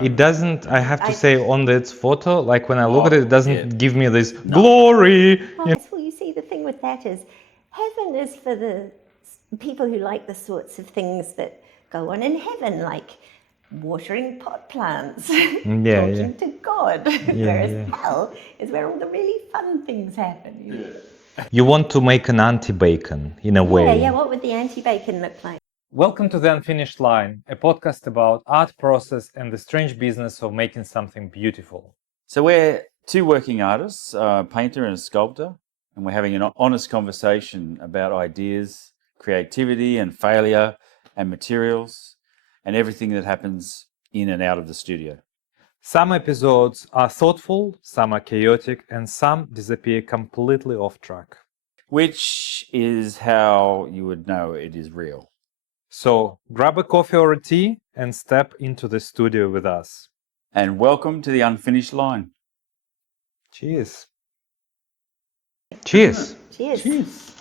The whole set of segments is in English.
It doesn't, I have to say, on its photo, like when I look at it, it doesn't give me this No. glory. Well, you see, the thing with that is, heaven is for the people who like the sorts of things that go on in heaven, like watering pot plants, talking to God. Whereas hell is where all the really fun things happen. You want to make an anti-bacon, in a way. Yeah, what would the anti-bacon look like? Welcome to The Unfinished Line, a podcast about art process and the strange business of making something beautiful. So we're two working artists, a painter and a sculptor, and we're having an honest conversation about ideas, creativity and failure and materials and everything that happens in and out of the studio. Some episodes are thoughtful, some are chaotic, and some disappear completely off track. Which is how you would know it is real. So grab a coffee or a tea and step into the studio with us. And welcome to The Unfinished Line. Cheers. Cheers. Cheers. Cheers.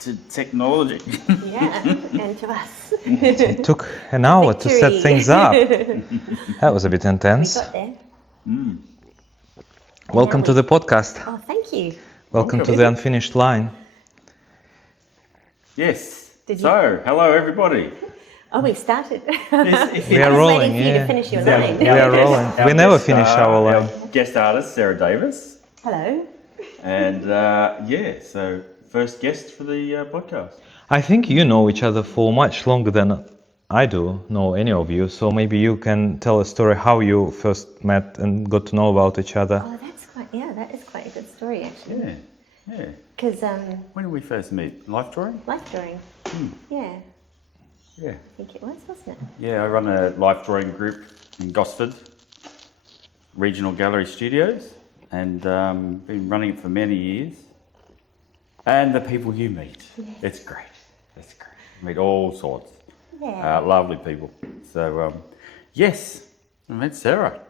To technology. Yeah, and to us. It took an hour to set Victory. things up. That was a bit We intense. got there. Welcome to the podcast. Oh, thank you. Welcome to The Unfinished Line. Yes. Did you- So, hello everybody. Oh, we've started. We are I was rolling, waiting for you yeah. to finish your Our- line. We are rolling. our We never guest finish star, our line. Guest artist, Sarah Davis. Hello. And so first guest for the podcast. I think you know each other for much longer than I do know any of you. So maybe you can tell a story how you first met and got to know about each other. Oh, that is quite a good story, actually. Yeah. Because When did we first meet? Life drawing? life drawing. Yeah, Yeah. I think it was, wasn't it? Yeah, I run a life drawing group in Gosford, Regional Gallery Studios, and been running it for many years. And the people you meet, it's great. It's great. You meet all sorts. Yeah. Lovely people. So, yes, I met Sarah.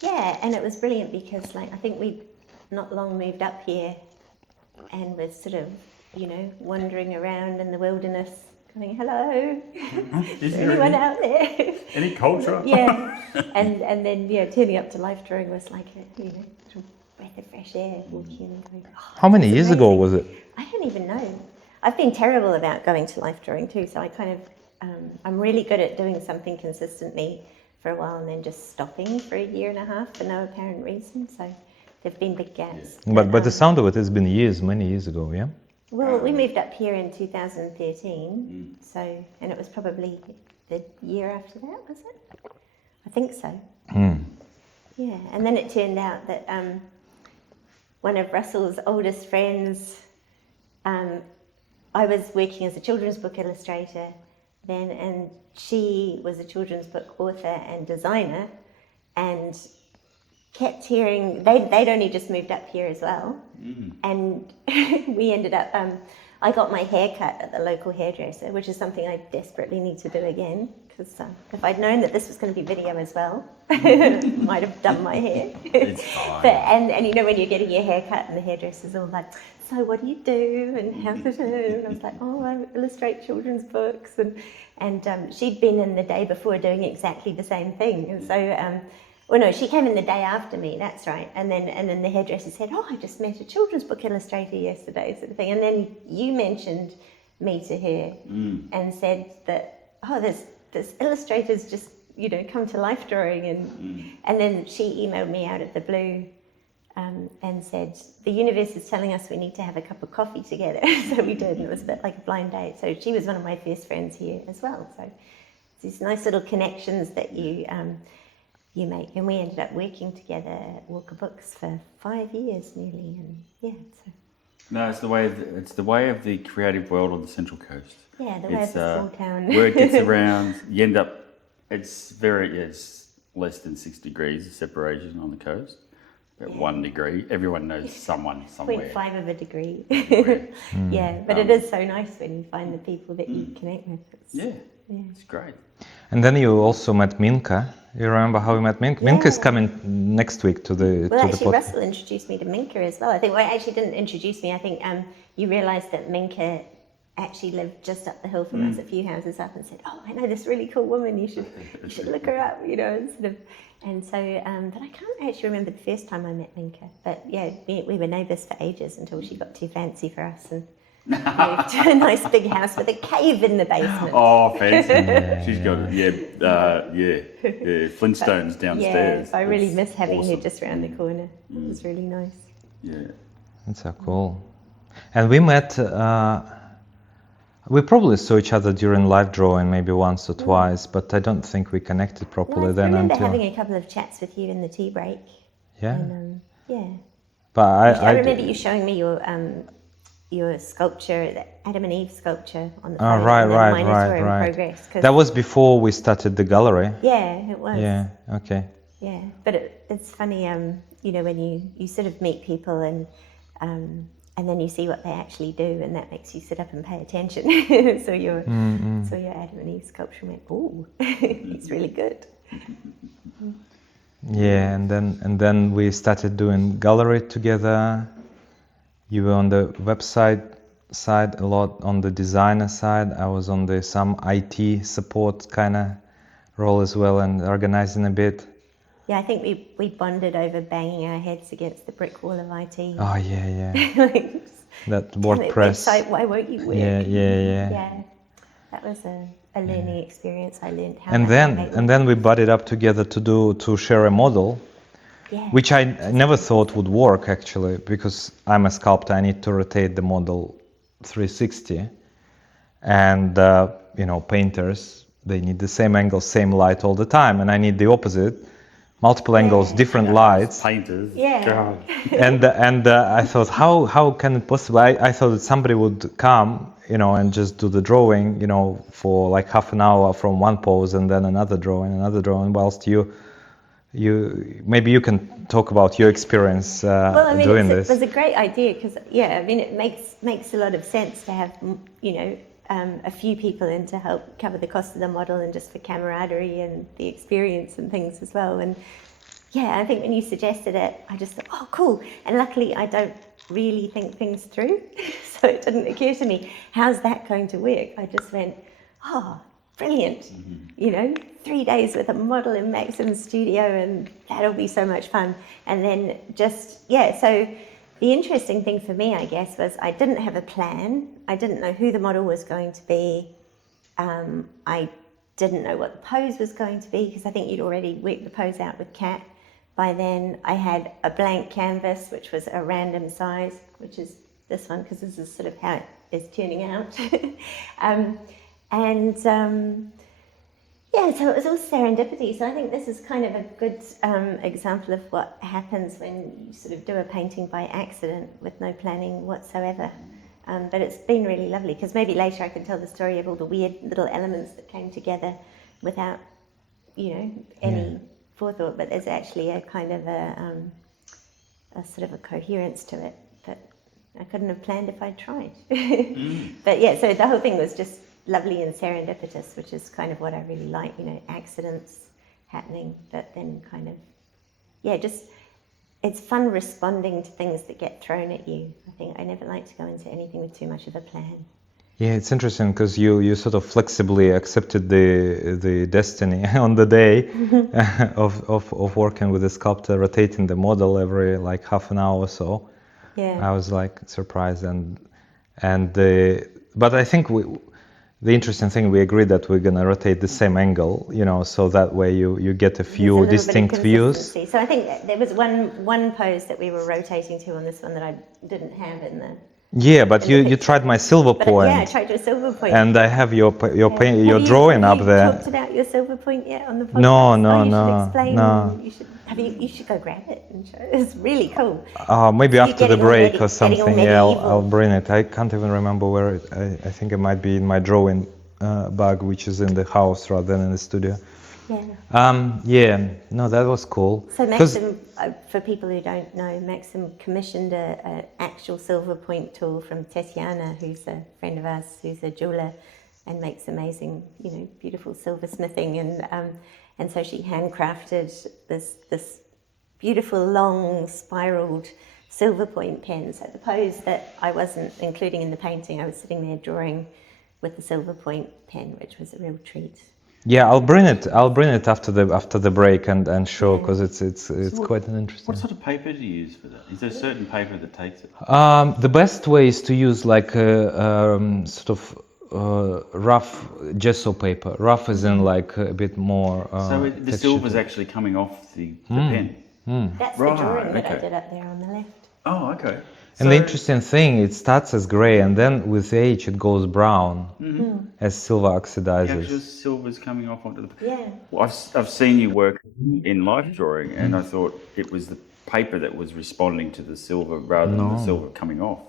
Yeah, and it was brilliant because, like, I think we'd not long moved up here and was sort of, wandering around in the wilderness, going, hello, is there anyone out there? Any culture? Yeah, and then turning up to life drawing was like a little breath of fresh air, walking and going. Oh, How many this is years ago amazing. was it? I don't even know. I've been terrible about going to life drawing too, so I kind of I'm really good at doing something consistently for a while and then just stopping for a year and a half for no apparent reason. So there've been big gaps. But by the sound of it, it's been years, many years ago, yeah? Well, we moved up here in 2013, so, and it was probably the year after that, was it? I think so. Yeah, and then it turned out that one of Russell's oldest friends, I was working as a children's book illustrator then, and she was a children's book author and designer, and kept hearing, they'd only just moved up here as well, and we ended up, I got my hair cut at the local hairdresser, which is something I desperately need to do again, because if I'd known that this was going to be video as well, might have done my hair. It's fine. But, and when you're getting your hair cut and the hairdresser's all like, so what do you do and how to do? And I was like, oh, I illustrate children's books. And she'd been in the day before doing exactly the same thing. And so, she came in the day after me, that's right. And then the hairdresser said, oh, I just met a children's book illustrator yesterday, sort of thing. And then you mentioned me to her and said that, oh, this illustrator's just, come to life drawing. And then she emailed me out of the blue and said, the universe is telling us we need to have a cup of coffee together. So we did, and it was a bit like a blind date. So she was one of my first friends here as well. So these nice little connections that you make. And we ended up working together at Walker Books for 5 years nearly. And yeah, so. No, it's the way of the creative world of the Central Coast. Yeah, the way of the small town. Word gets around, you end up, it's less than 6 degrees of separation on the coast. About 1 degree. Everyone knows someone somewhere. 0.5 of a degree. Everywhere. Yeah, but it is so nice when you find the people that you connect with. It's great. And then you also met Minka. You remember how you met Minka? Yeah. Minka is coming next week to the Well, to actually, the Russell introduced me to Minka as well. I think, well, actually didn't introduce me. I think you realised that Minka actually lived just up the hill from us, a few houses up, and said, "Oh, I know this really cool woman. You should look her up," you know, and sort of. And so, but I can't actually remember the first time I met Minka. But yeah, we were neighbours for ages until she got too fancy for us and moved to a nice big house with a cave in the basement. Oh, fancy. She's got, Flintstones downstairs. Yeah, I really It's miss having awesome. her just around the corner. It was really nice. Yeah. That's so cool. And we met, we probably saw each other during live drawing maybe once or twice, but I don't think we connected properly No, I then remember until... having a couple of chats with you in the tea break. Yeah? And, yeah. But I remember you showing me your sculpture, the Adam and Eve sculpture on the phone. right, and then right, mine right, in right. progress. 'Cause- That was before we started the gallery. Yeah, it was. Yeah, okay. Yeah, but it's funny, you know, when you sort of meet people and then you see what they actually do, and that makes you sit up and pay attention. So your Adam and Eve sculpture went, "Ooh, he's really good." Yeah, and then we started doing gallery together. You were on the website side a lot, on the designer side. I was on the some IT support kind of role as well, and organizing a bit. Yeah, I think we bonded over banging our heads against the brick wall of IT. Oh yeah. Like, That damn it, WordPress. website, why won't you work? Yeah. That was a learning experience. I learned how. And then we buddied up together to share a model, yeah. which I never thought would work actually, because I'm a sculptor. I need to rotate the model 360, and you know, painters, they need the same angle, same light all the time, and I need the opposite, multiple angles, different lights. Painters. Yeah. God. And I thought, how can it possibly? I thought that somebody would come, you know, and just do the drawing, you know, for like half an hour from one pose, and then another drawing, whilst you maybe you can talk about your experience doing this. It was a great idea because, yeah, I mean, it makes a lot of sense to have, you know, a few people in to help cover the cost of the model and just for camaraderie and the experience and things as well. And yeah, I think when you suggested it, I just thought, oh, cool. And luckily, I don't really think things through, so it didn't occur to me, how's that going to work? I just went, oh, brilliant. You know, 3 days with a model in Maksim's studio, and that'll be so much fun. And then just, yeah, so the interesting thing for me, I guess, was I didn't have a plan. I didn't know who the model was going to be. I didn't know what the pose was going to be, because I think you'd already worked the pose out with Kat. By then, I had a blank canvas, which was a random size, which is this one, because this is sort of how it is turning out. Yeah, so it was all serendipity. So I think this is kind of a good example of what happens when you sort of do a painting by accident with no planning whatsoever. But it's been really lovely, because maybe later I can tell the story of all the weird little elements that came together without, you know, any forethought. But there's actually a kind of a sort of a coherence to it that I couldn't have planned if I'd tried. But yeah, so the whole thing was just lovely and serendipitous, which is kind of what I really like, you know, accidents happening, but then kind of, yeah, just, it's fun responding to things that get thrown at you. I think I never like to go into anything with too much of a plan. Yeah, it's interesting because you sort of flexibly accepted the destiny on the day of working with the sculptor, rotating the model every like half an hour or so. Yeah. I was like surprised, but I think the interesting thing, we agreed that we're gonna rotate the same angle, you know, so that way you get a few distinct views. So I think there was one pose that we were rotating to on this one that I didn't have in the. Yeah, but you tried my silver point. Yeah, I tried your silver point. And I have your drawing up there. Have you talked about your silver point yet on the podcast? No. You should go grab it and show it. It's really cool. Maybe after the break or something. Yeah, medieval. I'll bring it. I can't even remember where it. I think it might be in my drawing bag, which is in the house rather than in the studio. Yeah. No, that was cool. So Maksim, for people who don't know, Maksim commissioned an actual silver point tool from Tatiana, who's a friend of ours, who's a jeweler and makes amazing, you know, beautiful silversmithing, and so she handcrafted this beautiful long spiraled silver point pen. So the pose that I wasn't including in the painting, I was sitting there drawing with the silver point pen, which was a real treat. Yeah, I'll bring it after the break and show, because it's quite an interesting. What sort of paper do you use for that? Is there a certain paper that takes it? The best way is to use like a sort of rough gesso paper. Rough is in like a bit more. So the silver's actually coming off the pen. That's Right, the drawing that I okay. did up there on the left. Oh, okay. And the interesting thing, it starts as grey, and then with age it goes brown as silver The actual oxidizes. silver's coming off onto the. Yeah. Well, I've seen you work in life drawing, and I thought it was the paper that was responding to the silver rather than the silver coming off.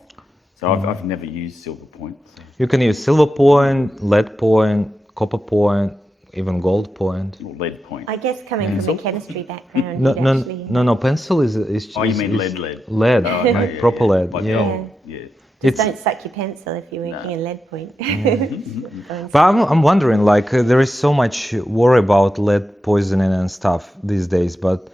So I've never used silver point. So. You can use silver point, lead point, copper point, even gold point. Or lead point. I guess coming from a chemistry background, No, you'd no, actually... no, no. Pencil is Oh, you mean is lead? Lead, Oh, like okay, proper yeah. lead. Like Yeah. gold, yeah. Just It's. don't suck your pencil if you're working in lead point. But I'm wondering, like, there is so much worry about lead poisoning and stuff these days. But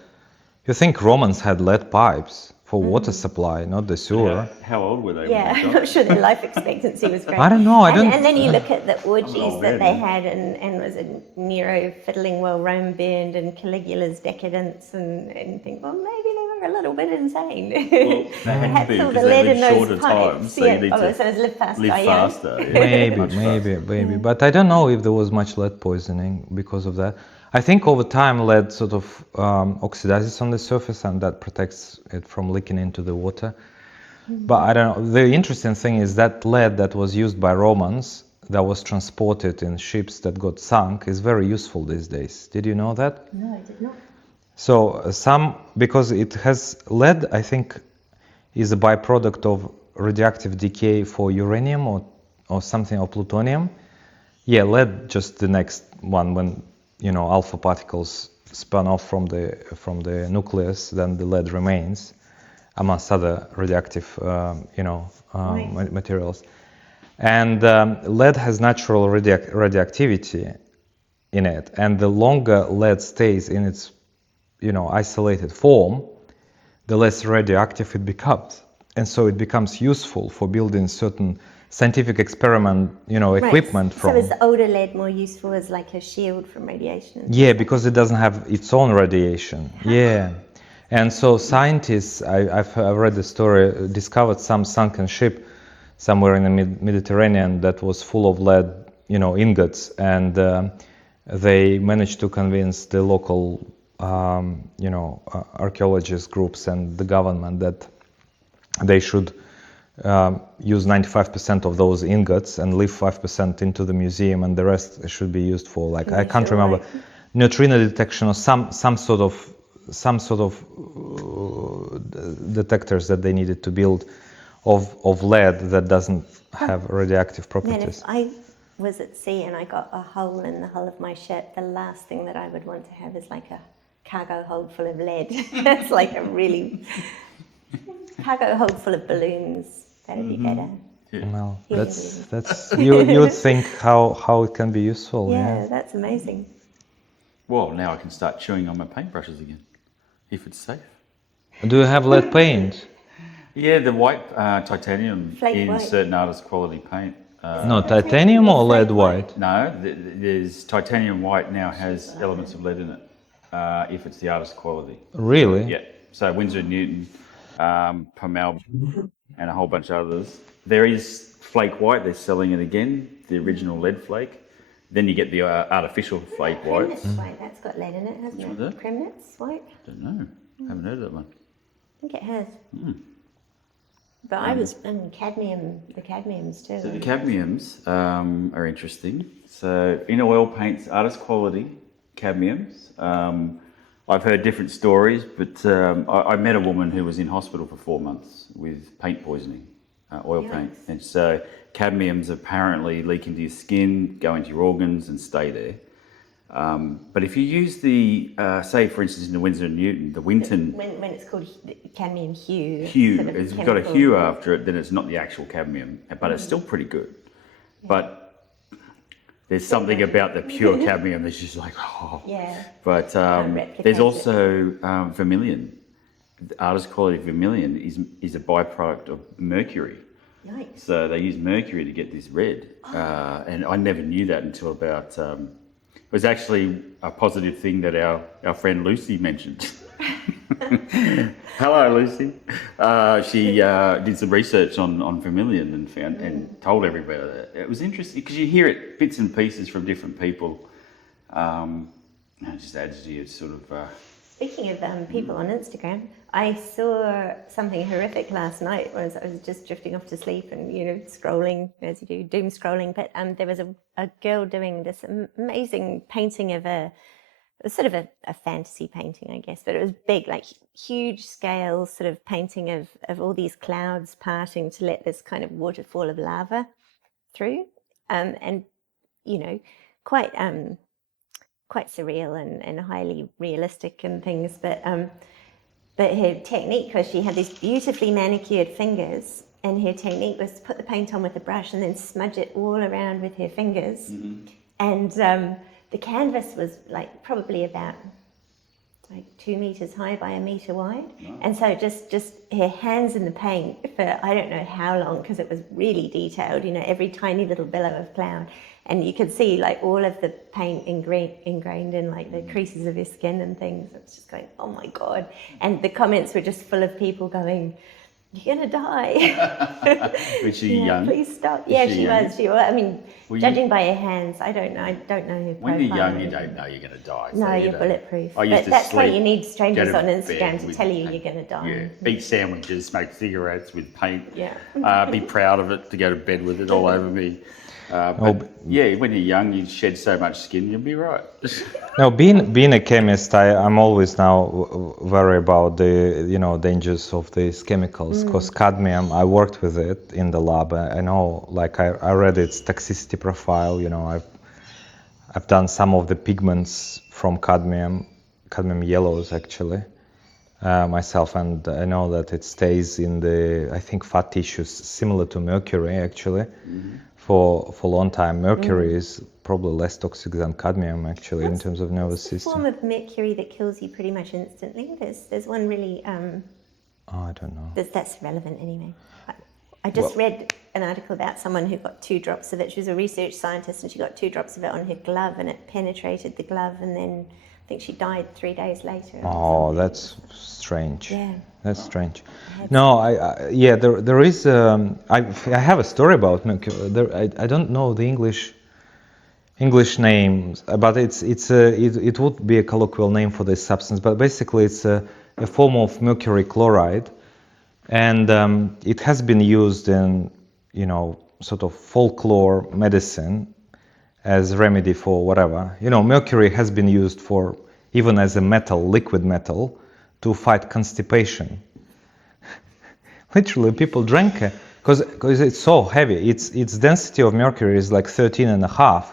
you think Romans had lead pipes for water supply, not the sewer? How old were they? Yeah, when they I'm died? not sure their life expectancy was great. I don't know, I don't- And then you look at the orgies old that man, they yeah. had, and was it Nero fiddling while Rome burned, and Caligula's decadence, and think, well, maybe they were a little bit insane. Well, they had to be all because the they lead in lived those shorter pipes. times, so Yeah. you need Oh, to so it's live fast, live die young. faster. Yeah. Maybe, Much faster. maybe. But I don't know if there was much lead poisoning because of that. I think over time lead sort of oxidizes on the surface, and that protects it from leaking into the water. But I don't know. The interesting thing is that lead that was used by Romans, that was transported in ships that got sunk, is very useful these days. Did you know that? No, I did not. So because it has lead, I think, is a byproduct of radioactive decay for uranium or something, or plutonium. Yeah, lead just the next one when alpha particles spun off from the nucleus, then the lead remains amongst other radioactive materials. And lead has natural radioactivity in it, and the longer lead stays in its isolated form, the less radioactive it becomes, and so it becomes useful for building certain scientific experiment equipment from. So is the older lead more useful as like a shield from radiation? Yeah, because it doesn't have its own radiation. Yeah. And so scientists, I've read the story, discovered some sunken ship somewhere in the Mediterranean that was full of lead, ingots, and they managed to convince the local, archaeologist groups and the government that they should use 95% of those ingots and leave 5% into the museum, and the rest should be used for, like, I can't remember, neutrino detection or some sort of detectors that they needed to build of lead that doesn't have radioactive Man, properties. if I was at sea and I got a hole in the hull of my ship, the last thing that I would want to have is like a cargo hold full of lead. It's like a really cargo hold full of balloons. That'd be better. Well, Yeah. that's you would think how it can be useful. Yeah, that's amazing. Well, now I can start chewing on my paintbrushes again, if it's safe. Do you have lead paint? Yeah, the white titanium Flake in white. certain artist quality paint. No, titanium or lead white? No, there's titanium white now has elements of lead in it, if it's the artist quality. Really? Yeah, so Winsor & Newton, Palmal, and a whole bunch of others. There is flake white, they're selling it again, the original lead flake. Then you get the artificial flake whites. Premnitz white, that's got lead in it, hasn't Which it? one's that? Premnitz white? Don't know, haven't heard of that one. I think it has. But I was in cadmium, the cadmiums too. So the cadmiums are interesting. So in oil paints, artist quality cadmiums. I've heard different stories, but I met a woman who was in hospital for 4 months with paint poisoning, oil paint. And so cadmiums apparently leak into your skin, go into your organs and stay there. But if you use the, say for instance in the Winsor & Newton, the Winton When it's called cadmium hue. hue, sort of it's got a chemical. hue after it, then it's not the actual cadmium, but it's still pretty good. But there's something about the pure cadmium that's just like, oh. Yeah. But replicate there's it. also vermilion the artist quality vermilion is a byproduct of mercury. Yikes. So they use mercury to get this red. And I never knew that until about, it was actually a positive thing that our friend Lucy mentioned. Hello, Lucy. She did some research on vermilion and found and told everybody that. It was interesting because you hear it bits and pieces from different people. It just adds to your sort of... Speaking of people on Instagram, I saw something horrific last night. I was just drifting off to sleep and, scrolling, as you do, doom scrolling. But there was a girl doing this amazing painting of it was sort of a fantasy painting, I guess, but it was big, like huge scale sort of painting of all these clouds parting to let this kind of waterfall of lava through. And, quite surreal and highly realistic and things, but her technique, because she had these beautifully manicured fingers, and her technique was to put the paint on with a brush and then smudge it all around with her fingers. Mm-hmm. And the canvas was like probably about 2 meters high by 1 meter wide. Wow. And so just her hands in the paint for I don't know how long, because it was really detailed, every tiny little billow of cloud. And you could see like all of the paint ingrained in like the creases of her skin and things. It was just going, oh my God. And the comments were just full of people going, you're going to die. Was she young? Please stop. Yeah, she was. I mean, judging by her hands, I don't know her profile. When you're young, you don't know you're going to die. No, you're bulletproof. But that's why you need strangers on Instagram to tell you you're going to die. Yeah, eat sandwiches, smoke cigarettes with paint. Yeah. Be proud of it, to go to bed with it all over me. When you're young, you shed so much skin, you'll be right. No, being a chemist, I'm always now worried about the dangers of these chemicals, because cadmium, I worked with it in the lab. I know, like I read its toxicity profile. I've done some of the pigments from cadmium yellows actually myself, and I know that it stays in I think fat tissues, similar to mercury actually. Mm-hmm. For a long time. Mercury is probably less toxic than cadmium actually in terms of nervous system. Form of mercury that kills you pretty much instantly. There's one really. I don't know. That's relevant anyway. I just read an article about someone who got 2 drops of it. She was a research scientist and she got 2 drops of it on her glove and it penetrated the glove, and then I think she died 3 days later. Oh, that's strange. Yeah. That's strange. No, there is. I have a story about mercury. I don't know the English names, but it would be a colloquial name for this substance. But basically, it's a form of mercury chloride, and it has been used in sort of folklore medicine as remedy for whatever. Mercury has been used for even as a metal, liquid metal, to fight constipation. Literally, people drank it because it's so heavy. Its density of mercury is like 13.5.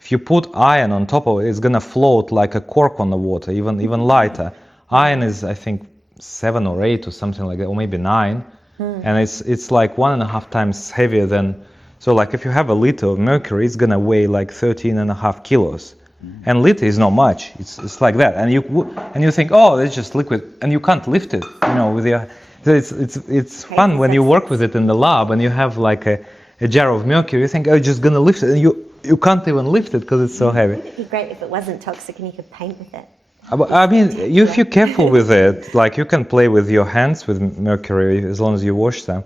If you put iron on top of it, it's gonna float like a cork on the water, even lighter. Iron is, I think, 7 or 8 or something like that, or maybe 9, and it's like 1.5 times heavier than. So like if you have a liter of mercury, it's gonna weigh like 13.5 kilos. And liter is not much. It's like that, and you think, oh, it's just liquid, and you can't lift it, with your. So it's fun when you work with it in the lab, and you have like a jar of mercury. You think, oh, you're just gonna lift it, and you can't even lift it because it's so heavy. Wouldn't it be great if it wasn't toxic and you could paint with it? I mean, if you're careful with it, like you can play with your hands with mercury as long as you wash them.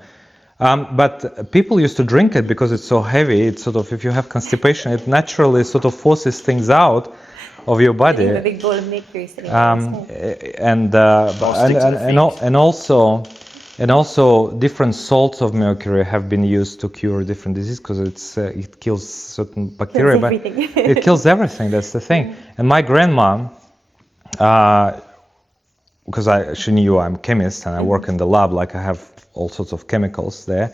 But people used to drink it because it's so heavy. It's sort of, if you have constipation, it naturally sort of forces things out of your body. You have a big ball of mercury sitting and also different salts of mercury have been used to cure different diseases because it kills certain bacteria. But it kills everything. That's the thing. And my grandma, because she knew I'm a chemist and I work in the lab, like I have all sorts of chemicals there,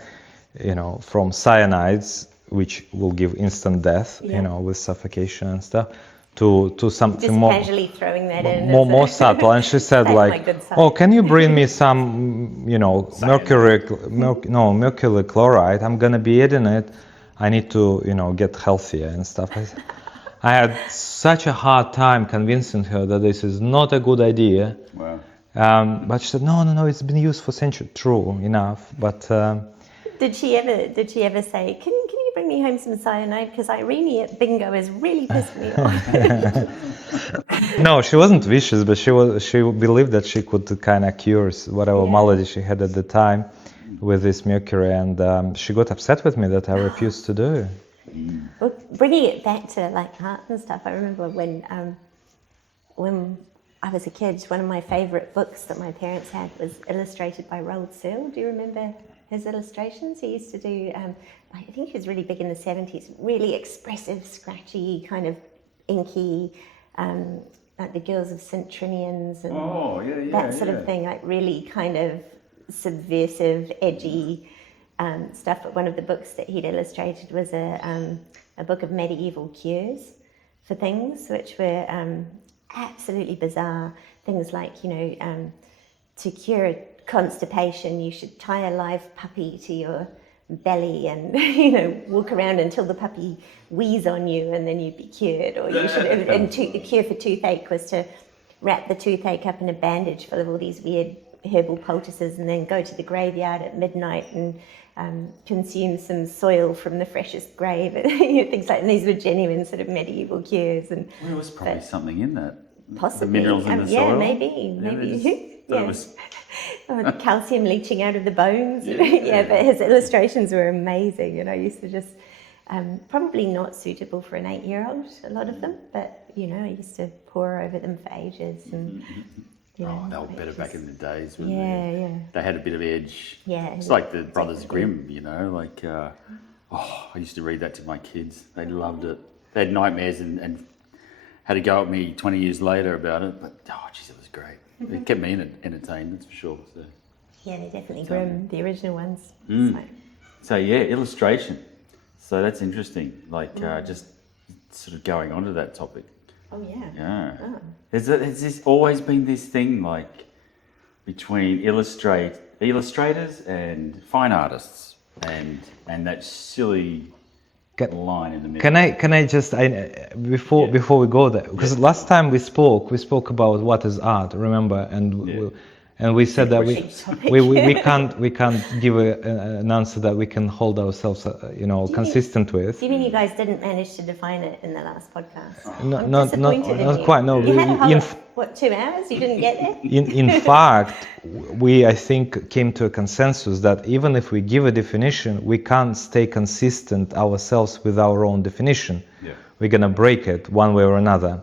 from cyanides, which will give instant death, with suffocation and stuff, to something just more casually throwing that in more subtle. And she said oh, can you bring me some, mercury chloride? I'm gonna be eating it. I need to, get healthier and stuff. I had such a hard time convincing her that this is not a good idea. Wow. But she said, no, it's been used for centuries. True enough, but Did she ever say, can you bring me home some cyanide? Because Irene at bingo has really pissed me off. no, she wasn't vicious, but she believed that she could kind of cure whatever malady she had at the time with this mercury, and she got upset with me that I refused to do. Well, bringing it back to like art and stuff, I remember when I was a kid, one of my favourite books that my parents had was illustrated by Roald Searle. Do you remember his illustrations? He used to do, I think he was really big in the 70s, really expressive, scratchy, kind of inky, like the Girls of St. Trinians and that sort of thing, like really kind of subversive, edgy stuff. But one of the books that he'd illustrated was a book of medieval cures for things, which were absolutely bizarre. Things like, to cure constipation, you should tie a live puppy to your belly and, walk around until the puppy wheeze on you and then you'd be cured. Or you should, the cure for toothache was to wrap the toothache up in a bandage full of all these weird herbal poultices and then go to the graveyard at midnight and consume some soil from the freshest grave, things like that. And these were genuine sort of medieval cures. And There was probably something in that. possibly, The minerals in the yeah, soil. maybe. But Yeah. it was, Or the calcium leaching out of the bones. But his illustrations were amazing. I used to just probably not suitable for an 8-year-old, a lot of them, but I used to pore over them for ages and. they were better back in the days when Yeah. they had a bit of edge. Yeah. It's like the Brothers Grimm, like, I used to read that to my kids. They loved it. They had nightmares and had a go at me 20 years later about it, but, geez, it was great. It kept me entertained, that's for sure. So. Yeah, they're definitely Grimm, the original ones. So, illustration. So that's interesting, like just sort of going on to that topic. Oh, yeah. Yeah. Oh. Has this always been this thing, like, between illustrators and fine artists, and that silly line in the middle? Can I just before we go there, because last time we spoke about what is art, remember, and we said that we can't give an answer that we can hold ourselves consistent with. Do you mean you guys didn't manage to define it in the last podcast? I'm Not disappointed in you. quite. No, You had a whole, 2 hours? You didn't get there? in fact, we, I think, came to a consensus that even if we give a definition, we can't stay consistent ourselves with our own definition. Yeah. We're going to break it one way or another.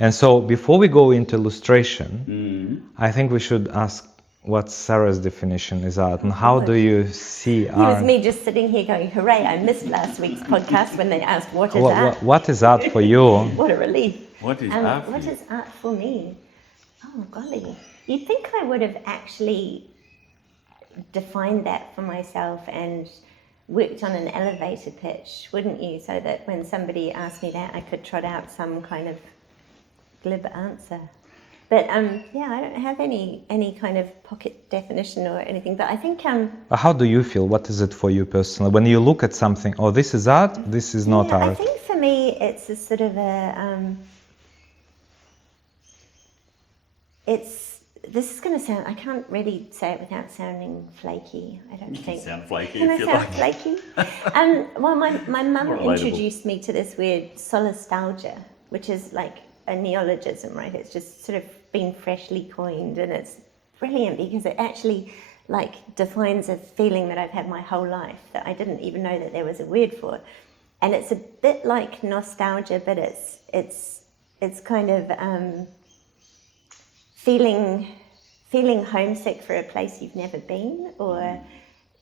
And so before we go into illustration, I think we should ask what Sarah's definition is art and how do you see art? It was me just sitting here going, hooray, I missed last week's podcast when they asked what is art. What is art for you? What a relief. What is art for What you? is art for me? Oh, golly. You'd think I would have actually defined that for myself and worked on an elevator pitch, wouldn't you? So that when somebody asked me that, I could trot out some kind of glib answer. But I don't have any kind of pocket definition or anything. But I think How do you feel? What is it for you personally? When you look at something, this is art, this is not art. I think for me it's a sort of a this is going to sound, I can't really say it without sounding flaky, I don't think. You sound flaky Can I if you sound like. flaky? Well, my mum More relatable. introduced me to this weird solastalgia, which is like a neologism, right? It's just sort of been freshly coined, and it's brilliant because it actually like defines a feeling that I've had my whole life that I didn't even know that there was a word for. And it's a bit like nostalgia, but it's kind of feeling homesick for a place you've never been, or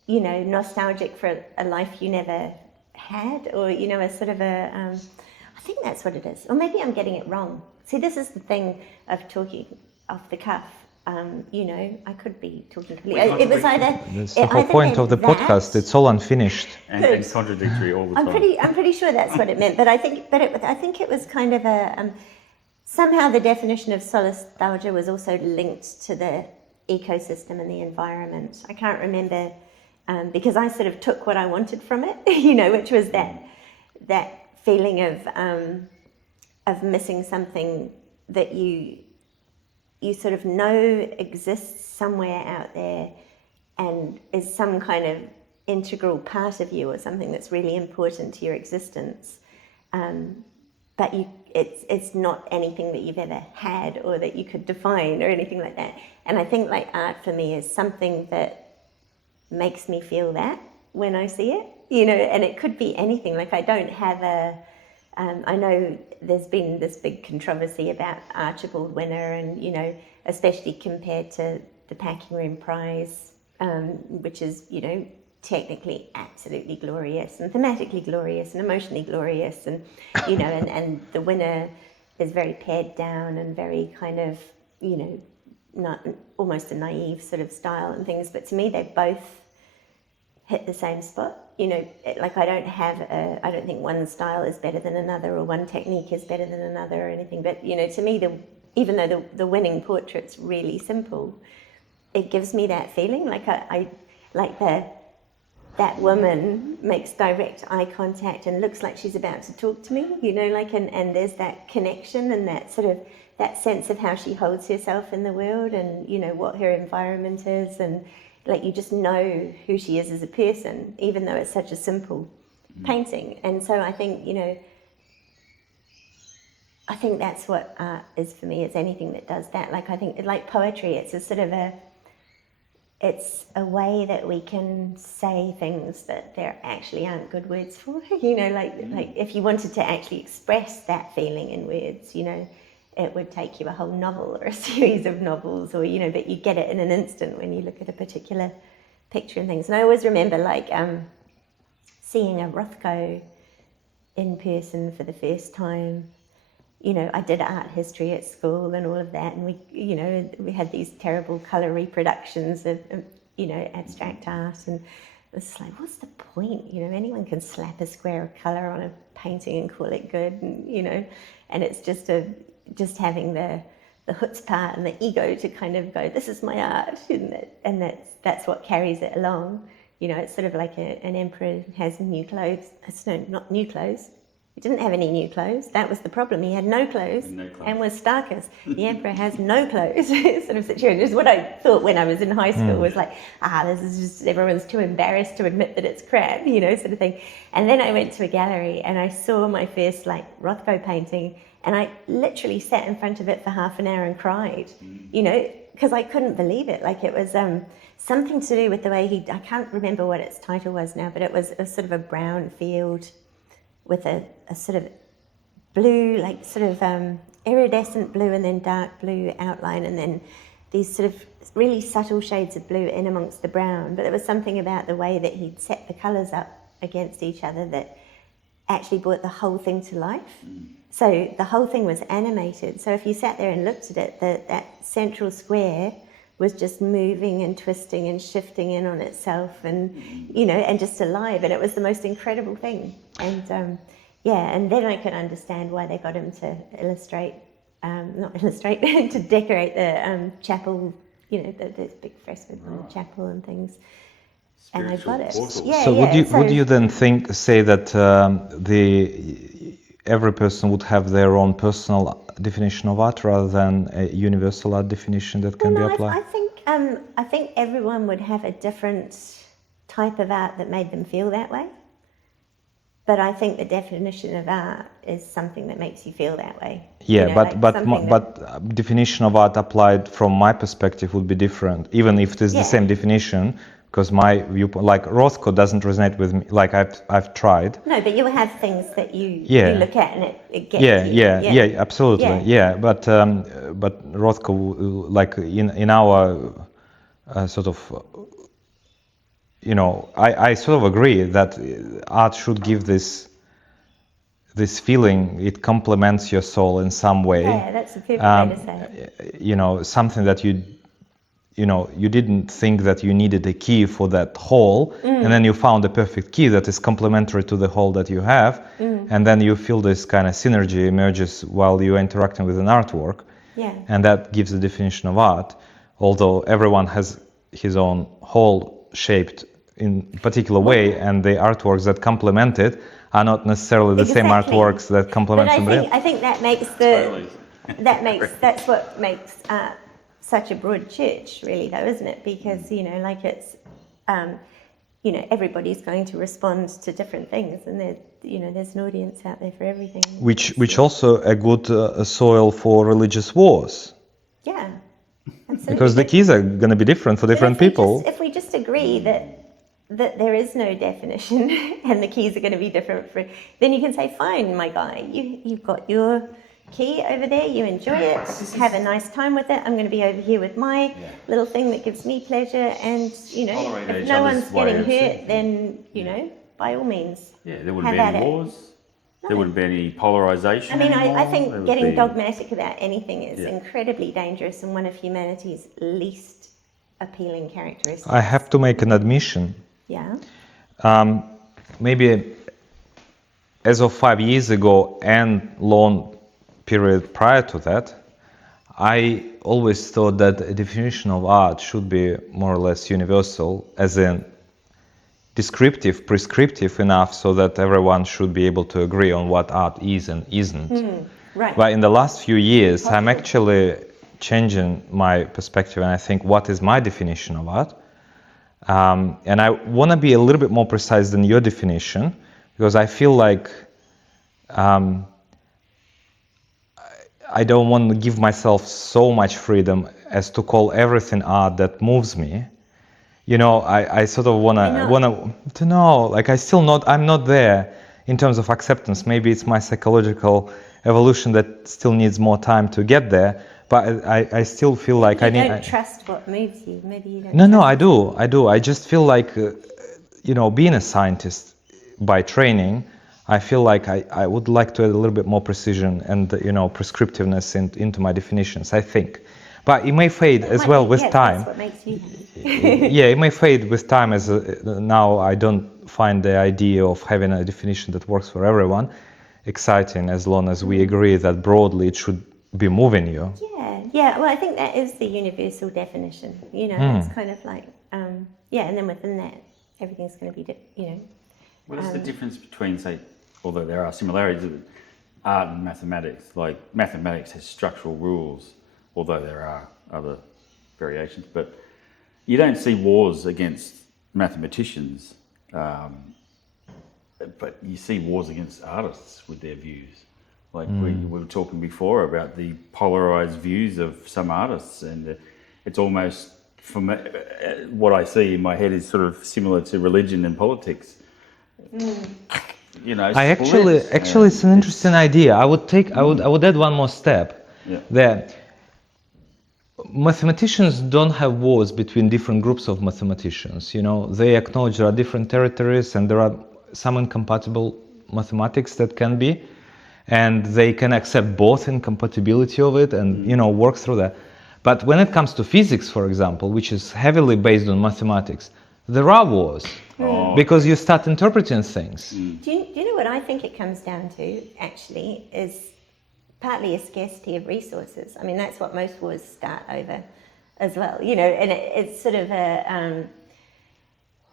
nostalgic for a life you never had, or a sort of a I think that's what it is. Or maybe I'm getting it wrong. See, this is the thing of talking off the cuff. I could be talking completely. It was either. That's the whole point of the podcast. It's all unfinished. And contradictory all the time. I'm pretty sure that's what it meant. But I think it was kind of a somehow the definition of solastalgia was also linked to the ecosystem and the environment. I can't remember because I sort of took what I wanted from it, which was that feeling of missing something that you you sort of know exists somewhere out there and is some kind of integral part of you or something that's really important to your existence. But it's not anything that you've ever had or that you could define or anything like that. And I think like art for me is something that makes me feel that when I see it, you know, and it could be anything. Like I don't have I know there's been this big controversy about Archibald Winner and, you know, especially compared to the Packing Room Prize, which is, you know, technically absolutely glorious and thematically glorious and emotionally glorious, and you know, and the winner is very pared down and very kind of, you know, not almost a naive sort of style and things, but to me they both hit the same spot. You know, like I don't think one style is better than another or one technique is better than another or anything, but you know, to me even though the winning portrait's really simple, it gives me that feeling like I like that woman makes direct eye contact and looks like she's about to talk to me, you know, like, and there's that connection and that sort of, that sense of how she holds herself in the world and, you know, what her environment is, and like, you just know who she is as a person, even though it's such a simple painting. And so I think, you know, I think that's what art is for me. It's anything that does that. Like, I think, like poetry, it's a sort of it's a way that we can say things that there actually aren't good words for, you know, like if you wanted to actually express that feeling in words, you know, it would take you a whole novel or a series of novels, or, you know, but you get it in an instant when you look at a particular picture and things. And I always remember like seeing a Rothko in person for the first time. You know, I did art history at school and all of that, and we, you know, we had these terrible colour reproductions of, you know, abstract art, and it's like, what's the point? You know, anyone can slap a square of colour on a painting and call it good, and, you know, and it's just having the chutzpah and the ego to kind of go, this is my art, and that's what carries it along. You know, it's sort of like an emperor has new clothes. No, not new clothes. He didn't have any new clothes. That was the problem. He had no clothes, and was starkest. The emperor has no clothes, sort of situation. Is what I thought when I was in high school, was like, this is just, everyone's too embarrassed to admit that it's crap, you know, sort of thing. And then I went to a gallery and I saw my first like Rothko painting, and I literally sat in front of it for half an hour and cried, you know, because I couldn't believe it. Like, it was something to do with the way I can't remember what its title was now, but it was sort of a brown field with a sort of blue, like sort of iridescent blue and then dark blue outline, and then these sort of really subtle shades of blue in amongst the brown. But there was something about the way that he'd set the colours up against each other that actually brought the whole thing to life. So the whole thing was animated. So if you sat there and looked at it, that central square was just moving and twisting and shifting in on itself, and, you know, and just alive. And it was the most incredible thing. And and then I could understand why they got him to to decorate the chapel, you know, those big frescoes on the chapel and things. And I got it. Would you then say that every person would have their own personal definition of art rather than a universal art definition that can be applied? I think everyone would have a different type of art that made them feel that way. But I think the definition of art is something that makes you feel that way. Yeah, you know, but definition of art applied from my perspective would be different, even if it is the same definition. Because my viewpoint, like Rothko, doesn't resonate with me. Like I've tried. No, but you have things that you look at and it gets you. Yeah, absolutely. Yeah, but Rothko, like in our sort of, you know, I sort of agree that art should give this feeling. It complements your soul in some way. Yeah, that's a perfect way to say it. You know, something that you didn't think that you needed a key for that hole, and then you found a perfect key that is complementary to the hole that you have, and then you feel this kind of synergy emerges while you're interacting with an artwork, and that gives the definition of art, although everyone has his own hole shaped in a particular way, and the artworks that complement it are not necessarily the same artworks that complement somebody else. I think that makes that's what makes art such a broad church, really, though, isn't it? Because, you know, like it's, you know, everybody's going to respond to different things, and there, you know, there's an audience out there for everything. Which also a good soil for religious wars. Yeah, absolutely. Because the keys are going to be different for different people. If we just agree that there is no definition and the keys are going to be different, then you can say, fine, my guy, you've got your key over there, you enjoy it, have a nice time with it. I'm going to be over here with my little thing that gives me pleasure, and, you know, Tolerate if each no other's one's way getting of hurt, seeing then, you know, by all means. Yeah, there wouldn't be have any at it. wars. There wouldn't be any polarisation. I mean, I There think would getting be- dogmatic about anything is Yeah. incredibly dangerous and one of humanity's least appealing characteristics. I have to make an admission. Yeah. Maybe as of 5 years ago and long period prior to that, I always thought that a definition of art should be more or less universal, as in descriptive, prescriptive enough so that everyone should be able to agree on what art is and isn't. Right. But in the last few years, I'm actually changing my perspective, and I think, what is my definition of art? And I want to be a little bit more precise than your definition, because I feel like I don't want to give myself so much freedom as to call everything art that moves me. You know, I sort of want to know, like I'm not there in terms of acceptance. Maybe it's my psychological evolution that still needs more time to get there, but I still feel like you I need... don't trust what moves you. Maybe you don't. No, I do. I just feel like, you know, being a scientist by training, I feel like I would like to add a little bit more precision and, you know, prescriptiveness into my definitions, I think. But it may fade as well with time. That's what makes you happy. Yeah, it may fade with time, as now I don't find the idea of having a definition that works for everyone exciting, as long as we agree that broadly it should be moving you. Yeah. Well, I think that is the universal definition. You know, it's kind of like, and then within that, everything's going to be, you know. What is the difference between, say, although there are similarities, art and mathematics? Like, mathematics has structural rules, although there are other variations, but you don't see wars against mathematicians, but you see wars against artists with their views. Like we were talking before about the polarized views of some artists, and it's almost, from what I see in my head, is sort of similar to religion and politics. You know, I actually, it's an interesting idea. I would add one more step. Yeah. There, mathematicians don't have wars between different groups of mathematicians. You know, they acknowledge there are different territories and there are some incompatible mathematics that can be, and they can accept both incompatibility of it and, you know, work through that. But when it comes to physics, for example, which is heavily based on mathematics, there are wars. Because you start interpreting things. Do you know what I think it comes down to, actually, is partly a scarcity of resources. I mean, that's what most wars start over as well, you know, and it's sort of a,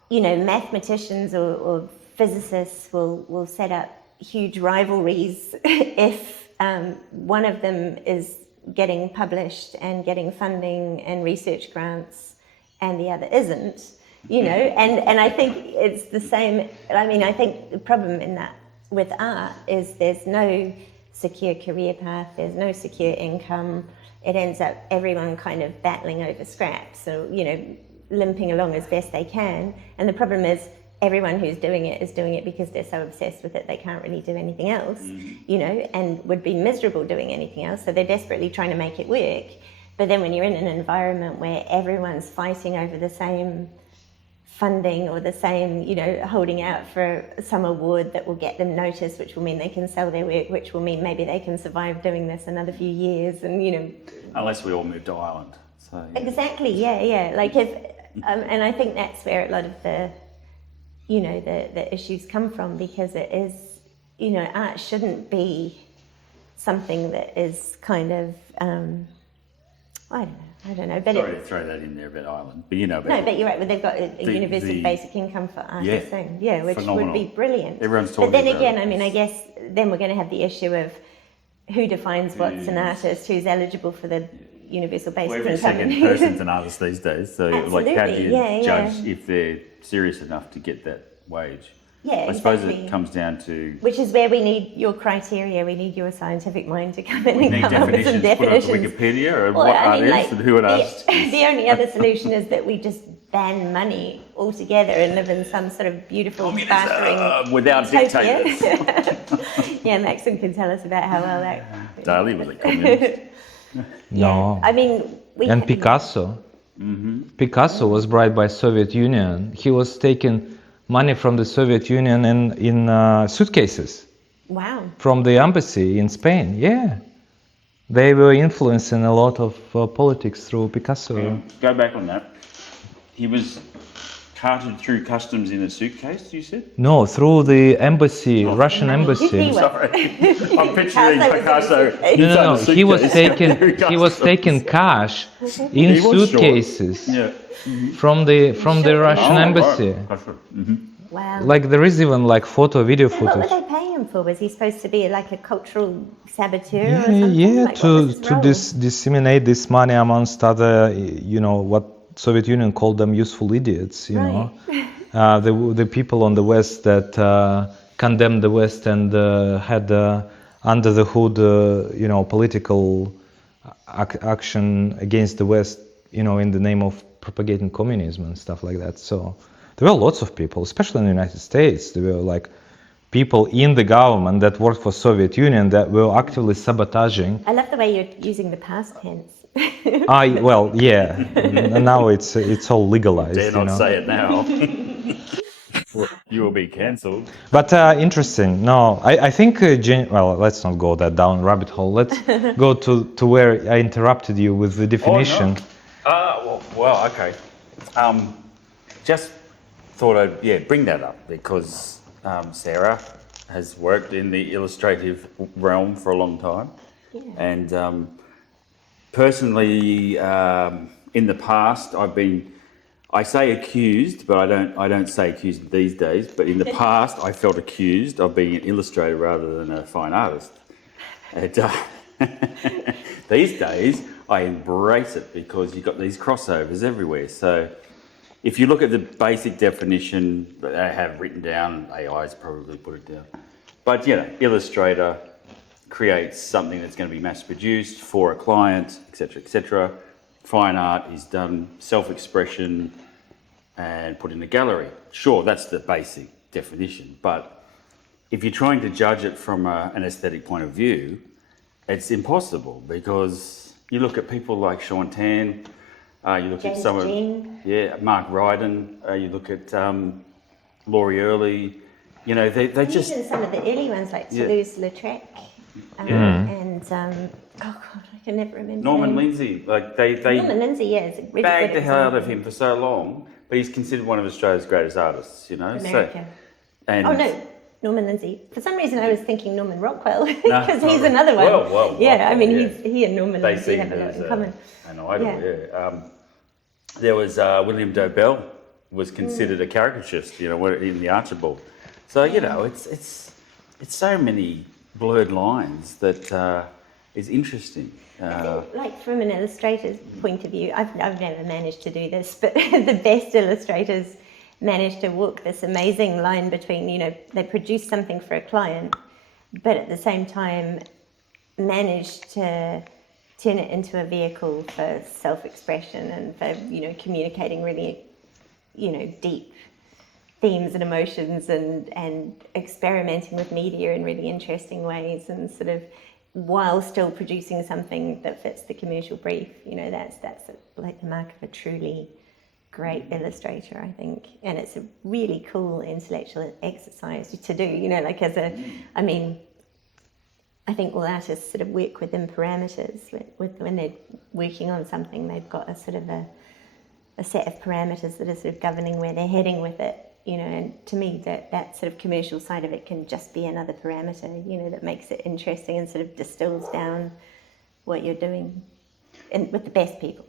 you know, mathematicians or physicists will set up huge rivalries if one of them is getting published and getting funding and research grants and the other isn't. You know, and I think it's the same. I mean, I think the problem in that with art is there's no secure career path, there's no secure income. It ends up everyone kind of battling over scraps, so, you know, limping along as best they can. And the problem is everyone who's doing it is doing it because they're so obsessed with it they can't really do anything else, you know, and would be miserable doing anything else. So they're desperately trying to make it work. But then when you're in an environment where everyone's fighting over the same funding or the same, you know, holding out for some award that will get them noticed, which will mean they can sell their work, which will mean maybe they can survive doing this another few years, and, you know. Unless we all move to Ireland. So, yeah. Exactly, yeah. Like if, and I think that's where a lot of the, you know, the issues come from, because it is, you know, art shouldn't be something that is kind of, I don't know. But Sorry to throw that in there about Ireland, but you know. No, but you're right. But they've got a universal basic income for artists, which phenomenal. would be brilliant. Everyone's talking But then about again, it. I mean, I guess then we're going to have the issue of who defines what's an artist, who's eligible for the universal basis Well, every income. second person's an artist these days, so like how do you Absolutely, judge if they're serious enough to get that wage? Yeah, I suppose exactly. it comes down to Which is where we need your criteria, we need your scientific mind to come in we and need come up with some definitions, put it definitions. on Wikipedia or Well, what I art mean, is like, and who an artist is. the only other solution is that we just ban money altogether and live in some sort of beautiful bartering without utopia. dictators. Yeah, Maxim can tell us about how well that. Dalí was a communist. No. Yeah, I mean, And Picasso. Picasso was bribed by Soviet Union. He was taking money from the Soviet Union in suitcases Wow. from the embassy in Spain. Yeah, they were influencing a lot of politics through Picasso. Go back on that. He was carted through customs in a suitcase, you said? No, through the embassy, Russian He embassy. was. Sorry. I'm picturing Picasso. No. inside a He was suitcase. he was taking cash in He was short. suitcases Yeah. from the Russian Oh, embassy. Right. Wow. Like there is even like video So what were footage. they paying him for? Was he supposed to be like a cultural saboteur or Yeah, something? yeah, Like, what was his to role? disseminate this money amongst other, what Soviet Union called them useful idiots, know. The people on the West that condemned the West and had under the hood, political action against the West, in the name of propagating communism and stuff like that. So there were lots of people, especially in the United States. There were like people in the government that worked for Soviet Union that were actively sabotaging. I love the way you're using the past tense. Well, yeah. Now it's all legalized. Dare not say it now. You will be cancelled. But interesting. No, I think. Well, let's not go that down rabbit hole. Let's go to where I interrupted you with the definition. Well, okay. Just thought I'd bring that up because Sarah has worked in the illustrative realm for a long time, and personally, in the past, I say accused, but I don't say accused these days. But in the past, I felt accused of being an illustrator rather than a fine artist. And, these days, I embrace it because you've got these crossovers everywhere. So if you look at the basic definition that I have written down, AI's probably put it down. But, Illustrator creates something that's going to be mass-produced for a client, etc., etc. Fine art is done self-expression and put in a gallery. Sure, that's the basic definition. But if you're trying to judge it from an aesthetic point of view, it's impossible because you look at people like Sean Tan, you look James at some Jean. Mark Ryden, you look at Laurie Early, they just... Even some of the early ones like Yeah. Toulouse-Lautrec and, oh God, I can never remember. Norman his name. Lindsay, like they Norman Lindsay, yeah, is a really bagged good the hell out of example. him for so long, but he's considered one of Australia's greatest artists, America. And Oh no, Norman Lindsay. For some reason, I was thinking Norman Rockwell No, because he's not- another one. well, yeah, I mean, Rockwell, he and Norman they Lindsay see have him a lot as in common. an idol. Yeah. There was William Dobell was considered a caricaturist, in the Archibald. So it's so many blurred lines that is interesting. Like from an illustrator's point of view, I've never managed to do this, but the best illustrators manage to walk this amazing line between, they produce something for a client, but at the same time manage to turn it into a vehicle for self-expression and for, communicating really, deep themes and emotions and experimenting with media in really interesting ways and sort of while still producing something that fits the commercial brief. That's like the mark of a truly great illustrator, I think. And it's a really cool intellectual exercise to do, I think all artists sort of work within parameters. When they're working on something, they've got a sort of a set of parameters that are sort of governing where they're heading with it, and to me that sort of commercial side of it can just be another parameter, that makes it interesting and sort of distills down what you're doing. And with the best people,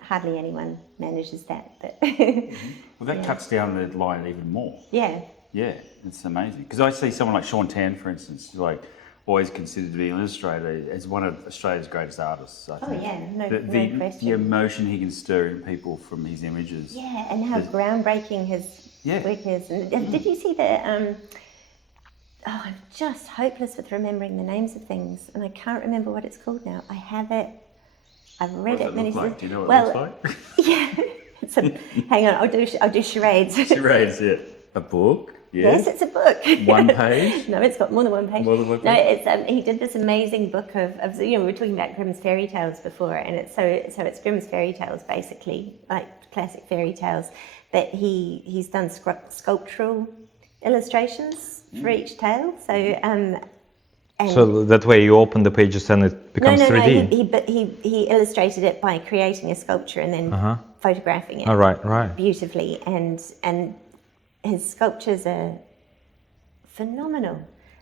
hardly anyone manages that. But Well, that cuts down the line even more. yeah. Yeah, it's amazing. Because I see someone like Sean Tan, for instance, like always considered to be an illustrator as one of Australia's greatest artists. I think. yeah, no the question. emotion he can stir in people from his images. Yeah, and how groundbreaking his work is. And did you see the? I'm just hopeless with remembering the names of things, and I can't remember what it's called now. I have it. I've read it many times. Do you know what it looks like? Yeah, it's a. Hang on, I'll do charades. Charades, yeah. A book. Yes, it's a book. One page? No, it's got more than one page. More than one page? No, it's he did this amazing book of we were talking about Grimm's fairy tales before, and it's so it's Grimm's fairy tales basically, like classic fairy tales, but he's done sculptural illustrations for each tale. So and so that way you open the pages and it becomes 3D. No, he illustrated it by creating a sculpture and then photographing it. Oh, right. Beautifully, and his sculptures are phenomenal.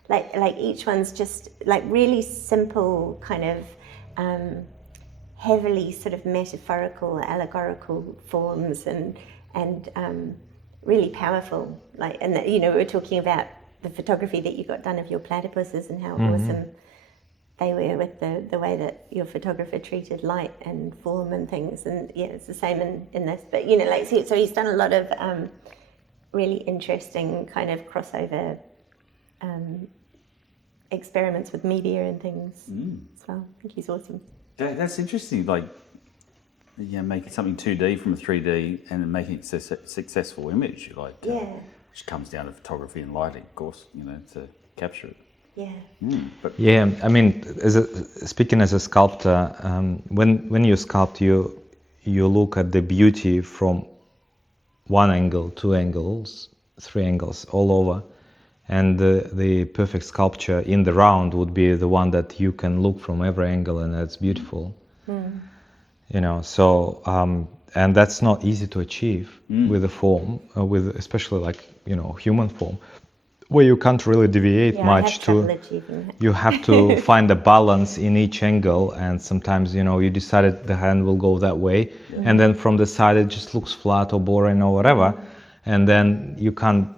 Like each one's just like really simple, kind of heavily sort of metaphorical, allegorical forms, and really powerful. Like, and we were talking about the photography that you got done of your platypuses and how awesome they were with the way that your photographer treated light and form and things. And yeah, it's the same in this. But so he's done a lot of really interesting kind of crossover experiments with media and things as well. I think he's awesome. That's interesting. Like, making something 2D from a 3D and then making it a successful image. Like, which comes down to photography and lighting, of course. To capture it. Yeah. I mean, speaking as a sculptor, when you sculpt, you look at the beauty from one angle, two angles, three angles, all over, and the perfect sculpture in the round would be the one that you can look from every angle and that's beautiful. So and that's not easy to achieve with a form, with especially like human form, where you can't really deviate much. You have to find a balance in each angle, and sometimes you decided the hand will go that way, and then from the side it just looks flat or boring or whatever, and then you can't.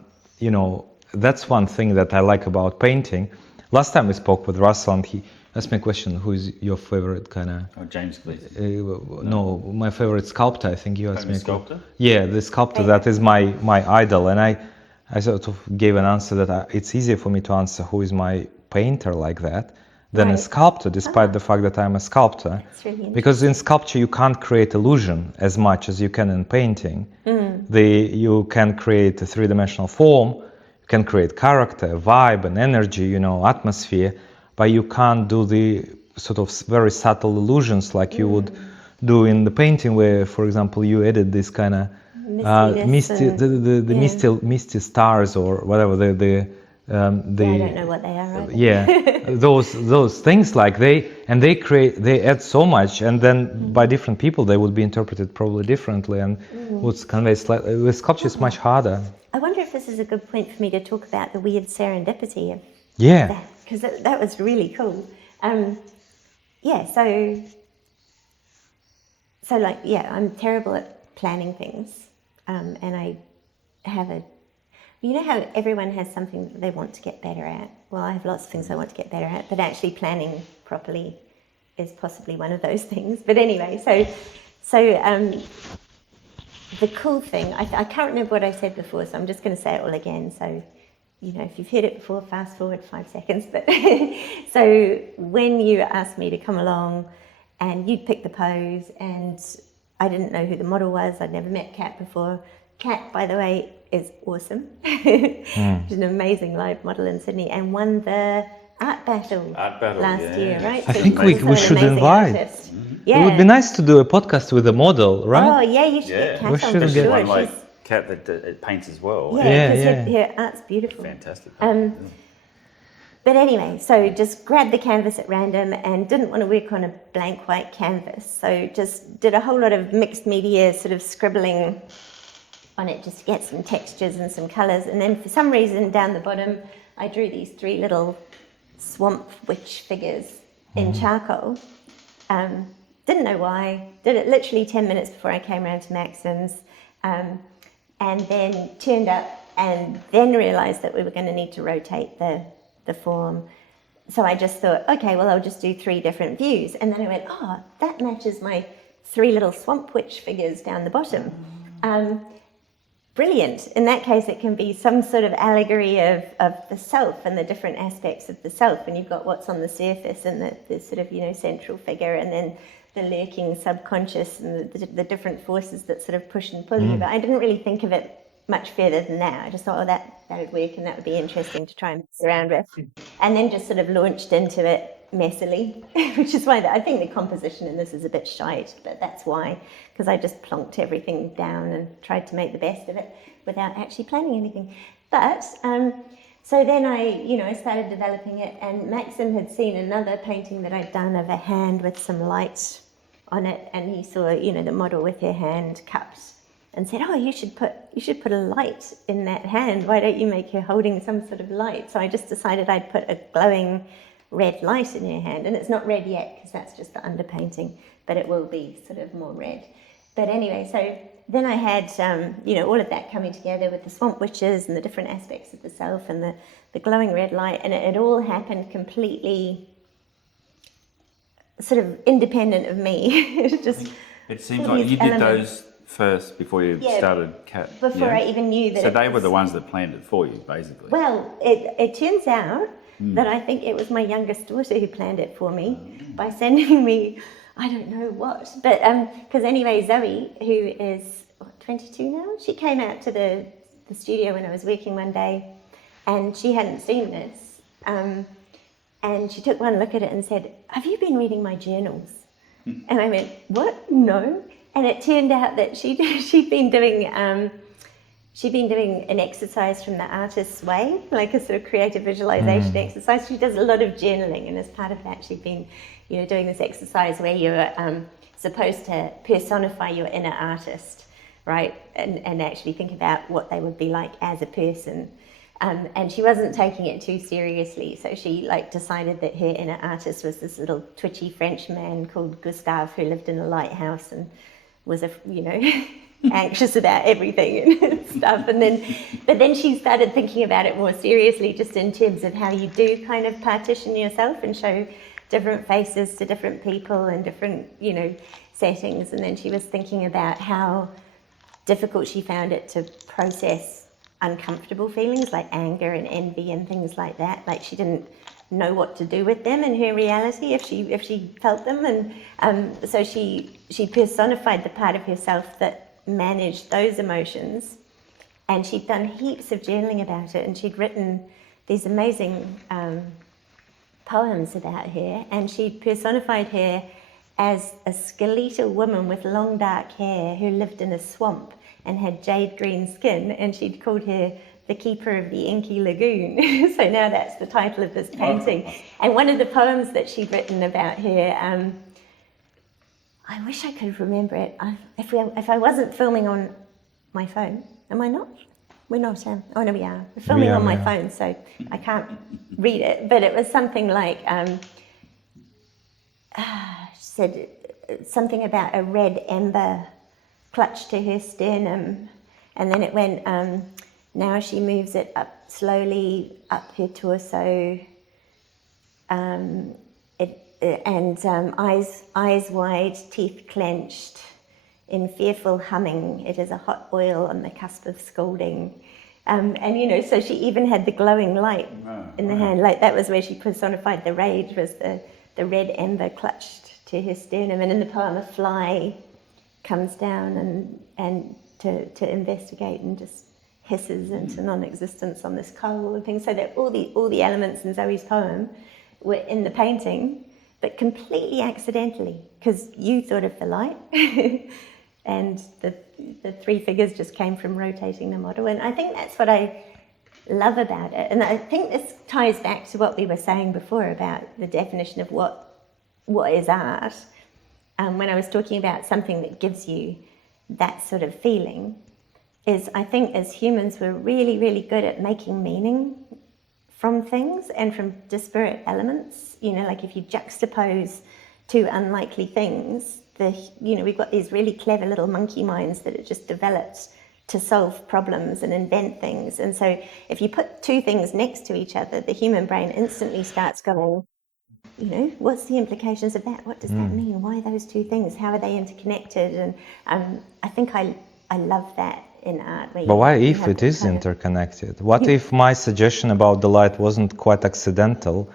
That's one thing that I like about painting. Last time we spoke with Russell, and he asked me a question: who is your favorite kind of? Oh, James Gleason. No, my favorite sculptor. I think you asked me. Sculptor? Yeah, the sculptor that is my idol, and I sort of gave an answer that it's easier for me to answer who is my painter like that than a sculptor, despite the fact that I'm a sculptor. Really, because in sculpture you can't create illusion as much as you can in painting. You can create a three-dimensional form, you can create character, vibe, and energy, atmosphere, but you can't do the sort of very subtle illusions like you would do in the painting, where, for example, you added this kind of misty stars or whatever I don't know what they are. Right? Yeah, those things like they add so much, and then by different people they would be interpreted probably differently, and would convey slightly. With sculpture is much harder. I wonder if this is a good point for me to talk about the weird serendipity of that, because that was really cool. I'm terrible at planning things. And I have how everyone has something that they want to get better at. Well, I have lots of things I want to get better at, but actually planning properly is possibly one of those things. But anyway, so the cool thing, I can't remember what I said before, so I'm just going to say it all again. So, if you've heard it before, fast forward 5 seconds. But so when you asked me to come along and you'd pick the pose, and I didn't know who the model was. I'd never met Kat before. Kat, by the way, is awesome. She's an amazing live model in Sydney and won the art battle last year, right? I think we should invite. Yeah. It would be nice to do a podcast with a model, right? Oh, yeah, you should get Kat on for There's sure. one like Kat that paints as well. Yeah, because her art's beautiful. Fantastic. But anyway, so just grabbed the canvas at random and didn't want to work on a blank white canvas. So just did a whole lot of mixed media sort of scribbling on it just to get some textures and some colours. And then for some reason down the bottom, I drew these 3 little swamp witch figures in charcoal. Didn't know why. Did it literally 10 minutes before I came around to Maxim's. And then turned up and then realised that we were going to need to rotate the form. so I just thought, okay, well, I'll just do 3 different views. And then I went, oh, that matches my 3 little swamp witch figures down the bottom. Brilliant. In that case, it can be some sort of allegory of the self and the different aspects of the self. And you've got what's on the surface and the sort of, central figure, and then the lurking subconscious and the different forces that sort of push and pull you. But I didn't really think of it much further than that. I just thought, oh, that would work and that would be interesting to try and mess around with. And then just sort of launched into it messily, which is why I think the composition in this is a bit shite, but that's why, because I just plonked everything down and tried to make the best of it without actually planning anything. But so then I started developing it, and Maxim had seen another painting that I'd done of a hand with some light on it, and he saw the model with her hand cupped and said, oh, you should put a light in that hand. Why don't you make her holding some sort of light? So I just decided I'd put a glowing red light in her hand, and it's not red yet because that's just the underpainting, but it will be sort of more red. But anyway, so then I had all of that coming together with the swamp witches and the different aspects of the self and the glowing red light, and it all happened completely sort of independent of me. It seems like you did those first before you started Cat. Before I even knew that. So they were the ones that planned it for you, basically. Well, it turns out that I think it was my youngest daughter who planned it for me by sending me, I don't know what, but because anyway, Zoe, who is 22 now, she came out to the studio when I was working one day, and she hadn't seen this, and she took one look at it and said, have you been reading my journals? And I went, what? No. And it turned out that she'd been doing an exercise from the artist's way, like a sort of creative visualization exercise. She does a lot of journaling, and as part of that, she'd been, doing this exercise where you're supposed to personify your inner artist, right, and actually think about what they would be like as a person. And she wasn't taking it too seriously, so she decided that her inner artist was this little twitchy French man called Gustave who lived in a lighthouse and was anxious about everything and stuff. But then she started thinking about it more seriously, just in terms of how you do kind of partition yourself and show different faces to different people and different, settings. And then she was thinking about how difficult she found it to process uncomfortable feelings like anger and envy and things like that. Like she didn't know what to do with them in her reality if she felt them, and so she personified the part of herself that managed those emotions, and she'd done heaps of journaling about it, and she'd written these amazing poems about her, and she'd personified her as a skeletal woman with long dark hair who lived in a swamp and had jade green skin, and she'd called her the keeper of the inky lagoon. So now that's the title of this painting. And one of the poems that she'd written about her, I wish I could remember it. If I wasn't filming on my phone, am I not? We're not. Oh no, we are. We're filming on my phone, so I can't read it. But it was something like, she said something about a red ember clutched to her sternum, and then it went, now she moves it up slowly up her torso, eyes wide, teeth clenched, in fearful humming. It is a hot oil on the cusp of scalding. So she even had the glowing light in the hand. Like that was where she personified the rage, was the red ember clutched to her sternum. And in the poem, a fly comes down and to investigate and just hisses into non-existence on this coal and things. So that all the elements in Zoe's poem were in the painting, but completely accidentally, because you thought of the light and the 3 figures just came from rotating the model. And I think that's what I love about it. And I think this ties back to what we were saying before about the definition of what is art. When I was talking about something that gives you that sort of feeling, is I think as humans we're really, really good at making meaning from things and from disparate elements. Like if you juxtapose 2 unlikely things, we've got these really clever little monkey minds that have just developed to solve problems and invent things. And so if you put two things next to each other, the human brain instantly starts going, you know, what's the implications of that? What does that mean? Why those two things? How are they interconnected? And I think I love that in art. But what if it is interconnected? What if my suggestion about the light wasn't quite accidental?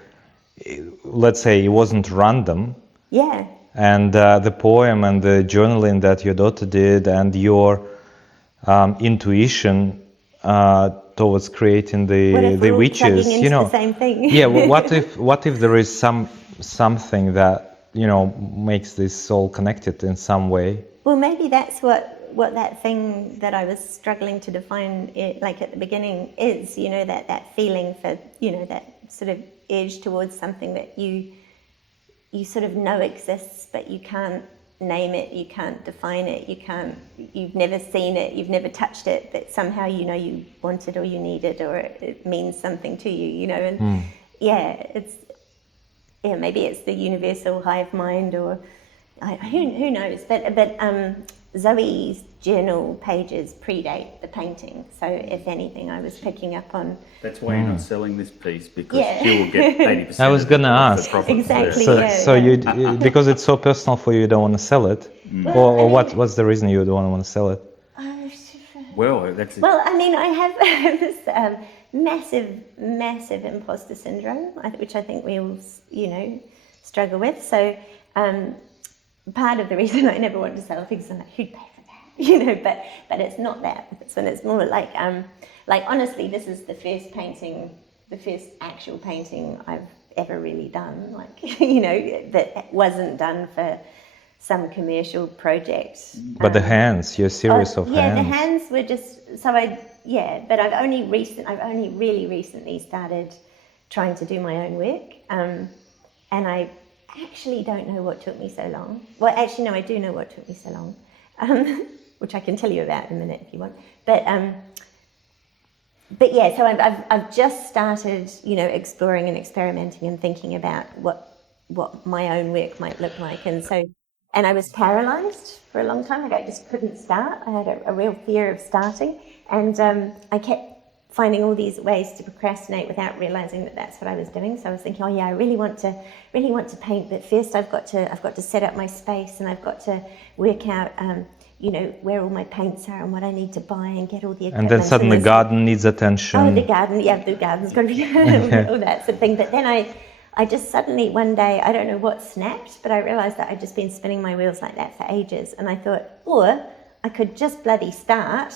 Let's say it wasn't random. Yeah. And the poem and the journaling that your daughter did and your intuition towards creating the witches, you know, the same thing? yeah. What if there is something that, you know, makes this all connected in some way? Well, maybe that's what that thing that I was struggling to define, like at the beginning, is. You know, that feeling for, you know, that sort of edge towards something that you sort of know exists, but you can't name it, you can't define it, you've never seen it, you've never touched it, but somehow you know you want it or you need it or it means something to you, you know. And maybe it's the universal hive mind, or who knows. But Zoe's journal pages predate the painting, so if anything, I was picking up on. That's why you're not selling this piece, because she will get 80%. I was gonna ask. Exactly. So you, because it's so personal for you don't want to sell it, or what's the reason you don't want to sell it? Well, that's it. Well, I mean, I have this massive imposter syndrome, which I think we all, you know, struggle with. So part of the reason I never want to sell things is like, who'd pay for that, you know? But it's not that. It's more like honestly, this is the first actual painting I've ever really done. Like, you know, that wasn't done for some commercial project. But the hands, your series of hands. Yeah, the hands were just but I've only really recently started trying to do my own work, and I actually don't know what took me so long. Well, actually, no, I do know what took me so long, which I can tell you about in a minute if you want. But yeah, so I've just started, you know, exploring and experimenting and thinking about what my own work might look like, and I was paralysed for a long time. Like I just couldn't start. I had a real fear of starting, and I kept finding all these ways to procrastinate without realising that that's what I was doing. So I was thinking, oh yeah, I really want to paint, but first I've got to set up my space, and I've got to work out, you know, where all my paints are and what I need to buy and get all the equipment. And then suddenly the garden needs attention. Oh, the garden's got to be all that sort of thing. But then I just suddenly one day, I don't know what snapped, but I realised that I'd just been spinning my wheels like that for ages. And I thought, or I could just bloody start,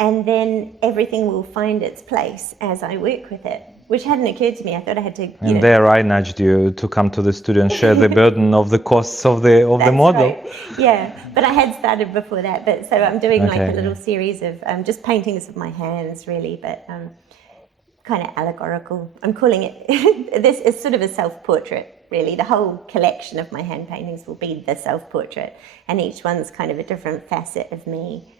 and then everything will find its place as I work with it, which hadn't occurred to me. I thought I had to. And there I nudged you to come to the studio and share the burden of the costs of the model. Right. Yeah, but I had started before that. But so I'm doing like a little series of just paintings of my hands, really, but kind of allegorical. I'm calling it. This is sort of a self-portrait, really. The whole collection of my hand paintings will be the self-portrait, and each one's kind of a different facet of me.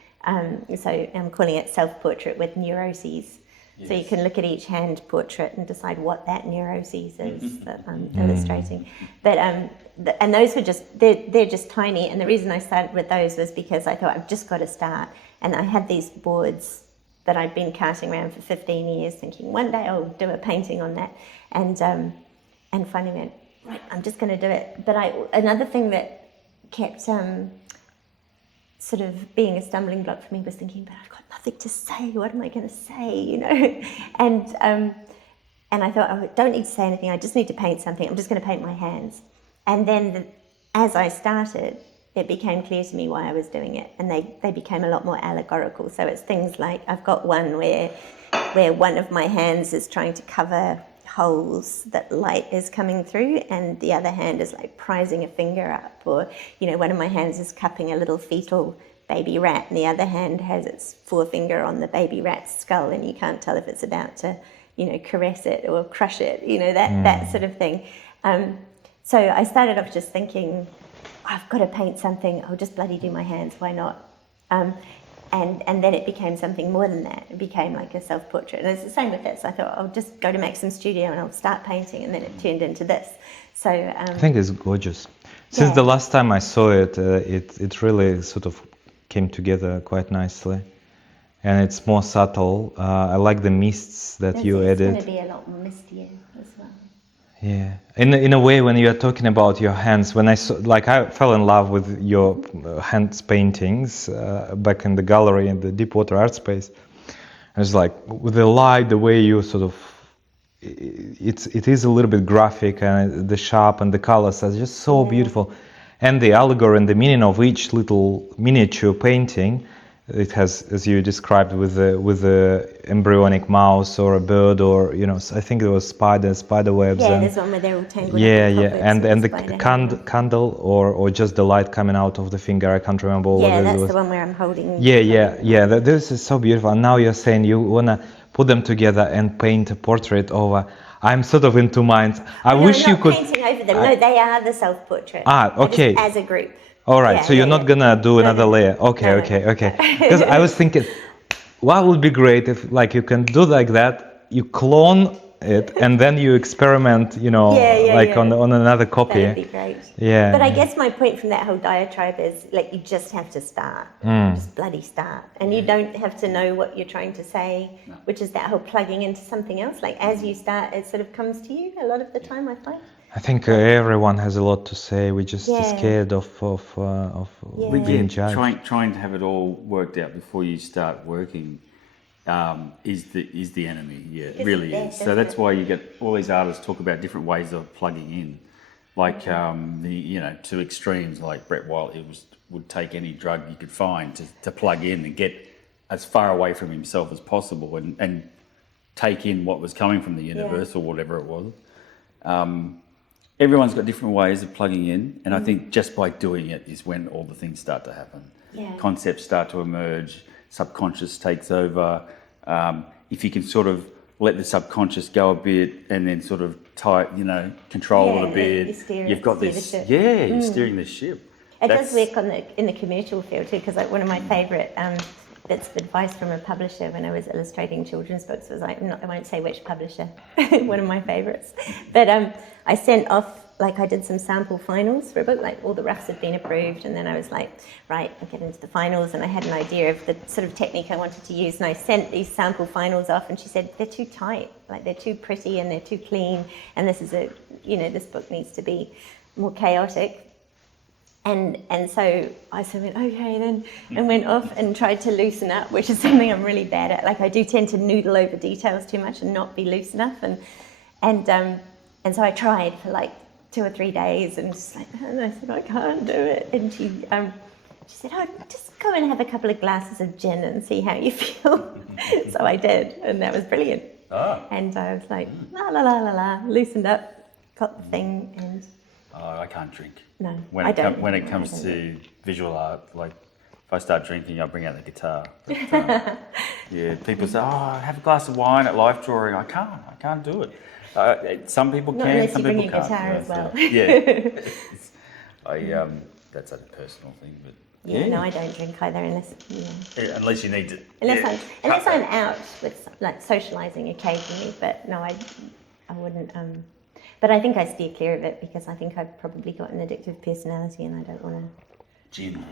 So I'm calling it self-portrait with neuroses. Yes. So you can look at each hand portrait and decide what that neuroses is that I'm illustrating. But and those were they're just tiny. And the reason I started with those was because I thought I've just got to start. And I had these boards that I'd been carting around for 15 years, thinking one day I'll do a painting on that. And finally went, right, I'm just going to do it. But another thing that kept sort of being a stumbling block for me was thinking, but I've got nothing to say. What am I going to say? You know, and I thought, I don't need to say anything. I just need to paint something. I'm just going to paint my hands. And then as I started, it became clear to me why I was doing it, and they became a lot more allegorical. So it's things like I've got one where one of my hands is trying to cover holes that light is coming through, and the other hand is like prizing a finger up, or, you know, one of my hands is cupping a little fetal baby rat, and the other hand has its forefinger on the baby rat's skull, and you can't tell if it's about to, you know, caress it or crush it, you know, that sort of thing. So I started off just thinking, I've got to paint something, I'll just bloody do my hands, why not? And then it became something more than that. It became like a self-portrait. And it's the same with this. I thought, I'll just go to Maksim studio and I'll start painting, and then it turned into this. So I think it's gorgeous. Since the last time I saw it, it really sort of came together quite nicely. and it's more subtle. I like the mists that you It's added. going to be a lot mistier as well. Yeah, in a way, when you are talking about your hands, when I saw, like, I fell in love with your hands paintings back in the gallery in the Deepwater Art Space. I was like, with the light, the way you sort of, it is a little bit graphic, and the sharp and the colors are just so beautiful, and the allegory and the meaning of each little miniature painting. It has, as you described, with the embryonic mouse or a bird, or I think it was spider webs. Yeah, and there's one where they're all tangled yeah, up in yeah, cobwebs and the spider hanging off. candle, or just the light coming out of the finger. I can't remember what Yeah, it that's was. the one where I'm holding. Yeah. This is so beautiful. And now you're saying you wanna put them together and paint a portrait over. I'm sort of in two minds. I No, wish I'm you not could. painting over them. No, they are the self-portrait. Ah, okay. As a group. All right, Yeah, so you're not gonna do another layer. Okay, No, okay. Because I was thinking, what would be great if, like, you can do like that, you clone it, and then you experiment, like on another copy. That'd be great. Yeah. But I guess my point from that whole diatribe is, like, you just have to start. Just bloody start. And you don't have to know what you're trying to say, which is that whole plugging into something else. Like, as you start, it sort of comes to you a lot of the time, I find. I think everyone has a lot to say. We're just scared of being judged. Trying to have it all worked out before you start working is the enemy. Yeah, it really is. So that's why you get all these artists talk about different ways of plugging in, like to extremes. Like Brett Wilde, would take any drug you could find to plug in and get as far away from himself as possible and take in what was coming from the universe or whatever it was. Everyone's got different ways of plugging in, and I think just by doing it is when all the things start to happen. Yeah. Concepts start to emerge, subconscious takes over. If you can sort of let the subconscious go a bit and then sort of control it a bit, you've got this. Yeah, you're steering the ship. It does work in the commercial field too, because like one of my favourite bits of advice from a publisher when I was illustrating children's books was like, I won't say which publisher, one of my favourites, but I sent off, like, I did some sample finals for a book, like all the roughs had been approved, and then I was like, right, I'll get into the finals, and I had an idea of the sort of technique I wanted to use, and I sent these sample finals off, and she said, they're too tight, like they're too pretty and they're too clean, and this is this book needs to be more chaotic. And so I sort of went, okay then, and went off and tried to loosen up, which is something I'm really bad at. Like, I do tend to noodle over details too much and not be loose enough. And so I tried for like 2 or 3 days, and just like, and I said, I can't do it. And she said, oh, just go and have a couple of glasses of gin and see how you feel. So I did, and that was brilliant. And I was like, la, loosened up, got the thing, and... I can't drink. No, when I it don't. When it comes to visual art, like if I start drinking, I bring out the guitar. But, people say, have a glass of wine at life drawing. I can't do it. Some people Not can, unless some you bring people your can't. guitar as well. That's a personal thing, but no, I don't drink either unless unless you need to. Unless I'm out with like socialising occasionally, but no, I wouldn't. But I think I steer clear of it because I think I've probably got an addictive personality, and I don't want to. Gin.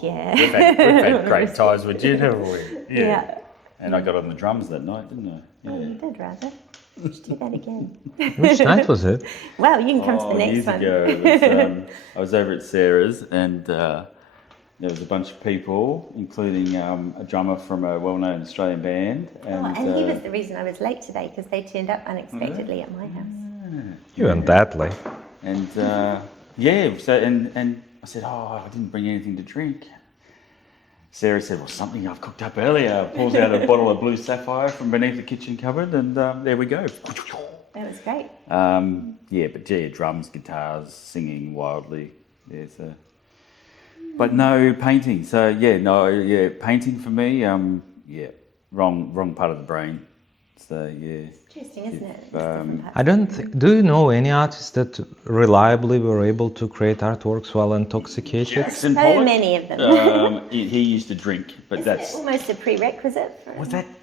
Yeah. We've had great times with gin, haven't we? Yeah. And I got on the drums that night, didn't I? Yeah. Oh, you did, rather. You should do that again. Which night was it? Well, you can come to the next years one. Ago, it was, I was over at Sarah's, and there was a bunch of people, including a drummer from a well-known Australian band. And he was the reason I was late today, because they turned up unexpectedly at my house. You weren't that late. And and I said, I didn't bring anything to drink. Sarah said, well, something I've cooked up earlier. Pulls out a bottle of Blue Sapphire from beneath the kitchen cupboard, and there we go. That was great. Drums, guitars, singing wildly. But no painting. So painting for me, wrong part of the brain. So Interesting, isn't it? I don't think. Do you know any artists that reliably were able to create artworks while intoxicated? Jackson So Pollock, many of them. he used to drink, but that's almost a prerequisite.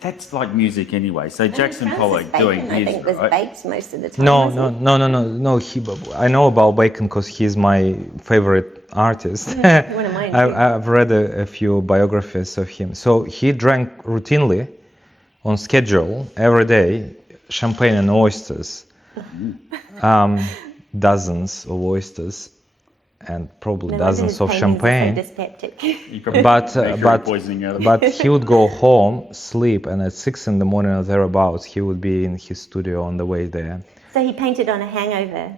that's like music anyway. So Jackson Pollock doing his. I think was right? baked most of the time. No. I know about Bacon because he's my favorite artist. One of my mind. I've read a few biographies of him. So he drank routinely, on schedule, every day, champagne and oysters, dozens of oysters, and probably No wonder his dozens of paintings are champagne. so dyspeptic. You probably But mercury poisoning out of it. but he would go home, sleep, and at 6 in the morning or thereabouts, he would be in his studio on the way there. So he painted on a hangover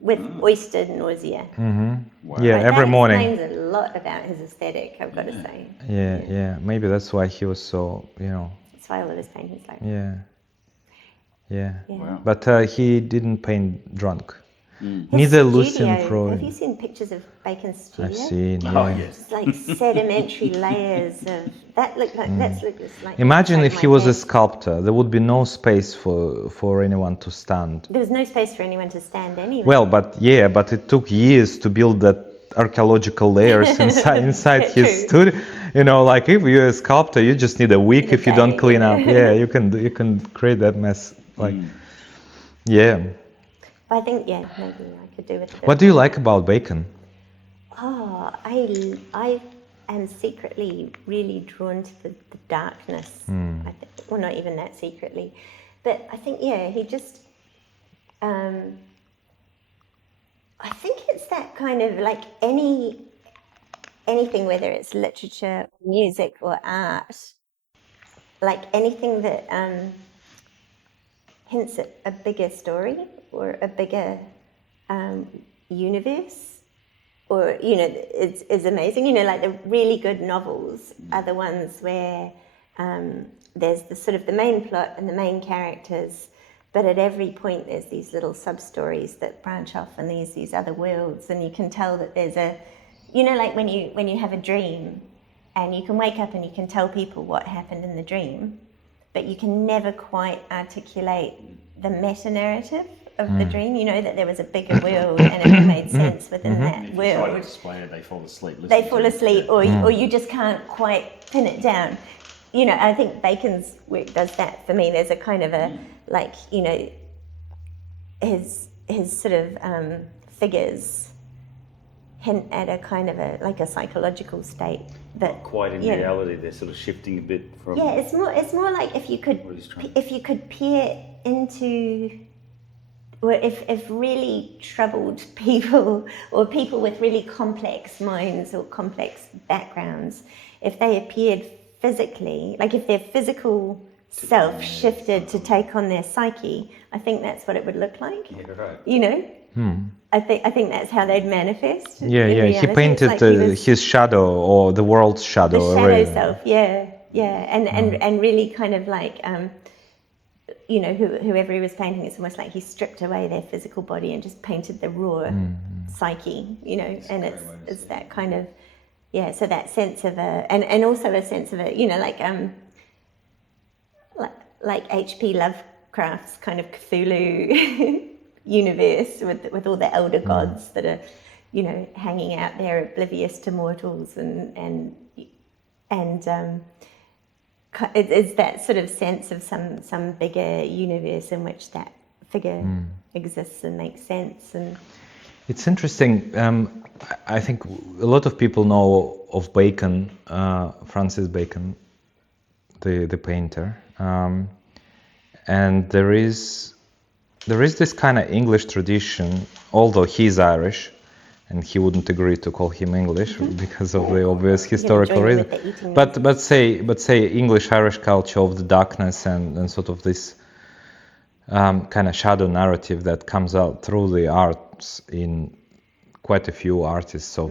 with oyster nausea. Yeah, Like, every that morning. explains a lot about his aesthetic, I've got to say. Yeah. Maybe that's why he was so, That's why all of his paintings like Yeah. Wow. But he didn't paint drunk. His Neither studio, Lucian have Freud. you seen pictures of Bacon's studio? I've seen. Oh, Yeah. yes. It's like sedimentary layers of that look like that's look like. Imagine like if my he was a bed. sculptor. There would be no space for anyone to stand. There was no space for anyone to stand anyway. Well, but it took years to build that archaeological layers inside his True. studio. Like if you're a sculptor, you just need a week In a if you don't day, clean yeah. up. Yeah, you can create that mess. Like, yeah. But I think maybe I could do with a bit. What do you like about Bacon? Oh, I am secretly really drawn to the darkness. Well, not even that secretly, but I think he just. I think it's that kind of like anything, whether it's literature, music, or art, like anything that hints at a bigger story or a bigger universe, or is amazing. Like the really good novels are the ones where there's the sort of the main plot and the main characters, but at every point there's these little sub-stories that branch off, and these other worlds, and you can tell that there's like when you have a dream, and you can wake up and you can tell people what happened in the dream, but you can never quite articulate the meta-narrative of the dream. That there was a bigger world and it all made sense within that If you try to world. explain it, they fall asleep. They fall asleep, or you just can't quite pin it down. I think Bacon's work does that for me. There's a kind of a his sort of figures hint at a kind of a psychological state that Quite in reality, they're sort of shifting a bit from. Yeah, it's more like if you could peer into, or if really troubled people or people with really complex minds or complex backgrounds, if they appeared physically, like if their physical self shifted to take on their psyche, I think that's what it would look like. Yeah, right. I think that's how they'd manifest. Yeah. in reality. He painted It's like his shadow or the world's shadow. the shadow already. self, and really kind of like whoever he was painting, it's almost like he stripped away their physical body and just painted the raw psyche, and it's that kind of so that sense of and also a sense of like H.P. Lovecraft's kind of Cthulhu universe with all the elder gods that are hanging out there oblivious to mortals, and it's that sort of sense of some bigger universe in which that figure exists and makes sense. And it's interesting. I think a lot of people know of Bacon, Francis Bacon, the painter, and there is this kind of English tradition, although he's Irish, and he wouldn't agree to call him English because of the obvious historical reason. But say English-Irish culture of the darkness and sort of this kind of shadow narrative that comes out through the arts in quite a few artists of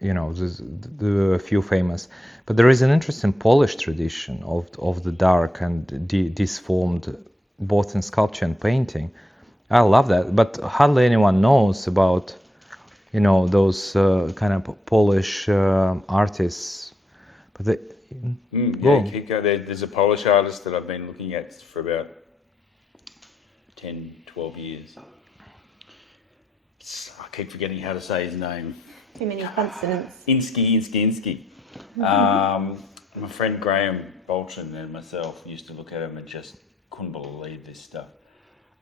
there are a few famous, but there is an interesting Polish tradition of the dark and disformed, both in sculpture and painting. I love that, but hardly anyone knows about those kind of Polish artists. But they Keep going. There's a Polish artist that I've been looking at for about 10, 12 years. I keep forgetting how to say his name. too many consonants. Insky. My friend Graham Bolton and myself used to look at him and just couldn't believe this stuff.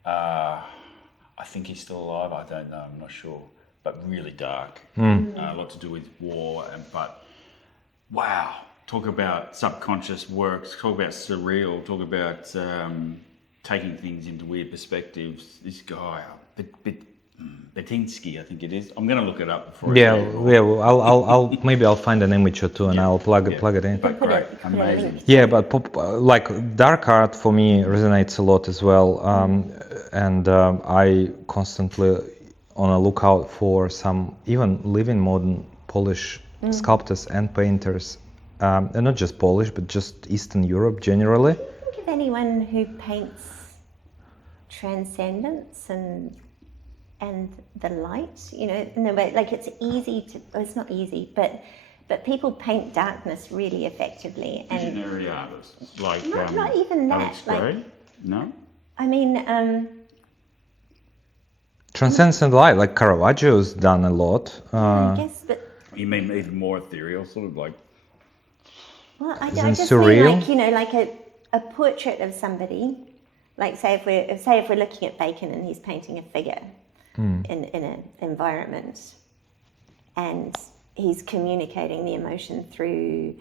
I think he's still alive. I don't know. I'm not sure. but really dark. A lot to do with war, but wow, talk about subconscious works, talk about surreal, talk about taking things into weird perspectives. This guy, Betinsky, I think it is. I'm going to look it up before. Yeah, well, I'll maybe I'll find an image or two and I'll plug it in. But Put great, a amazing. link. Yeah, but like dark art for me resonates a lot as well, and I constantly on a lookout for some even living modern Polish sculptors and painters, and not just Polish but just Eastern Europe generally. Think of anyone who paints transcendence and the light, you know, in the way, like it's easy to, well, it's not easy, but people paint darkness really effectively. And Visionary artists, like not even that, Alex like, Gray? No? I mean, Transcendent light, like Caravaggio's done a lot. I guess, but You mean even more ethereal, sort of like... well, I Isn't just surreal? mean like, you know, like a portrait of somebody, like say if we're looking at Bacon and he's painting a figure in an environment, and he's communicating the emotion through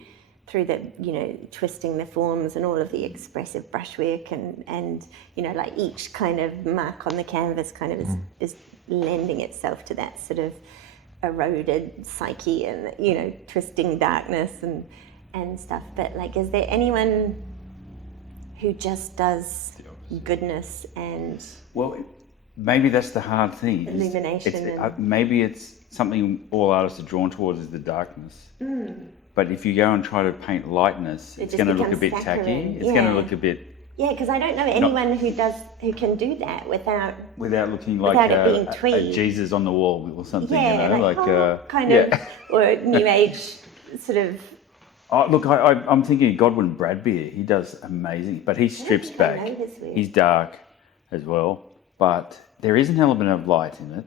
the, you know, twisting the forms and all of the expressive brushwork and you know, like each kind of mark on the canvas kind of is lending itself to that sort of eroded psyche and, you know, twisting darkness and stuff. But like, is there anyone who just does goodness and Well, maybe that's the hard thing. Illumination Maybe it's something all artists are drawn towards is the darkness. But if you go and try to paint lightness, it's just going to look a becomes bit tacky. saccharine. It's going to Yeah. look a bit... yeah, because I don't know anyone who can do that without Without looking like Without it being a twee. Jesus on the wall or something, yeah, you know, like kind yeah. of or new age sort of. Oh, look, I'm thinking of Godwin Bradbeer. He does amazing, but he strips think I back. know this weird. He's dark as well, but there is an element of light in it.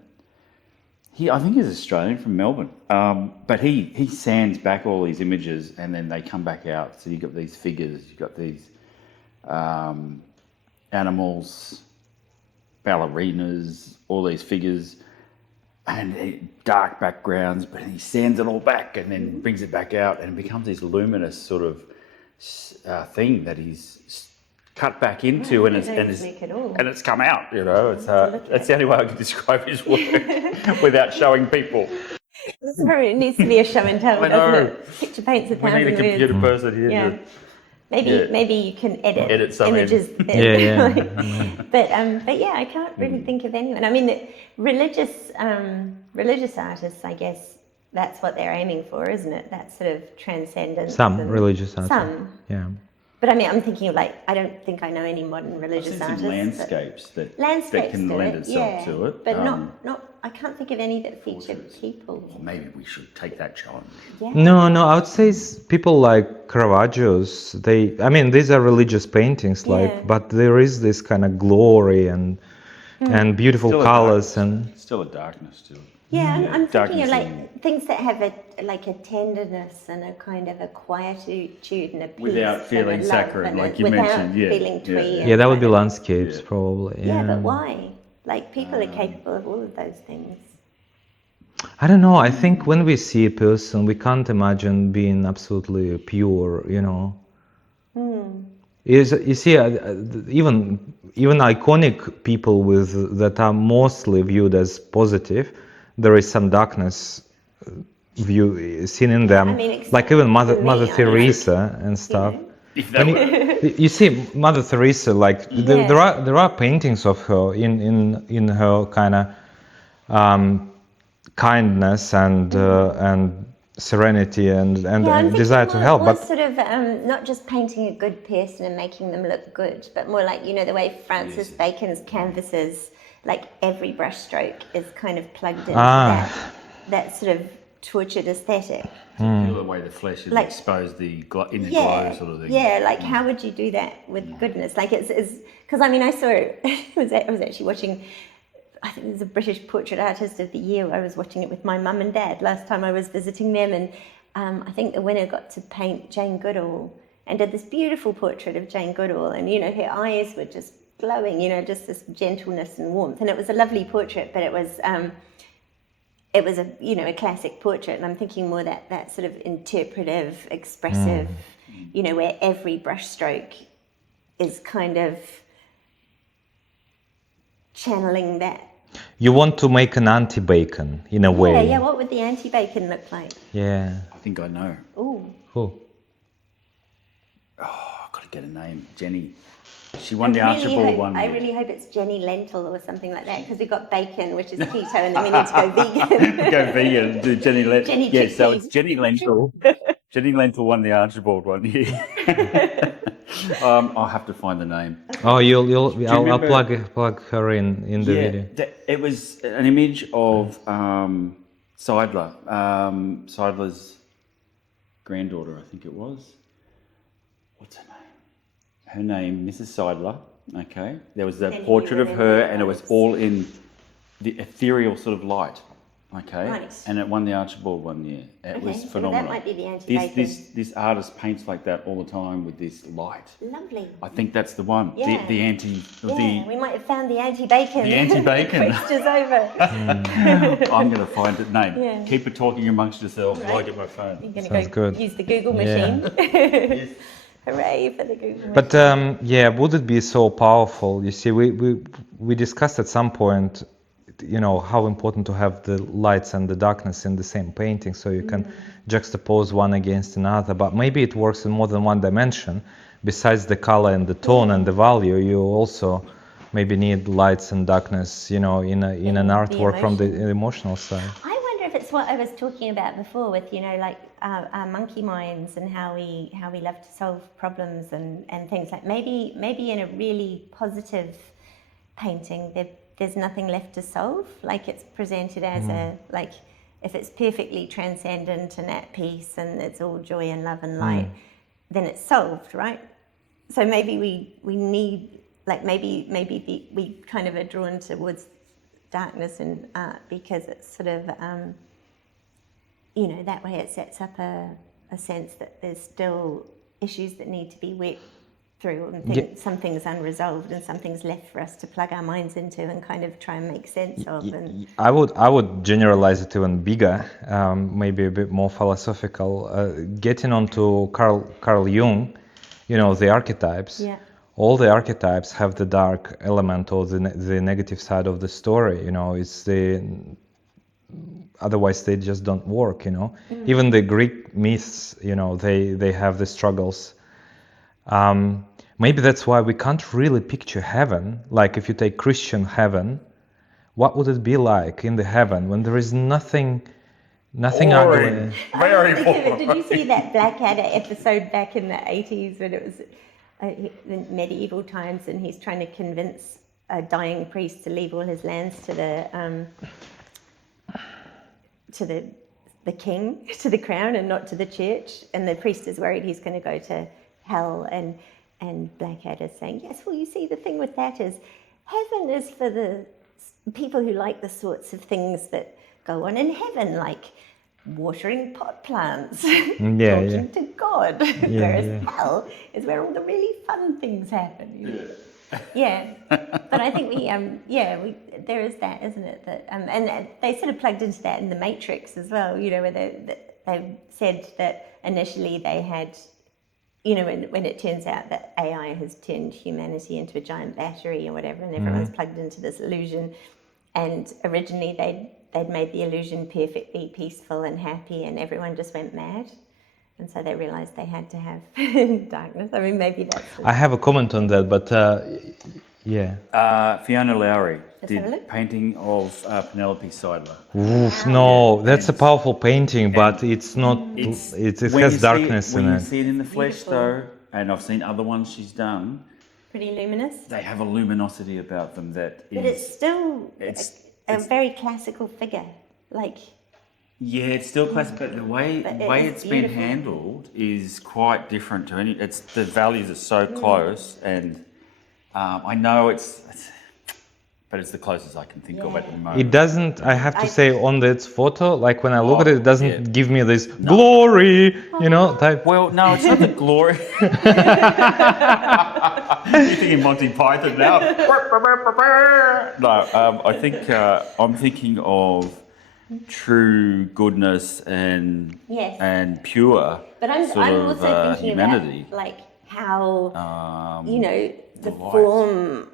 I think he's Australian from Melbourne, but he sands back all these images and then they come back out. So you've got these figures, you've got these animals, ballerinas, all these figures, and dark backgrounds, but he sands it all back and then brings it back out and it becomes this luminous sort of thing that he's cut back into and it's come out, you know. That's the only way I can describe his work without showing people. Sorry, it needs to be a show and tell, I doesn't know. it? Picture paints a We thousand need a computer words. person here Yeah. to... Maybe you can edit some in. images. Yeah. But yeah, I can't really think of anyone. I mean, religious artists, I guess that's what they're aiming for, isn't it? That sort of transcendence. Some and- religious art. Some. Yeah. But I mean, I'm thinking of like, I don't think I know any modern religious I've seen artists. some but- landscapes that Landscapes can do lend it, itself yeah. to it. But not, I can't think of any that feature people. Maybe we should take that challenge. Yeah. No, I would say people like Caravaggio's, I mean, these are religious paintings, Yeah. but there is this kind of glory and beautiful Still a colors darkness. Still a darkness to it. Yeah, I'm thinking darkness of like in- things that have a tenderness and a kind of a quietude and a peace. Without feeling and a love saccharine, and like you without mentioned, yeah, feeling yeah. twee. Yeah, that would and be kind of- landscapes probably. Yeah, but why? Like people are capable of all of those things. I don't know. I think when we see a person, we can't imagine being absolutely pure, you know. You see, even iconic people that are mostly viewed as positive, there is some darkness seen in them. I mean, except like even for me, Mother I Teresa and stuff. know. If they were, You see, Mother Teresa, like Yeah. there are paintings of her in her kind of kindness and serenity and Yeah, I'm thinking desire to more- help, more but sort of not just painting a good person and making them look good, but more like, you know, the way Francis Bacon's canvases, like every brush stroke is kind of plugged into that sort of tortured aesthetic. feel the way the flesh is Like- exposed, the inner glow sort of thing. Yeah, like how would you do that with goodness? Like it's because I mean I saw it. I was actually watching. I think there's a British portrait artist of the year. I was watching it with my mum and dad last time I was visiting them, and I think the winner got to paint Jane Goodall and did this beautiful portrait of Jane Goodall, and you know her eyes were just glowing, you know, just this gentleness and warmth, and it was a lovely portrait, but it it was a classic portrait, and I'm thinking more that sort of interpretive, expressive, where every brushstroke is kind of channeling that. You want to make an anti-Bacon in a way. Yeah. What would the anti-Bacon look like? Yeah. I think I know. Ooh. Cool. Oh, I've got to get a name. Jenny. She won the Archibald one. I really hope it's Jenny Lentil or something like that, because we've got bacon, which is keto, and then we need to go vegan. Go vegan. Do Jenny Lentil. Jenny Yeah, so chickpeas. it's Jenny Lentil. Jenny Lentil won the Archibald one. Yeah. I'll have to find the name. Oh, I'll remember- plug her in the video. It was an image of Seidler, Seidler's granddaughter, I think it was. What's her name? Her name, Mrs. Seidler. Okay, there was a Then portrait you of her, remember and it was those. all in the ethereal sort of light. Okay, Nice. and it won the Archibald one year. It was Okay, so phenomenal. that might be the anti-Bacon. This artist paints like that all the time with this light. Lovely. I think that's the one. Yeah. The anti. Yeah, we might have found the anti-Bacon. The anti-Bacon. Quest is over. I'm going to find the name. Yeah. Keep it talking amongst yourselves while I Right. get my phone. You're going to Sounds go good. use the Google Yeah. machine. Hooray for the Google But machine. would it be so powerful? You see, we discussed at some point, how important to have the lights and the darkness in the same painting, so you can juxtapose one against another. But maybe it works in more than one dimension. Besides the color and the tone and the value, you also maybe need lights and darkness, in an artwork from the emotional side. I wonder if it's what I was talking about before with, like our monkey minds and how we love to solve problems and things like maybe in a really positive painting there's nothing left to solve. Like it's presented as if it's perfectly transcendent and at peace and it's all joy and love and light, then it's solved, right? So maybe we need, like maybe we kind of are drawn towards darkness in art because it's sort of that way it sets up a sense that there's still issues that need to be worked through and some things unresolved and some things left for us to plug our minds into and kind of try and make sense of. And I would generalize it even bigger, maybe a bit more philosophical. Getting onto Carl Jung, the archetypes. yeah, All the archetypes have the dark element or the negative side of the story. It's otherwise they just don't work. Even the Greek myths, they have the struggles.Maybe that's why we can't really picture heaven. Like if you take Christian heaven, what would it be like in the heaven when there is nothing ugly? Very Did you see that Blackadder episode back in the 80s when it was in medieval times and he's trying to convince a dying priest to leave all his lands to the king, to the crown and not to the church, and the priest is worried he's going to go to hell, and Blackadder's saying, yes, well, you see, the thing with that is heaven is for the people who like the sorts of things that go on in heaven, like watering pot plants, talking to God, whereas hell is where all the really fun things happen. Yeah, but I think there is that, isn't it? That and they sort of plugged into that in the Matrix as well. Where they said that initially they had, when it turns out that AI has turned humanity into a giant battery or whatever, and everyone's plugged into this illusion, and originally they'd made the illusion perfectly peaceful and happy, and everyone just went mad. And so they realized they had to have darkness. I mean, maybe that's... I have a comment on that, but Fiona Lowry Let's have a did look. painting of Penelope Seidler. Oof, no, that's a powerful painting, but it's not. It When has you darkness when in you it. see it in the flesh, Beautiful. though, and I've seen other ones she's done, Pretty luminous. they have a luminosity about them that is... But it's still it's- a it's- very classical figure. Like, Yeah, it's still classic, but the way But it is it's been beautiful. handled is quite different to any. It's the values are so close, and I know it's, but it's the closest I can think of at the moment. It doesn't. I have to say, on that photo, like when I look at it, it doesn't yeah. give me this glory, type. Well, no, it's not the glory. You're thinking Monty Python now. No, I think I'm thinking of true goodness and Yes. and pure But I'm sort of also thinking humanity. about like how the light. form.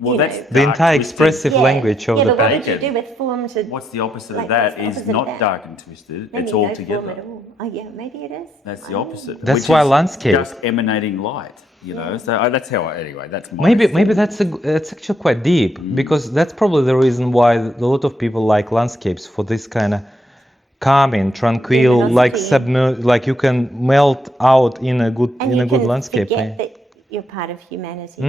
Well, that's The dark, entire twisted. expressive language of yeah, the but what would painting. you do with form to? What's the opposite like, of that what's the is opposite of not that? dark and twisted. Maybe It's all no together. form at all. Oh yeah, maybe it is. That's I the don't know. opposite. That's which why is landscape. just emanating light. So that's how. Anyway, that's my. Maybe that's actually quite deep because that's probably the reason why a lot of people like landscapes for this kind of calming, tranquil, like Luminosity. like you can melt out in a good And you can landscape. forget that you're part of humanity.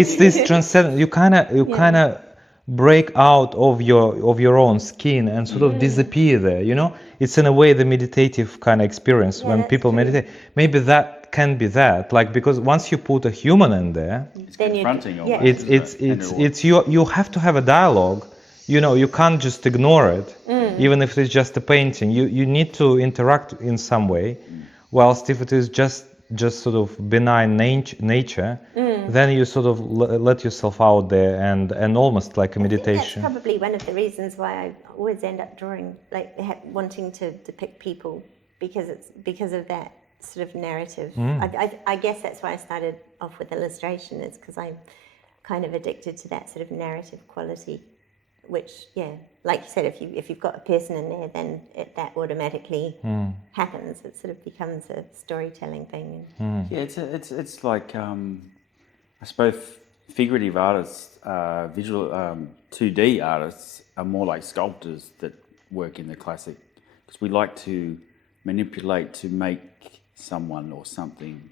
It's this transcendent. You kind of break out of your own skin and sort of disappear there. It's in a way the meditative kind of experience Yeah, when that's people true. meditate. Maybe that can be that, like, because once you put a human in there, It's Then you- confronting yeah. almost. it's you have to have a dialogue. You can't just ignore it, even if it's just a painting. You need to interact in some way. Whilst if it is just sort of benign nature, then you sort of let yourself out there and almost like a I think meditation. that's probably one of the reasons why I always end up drawing, like wanting to depict people, because of that sort of narrative. I guess that's why I started off with illustration, is because I'm kind of addicted to that sort of narrative quality, which, like you said, if you've got a person in there, then that automatically happens. It sort of becomes a storytelling thing. Yeah, it's like I suppose figurative artists, visual 2D artists are more like sculptors that work in the classic, because we like to manipulate to make someone or something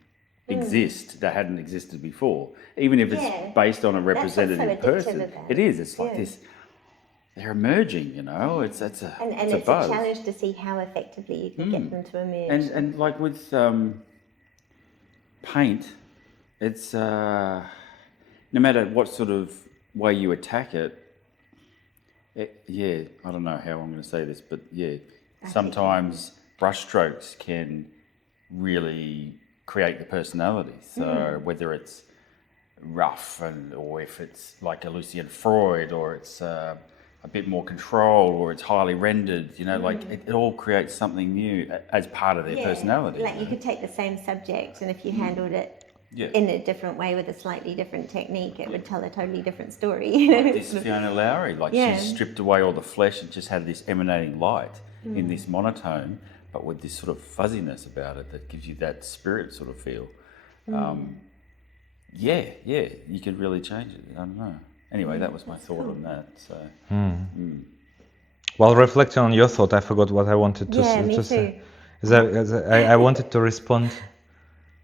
exist that hadn't existed before, even if it's based on a representative That's what's so person. addictive about It is. It's like this. They're emerging, It's And it's it's a buzz. a challenge to see how effectively you can get them to emerge. And like with paint, it's no matter what sort of way you attack it, I don't know how I'm going to say this, but sometimes brushstrokes can really create the personality. So whether it's rough or if it's like a Lucian Freud, or it's a bit more controlled, or it's highly rendered, like it all creates something new as part of their personality. Like you could take the same subject, and if you handled it in a different way with a slightly different technique, it would tell a totally different story. Like this Fiona Lowry, she stripped away all the flesh and just had this emanating light in this monotone, but with this sort of fuzziness about it that gives you that spirit sort of feel. You could really change it. I don't know. Anyway, that was my thought on that. So. While reflecting on your thought, I forgot what I wanted to say. I wanted to respond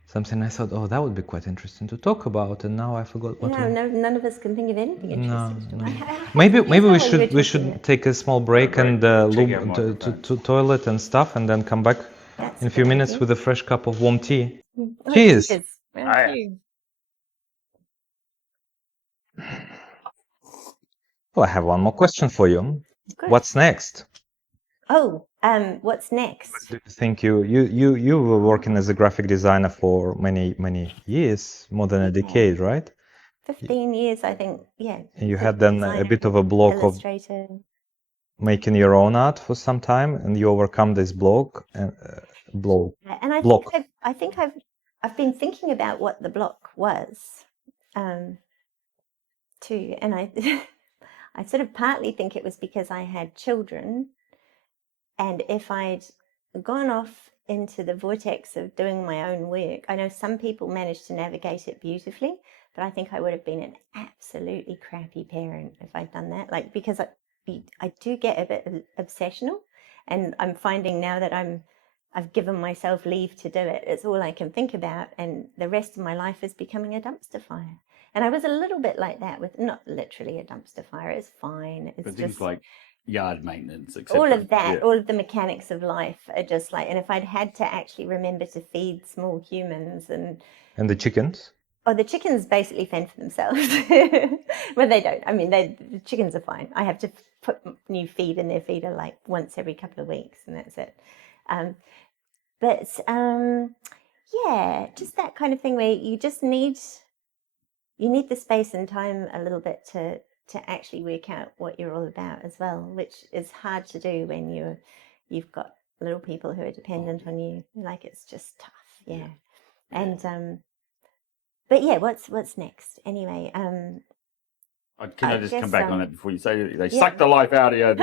something. I thought, that would be quite interesting to talk about, and now I forgot what. None of us can think of anything interesting. Maybe we should take a small break and to toilet and stuff, and then come back in a few minutes with a fresh cup of warm tea. Cheers. Thank you. Well, I have one more question for you. Good. What's next? What's next? Do you think you were working as a graphic designer for many years, more than a decade, right? 15 years, I think. Yeah. And you had then a bit of a block Illustrator. of making your own art for some time, and you overcome this block and And I think I've been thinking about what the block was, too, and I sort of partly think it was because I had children, and if I'd gone off into the vortex of doing my own work, I know some people manage to navigate it beautifully, but I think I would have been an absolutely crappy parent if I'd done that. Like, because I do get a bit obsessional, and I'm finding now that I've given myself leave to do it. It's all I can think about, and the rest of my life is becoming a dumpster fire. And I was a little bit like that with, not literally a dumpster fire, it's fine. It's but just things like yard maintenance, etc. all of that, all of the mechanics of life are just like, and if I'd had to actually remember to feed small humans and the chickens. Oh, the chickens basically fend for themselves. Well, they don't. I mean, the chickens are fine. I have to put new feed in their feeder like once every couple of weeks, and that's it. Just that kind of thing where you just need the space and time a little bit to to actually work out what you're all about as well, which is hard to do when you've got little people who are dependent on you. Like, it's just tough. Yeah. And but yeah, what's next anyway? Can I I just guess, come back on that before you say they yeah. suck the life out of you?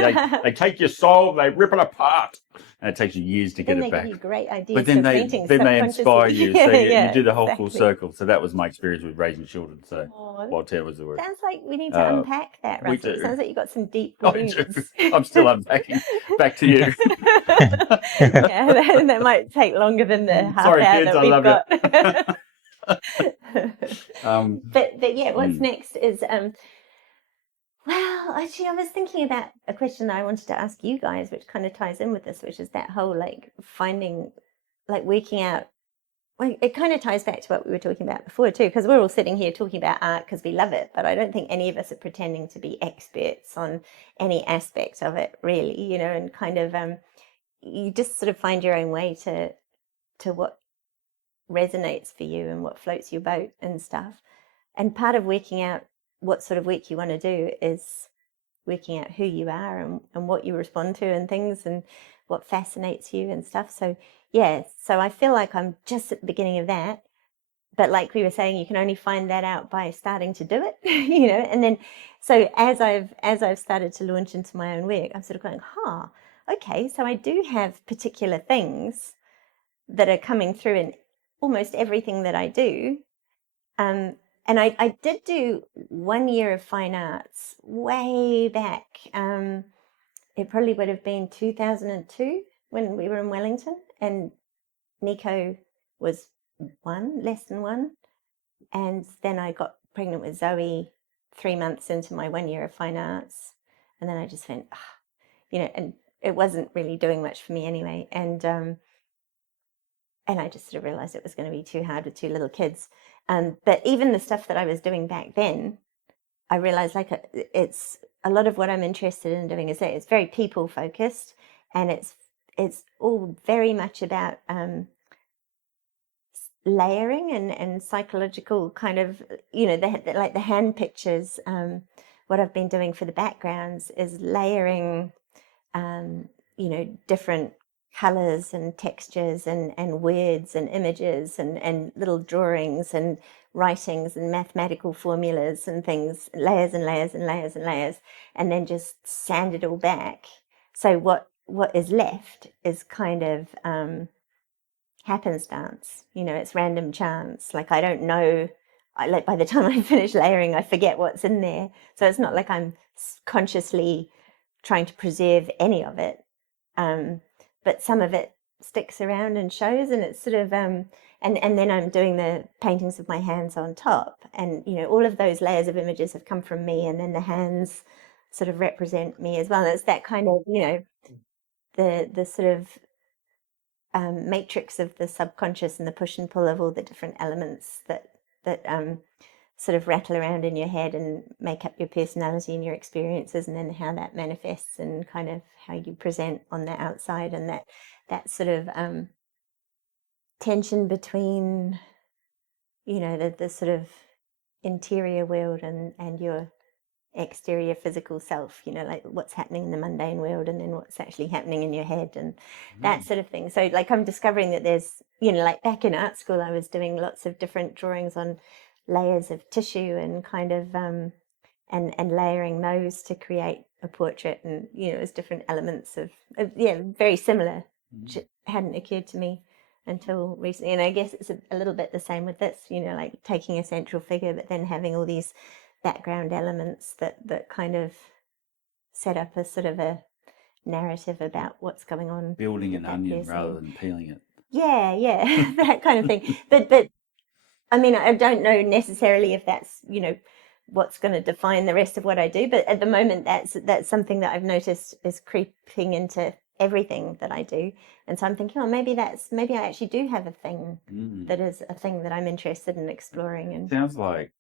They take your soul, they rip it apart, and it takes you years to Then get they it back. give you great ideas But then for painting they inspire subconsciously. you, so you Yeah, do the whole full exactly. circle. So that was my experience with raising children. So Oh, while Ted was at work, sounds like we need to unpack that, we Russell. It do. sounds like you've got some deep I roots. do. I'm still unpacking. Back to you. Yeah, that might take longer than the half Sorry, hour kids, that I we've love got. you. But yeah, what's next is well, actually, I was thinking about a question that I wanted to ask you guys, which kind of ties in with this, which is that whole like finding, like working out. Well, it kind of ties back to what we were talking about before too, because we're all sitting here talking about art because we love it, but I don't think any of us are pretending to be experts on any aspect of it, really, you know, and kind of you just sort of find your own way to what resonates for you and what floats your boat and stuff. And part of working out what sort of work you want to do is working out who you are and what you respond to and things and what fascinates you and stuff. So yeah, so I feel like I'm just at the beginning of that. But like we were saying, you can only find that out by starting to do it, you know. And then so as I've started to launch into my own work, I'm sort of going, okay, so I do have particular things that are coming through in almost everything that I do. And I did do 1 year of fine arts way back. It probably would have been 2002 when we were in Wellington, and Nico was less than one. And then I got pregnant with Zoe 3 months into my 1 year of fine arts. And then I just went, you know, and it wasn't really doing much for me anyway. And I just sort of realized it was going to be too hard with 2 little kids. But even the stuff that I was doing back then, I realized like it's a lot of what I'm interested in doing is that it's very people focused, and it's all very much about layering and psychological kind of, you know, like the hand pictures. What I've been doing for the backgrounds is layering, you know, different colors and textures and words and images and little drawings and writings and mathematical formulas and things, layers and layers and layers and layers, and then just sand it all back. So what is left is kind of happenstance, you know, it's random chance. Like, I don't know, like by the time I finish layering, I forget what's in there. So it's not like I'm consciously trying to preserve any of it. But some of it sticks around and shows, and it's sort of and then I'm doing the paintings of my hands on top, and you know, all of those layers of images have come from me, and then the hands sort of represent me as well. And it's that kind of, you know, the sort of matrix of the subconscious and the push and pull of all the different elements that sort of rattle around in your head and make up your personality and your experiences, and then how that manifests and kind of how you present on the outside, and that sort of tension between, you know, the sort of interior world and your exterior physical self, you know, like what's happening in the mundane world and then what's actually happening in your head and that sort of thing. So like I'm discovering that there's, you know, like back in art school I was doing lots of different drawings on layers of tissue and kind of and layering those to create a portrait, and you know, it was different elements of yeah, very similar, which hadn't occurred to me until recently. And I guess it's a little bit the same with this, you know, like taking a central figure but then having all these background elements that kind of set up a sort of a narrative about what's going on. Building an onion rather than peeling it. Yeah, that kind of thing. But I mean, I don't know necessarily if that's, you know, what's going to define the rest of what I do. But at the moment, that's something that I've noticed is creeping into everything that I do. And so I'm thinking, oh, maybe I actually do have a thing that is a thing that I'm interested in exploring. And sounds like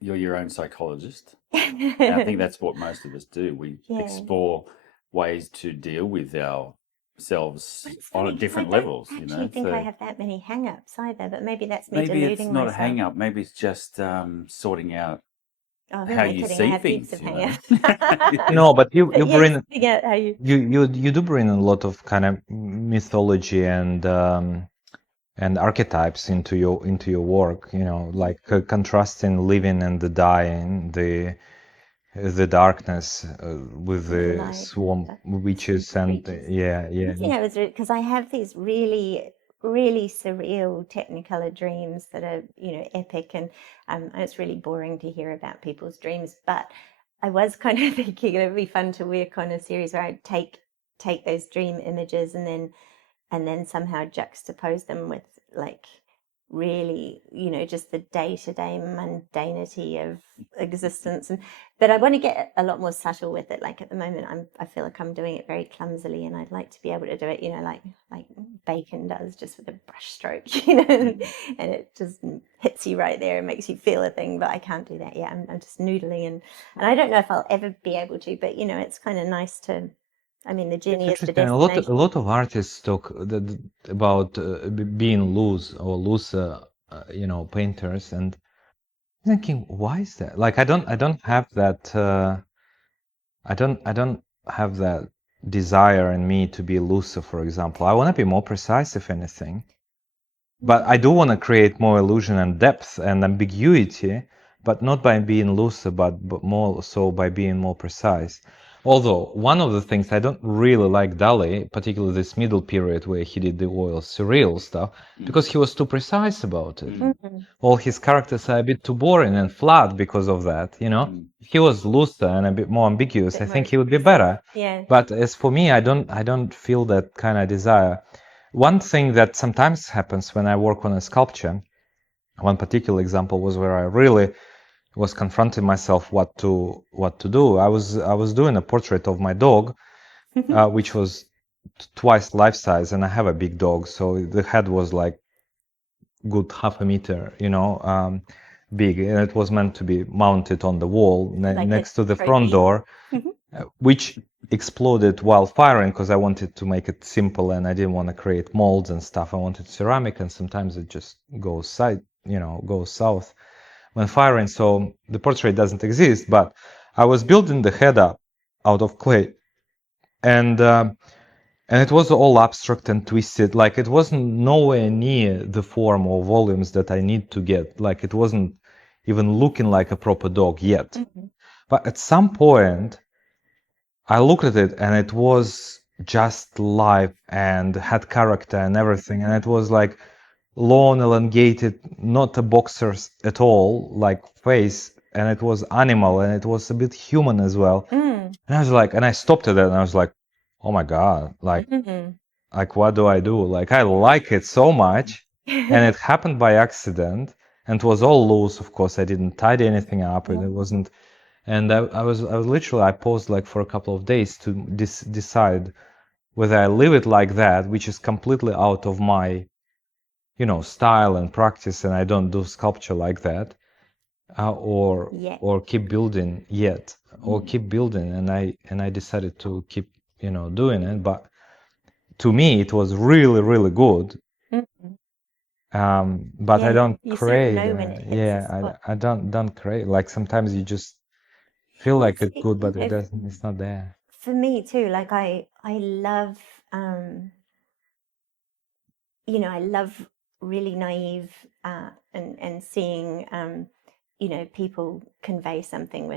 you're your own psychologist. And I think that's what most of us do. We explore ways to deal with ourselves on different levels. I you actually know, think so I have that many hang-ups either, but maybe that's me maybe deluding it's not myself. a hang up. Maybe it's just sorting out Oh, who how am I you kidding? I see have heaps things, of you hang-ups. No, but you But you yes, bring figure out how you. you do bring a lot of kind of mythology and archetypes into your work, you know, like contrasting living and the dying, the darkness with The the light and swamp stuff, witches swamp and creatures. yeah, I yeah. think I was because I have these really, really surreal Technicolor dreams that are, epic, and it's really boring to hear about people's dreams. But I was kind of thinking it would be fun to work on a series where I'd take those dream images and then somehow juxtapose them with like really, just the day-to-day mundanity of existence. But I want to get a lot more subtle with it. Like at the moment I feel like I'm doing it very clumsily, and I'd like to be able to do it, like Bacon does, just with a brush stroke, and it just hits you right there and makes you feel a thing. But I can't do that yet. I'm just noodling, and I don't know if I'll ever be able to, but it's kind of nice to. I mean, the It's journey is the interesting. A destination. lot of artists talk about being loose or looser, painters, and thinking, why is that? Like, I don't have that. I don't have that desire in me to be looser. For example, I want to be more precise, if anything. But I do want to create more illusion and depth and ambiguity, but not by being looser, but more so by being more precise. Although, one of the things I don't really like Dali, particularly this middle period where he did the oil surreal stuff, because he was too precise about it. All his characters are a bit too boring and flat because of that, you know? If he was looser and a bit more ambiguous, I think he would be better. Yeah. But as for me, I don't feel that kind of desire. One thing that sometimes happens when I work on a sculpture, one particular example was where I really was confronting myself what to do. I was doing a portrait of my dog, which was twice life size, and I have a big dog, so the head was like good half a meter, big, and it was meant to be mounted on the wall Like a next to the front trophy. door, which exploded while firing because I wanted to make it simple and I didn't want to create molds and stuff. I wanted ceramic, and sometimes it just goes goes south when firing. So the portrait doesn't exist, but I was building the head up out of clay, and it was all abstract and twisted. Like it wasn't nowhere near the form or volumes that I need to get. Like it wasn't even looking like a proper dog yet. But at some point, I looked at it and it was just live and had character and everything. And it was like long, elongated, not a boxer's at all, like face. And it was animal and it was a bit human as well. And I was like, and I stopped at it and I was like, oh my God, like what do I do? Like I like it so much. And it happened by accident and it was all loose. Of course, I didn't tidy anything up and it wasn't. And I was literally, I paused like for a couple of days to decide whether I leave it like that, which is completely out of my, style and practice, and I don't do sculpture like that, or Yeah. or keep building yet, or keep building, and I decided to keep, doing it. But to me, it was really, really good. But I Yeah. don't You sort of crave. know when it hits a spot. I don't crave. Like sometimes you just feel Well, like it's see, good, but it doesn't. It's not there. for me too, like I love um I love really naive and seeing people convey something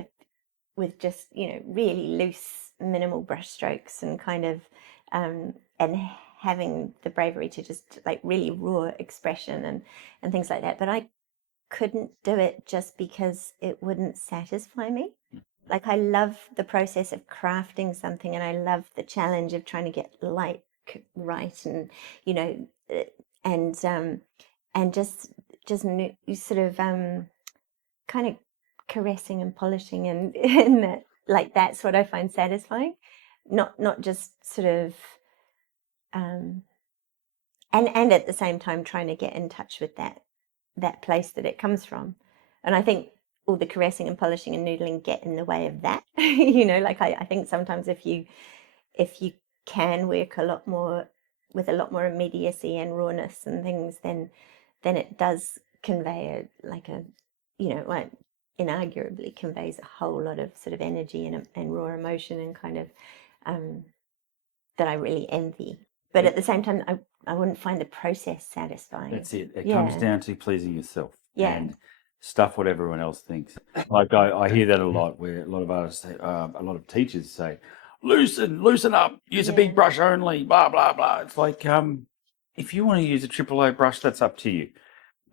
with just really loose minimal brush strokes and kind of and having the bravery to just like really raw expression and things like that. But I couldn't do it just because it wouldn't satisfy me. Like I love the process of crafting something, and I love the challenge of trying to get light right, and you know, uh, and just sort of kind of caressing and polishing, and that, like that's what I find satisfying, not just sort of um, and at the same time trying to get in touch with that place that it comes from. And I think all the caressing and polishing and noodling get in the way of that. Like I think sometimes if you can work a lot more with a lot more immediacy and rawness and things, then it does convey like inarguably conveys a whole lot of sort of energy and raw emotion and kind of that I really envy. But at the same time, I wouldn't find the process satisfying. That's it. It Yeah. comes down to pleasing yourself. Yeah. And stuff what everyone else thinks. Like I hear that a lot, where a lot of artists say, a lot of teachers say, loosen up, use a big brush only, blah blah blah. It's like, if you want to use a AAA brush, that's up to you.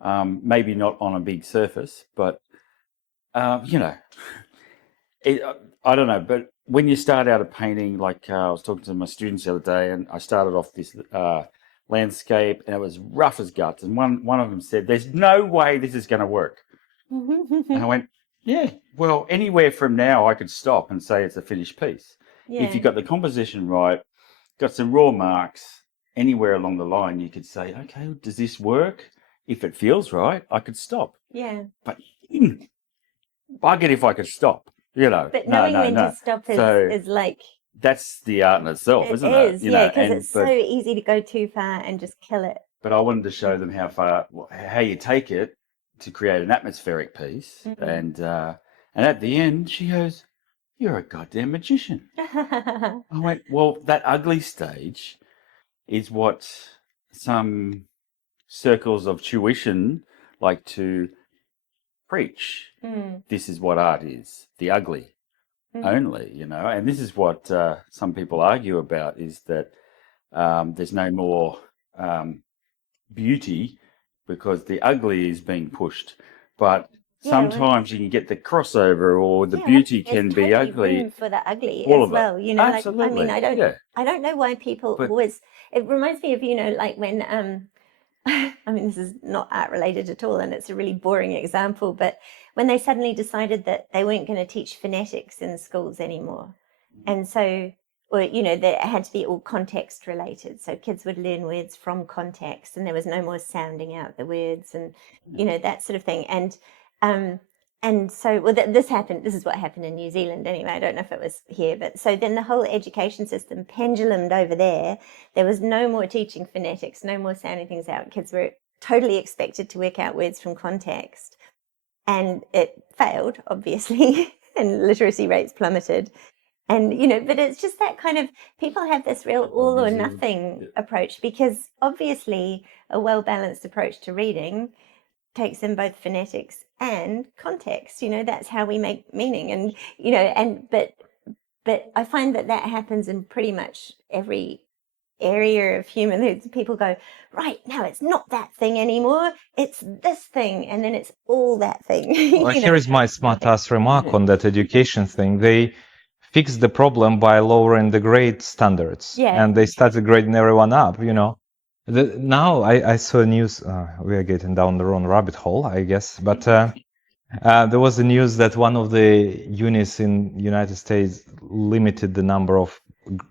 Maybe not on a big surface, but you know, I don't know. But when you start out a painting, like I was talking to my students the other day, and I started off this landscape, and it was rough as guts. And one of them said, "There's no way this is going to work." And I went, "Yeah, well, anywhere from now, I could stop and say it's a finished piece. If you got the composition right, got some raw marks, anywhere along the line, you could say, okay, does this work? If it feels right, I could stop. Yeah. But bugger if I could stop, you know. But knowing when to stop is like... That's the art in itself, isn't it? It is, yeah, because it's so easy to go too far and just kill it. But I wanted to show them how you take it to create an atmospheric piece. And at the end, she goes, "You're a goddamn magician." I went, well, that ugly stage is what some circles of tuition like to preach. This is what art is, the ugly only, you know. And this is what some people argue about, is that there's no more beauty because the ugly is being pushed. But sometimes you can get the crossover, or the beauty can be ugly. Room for the ugly all as well, you know. Absolutely. Like, I mean, I don't know why people always. It reminds me of, you know, like when I mean, this is not art related at all, and it's a really boring example, but when they suddenly decided that they weren't going to teach phonetics in schools anymore, and so, or, you know, that it had to be all context related, so kids would learn words from context, and there was no more sounding out the words, and you know, that sort of thing. And so, well, this happened. This is what happened in New Zealand anyway. I don't know if it was here, but so then the whole education system pendulumed over there. There was no more teaching phonetics, no more sounding things out. Kids were totally expected to work out words from context, and it failed, obviously, and literacy rates plummeted. And, you know, but it's just that kind of, people have this real all or nothing approach, because obviously a well-balanced approach to reading takes in both phonetics and context. You know, that's how we make meaning. And, you know, but I find that happens in pretty much every area of human. People go, right, now it's not that thing anymore, it's this thing, and then it's all that thing. Well, here is my smart-ass remark on that education thing. They fixed the problem by lowering the grade standards, and they started grading everyone up, you know. Now I saw news, we are getting down the wrong rabbit hole, I guess, but there was the news that one of the unis in United States limited the number of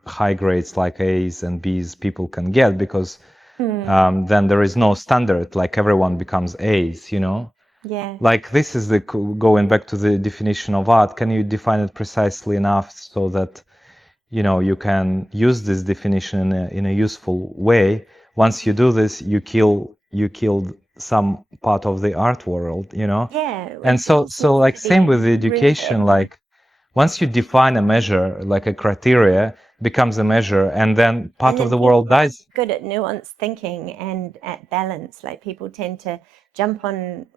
high grades like A's and B's people can get, because then there is no standard, like everyone becomes A's, you know. Yeah. Like, this is the, going back to the definition of art, can you define it precisely enough so that, you know, you can use this definition in a useful way? Once you do this, you killed some part of the art world, you know. Yeah. And so like, same with the education, like, once you define a measure, like a criteria becomes a measure, and then part of the world dies. Good at nuanced thinking and at balance. Like, people tend to jump on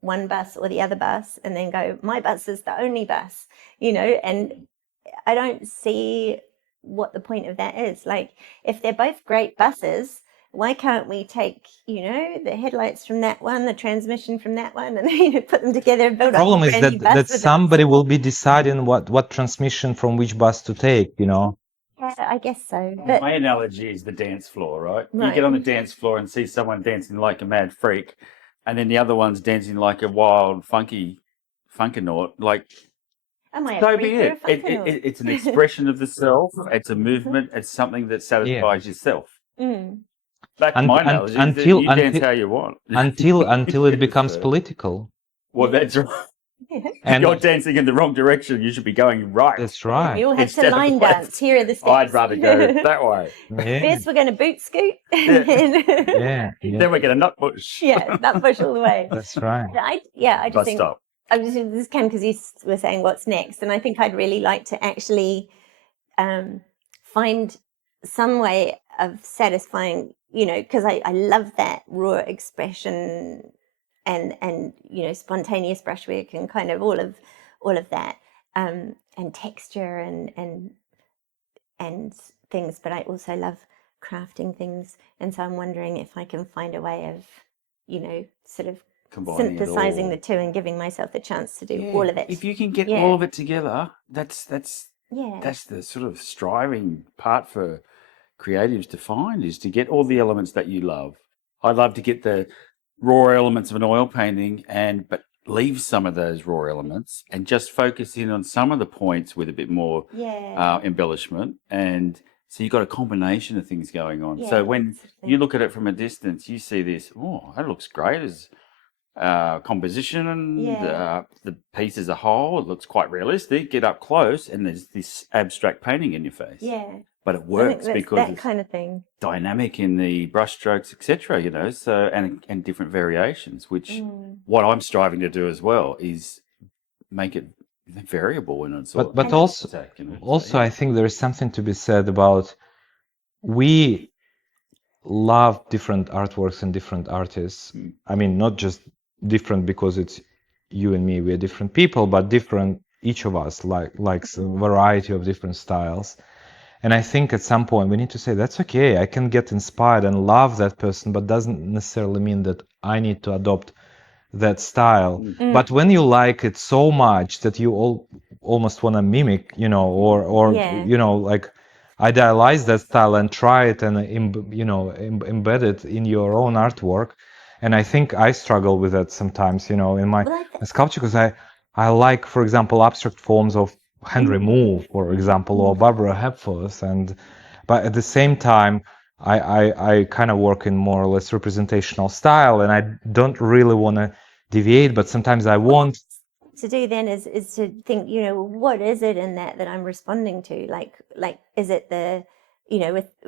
one bus or the other bus and then go, my bus is the only bus, you know. And I don't see what the point of that is. Like, if they're both great buses, why can't we take, you know, the headlights from that one, the transmission from that one, and, you know, put them together and build a problem is that somebody will be deciding what transmission from which bus to take, you know. Yeah, I guess so. But my analogy is the dance floor, right? You get on the dance floor and see someone dancing like a mad freak, and then the other one's dancing like a wild, funkanaut. Like, so be it. It's an expression of the self. It's a movement. It's something that satisfies yourself. That's my analogy. You dance how you want until it becomes political. Well, that's right. And You're dancing in the wrong direction. You should be going right. that's We right. all have to Instead of line left. dance. Here are the steps. I'd rather go that way. Yeah, First, we're going to boot scoot. Yeah. yeah, yeah. Then we get a nut bush. Yeah, that push all the way. That's right. But I just Bus think stop. this came because you were saying what's next, and I think I'd really like to actually find some way of satisfying, because I love that raw expression and spontaneous brushwork and kind of all of that, and texture and things. But I also love crafting things, and so I'm wondering if I can find a way of sort of Combining it synthesizing all. the two and giving myself the chance to do all of it. If you can get Yeah. all of it together, that's Yeah. that's the sort of striving part for creatives to find, is to get all the elements that you love. I love to get the raw elements of an oil painting but leave some of those raw elements and just focus in on some of the points with a bit more Yeah. embellishment. And so you've got a combination of things going on. Yeah, So when sort of thing. you look at it from a distance, you see this, oh, that looks great as composition and Yeah. the piece as a whole. It looks quite realistic. Get up close and there's this abstract painting in your face. Yeah. But it I think works that's because that it's kind of thing. dynamic in the brushstrokes, etc. So and different variations, which Mm. what I'm striving to do as well is make it variable in its But And- also, attack, So, also, yeah. I think there is something to be said about we love different artworks and different artists. Mm. I mean, not just different because it's you and me, we're different people, but different, each of us likes a variety of different styles. And I think at some point we need to say, that's okay, I can get inspired and love that person, but doesn't necessarily mean that I need to adopt that style. Mm. But when you like it so much that you almost want to mimic, or Yeah. like idealize that style and try it and embed it in your own artwork. And I think I struggle with that sometimes, in my Well, sculpture, because I like, for example, abstract forms of Henry Moore, for example, or Barbara Hepworth, but at the same time, I kind of work in more or less representational style, and I don't really want to deviate, but sometimes I want. to do then is to think, what is it in that I'm responding to? Like is it the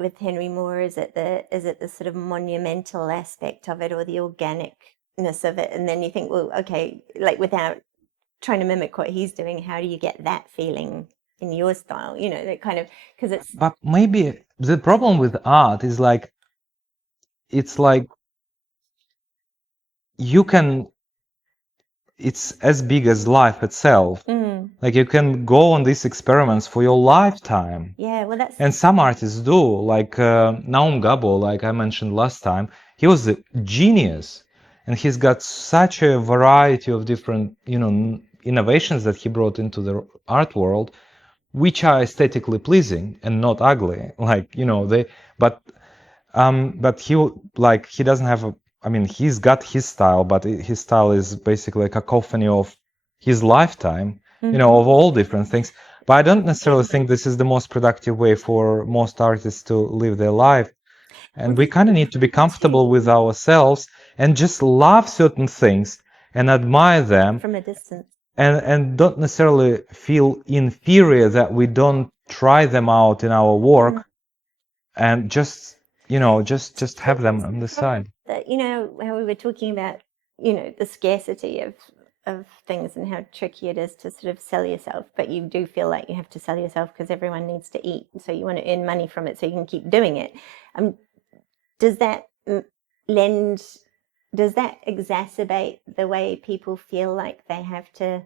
with Henry Moore, is it the sort of monumental aspect of it or the organicness of it? And then you think, well, okay, like without trying to mimic what he's doing, how do you get that feeling in your style? That kind of, because it's But maybe the problem with art is like, it's like it's as big as life itself. Like you can go on these experiments for your lifetime. yeah, well, that's And some artists do, like Naum Gabo, like I mentioned last time. He was a genius, and he's got such a variety of different, innovations that he brought into the art world, which are aesthetically pleasing and not ugly. Like, but he doesn't have he's got his style, but his style is basically a cacophony of his lifetime, of all different things. But I don't necessarily think this is the most productive way for most artists to live their life. And we kind of need to be comfortable with ourselves and just love certain things and admire them, from a distance. and don't necessarily feel inferior that we don't try them out in our work, and just have them on the side. That how we were talking about the scarcity of things and how tricky it is to sort of sell yourself, but you do feel like you have to sell yourself because everyone needs to eat, so you want to earn money from it so you can keep doing it. Does that exacerbate the way people feel like they have to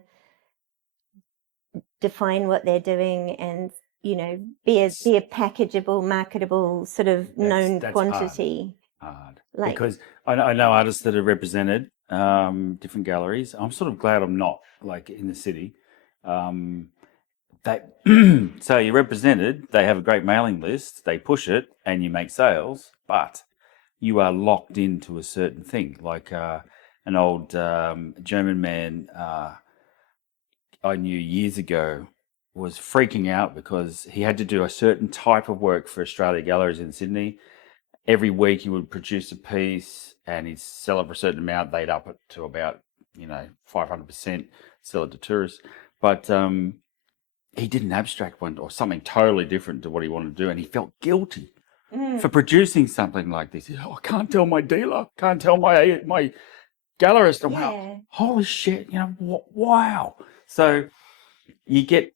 define what they're doing and be a packageable, marketable, sort of known that's quantity? hard. Like, Because I know artists that are represented, different galleries. I'm sort of glad I'm not like in the city. That so you're represented. They have a great mailing list. They push it, and you make sales. But you are locked into a certain thing. Like an old German man I knew years ago was freaking out because he had to do a certain type of work for Australia Galleries in Sydney. Every week he would produce a piece and he'd sell it for a certain amount. They'd up it to about 500%. sell it to tourists. But he did an abstract one or something totally different to what he wanted to do, and he felt guilty for producing something like this. He said, "Oh, I can't tell my dealer, can't tell my gallerist." And wow, holy shit, wow. So you get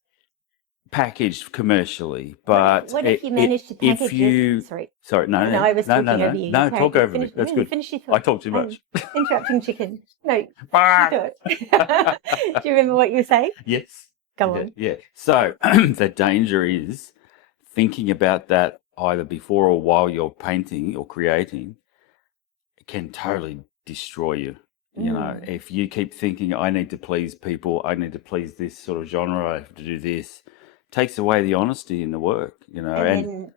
packaged commercially, but what if you manage to package if you sorry, no, I was talking over you. No, talk over me. Finish, That's no, good. Finish your thought. I talk too much. Interrupting chicken. No, you thought. Do you remember what you were saying? Yes. Go on. Yeah. So the danger is thinking about that either before or while you're painting or creating. It can totally destroy you. You know, if you keep thinking, I need to please people, I need to please this sort of genre, I have to do this, it takes away the honesty in the work, and then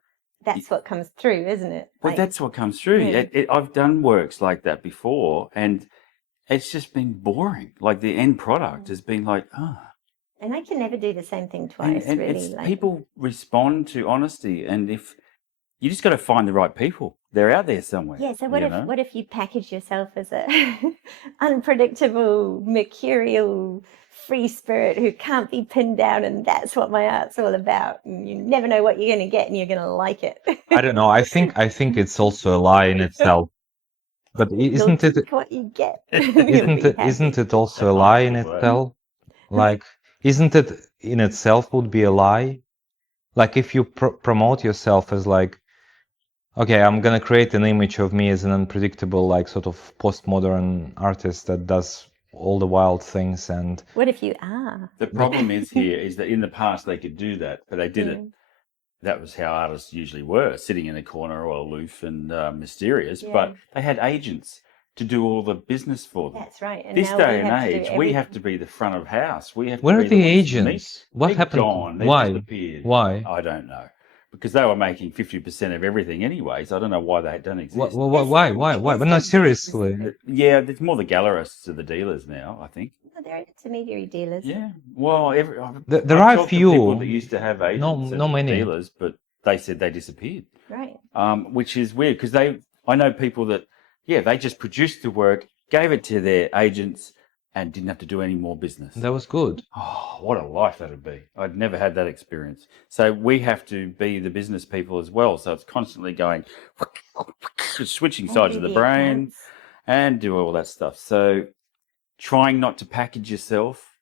that's what comes through, isn't it? Well, that's what comes through. I've done works like that before, and it's just been boring. Like the end product has been like, And I can never do the same thing twice, and really. people respond to honesty, and if you just got to find the right people, they're out there somewhere. Yeah. So what if you package yourself as a unpredictable, mercurial, free spirit who can't be pinned down, and that's what my art's all about, and you never know what you're going to get, and you're going to like it. I don't know. I think it's also a lie in itself. But isn't it what you get? isn't it also a lie in itself? Like, isn't it in itself would be a lie? Like if you promote yourself as like, okay, I'm gonna create an image of me as an unpredictable, like sort of postmodern artist that does all the wild things. And what if you are? The problem is that in the past they could do that, but they didn't. That was how artists usually were, sitting in a corner or aloof and mysterious. But they had agents to do all the business for them. That's right. And this day and age, we have to be the front of house. We have. Where to are be the agents? What happened? Gone. Why? Disappeared. Why? I don't know. Because they were making 50% of everything anyways. I don't know why they don't exist. Why? But no, seriously. Yeah, it's more the gallerists are the dealers now, I think. They're intermediary dealers. Yeah. Well, there are a few people that used to have agents no many dealers, but they said they disappeared. Right. Which is weird because I know people that, they just produced the work, gave it to their agents, and didn't have to do any more business. That was good. Oh, what a life that'd be. I'd never had that experience. So we have to be the business people as well. So it's constantly going, switching sides of the brain and do all that stuff. So trying not to package yourself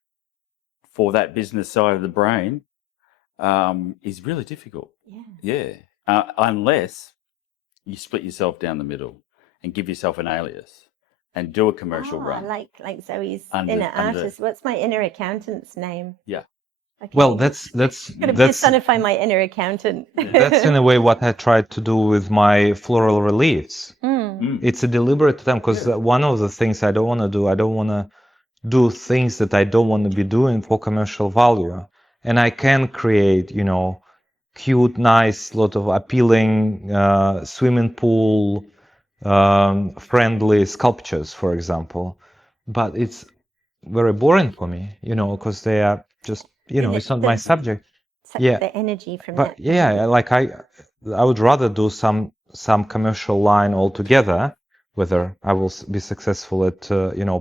for that business side of the brain is really difficult. Yeah. Unless you split yourself down the middle and give yourself an alias. And do a commercial run. Like Zoe's inner artist. What's my inner accountant's name? Yeah. Okay. Well, that's personify my inner accountant. That's in a way what I tried to do with my floral reliefs. It's a deliberate attempt because one of the things I don't want to do things that I don't want to be doing for commercial value. And I can create, cute, nice, lot of appealing swimming pool. Friendly sculptures, for example, but it's very boring for me, because they are just, it's not my subject. The energy from that. Like I would rather do some commercial line altogether, whether I will be successful at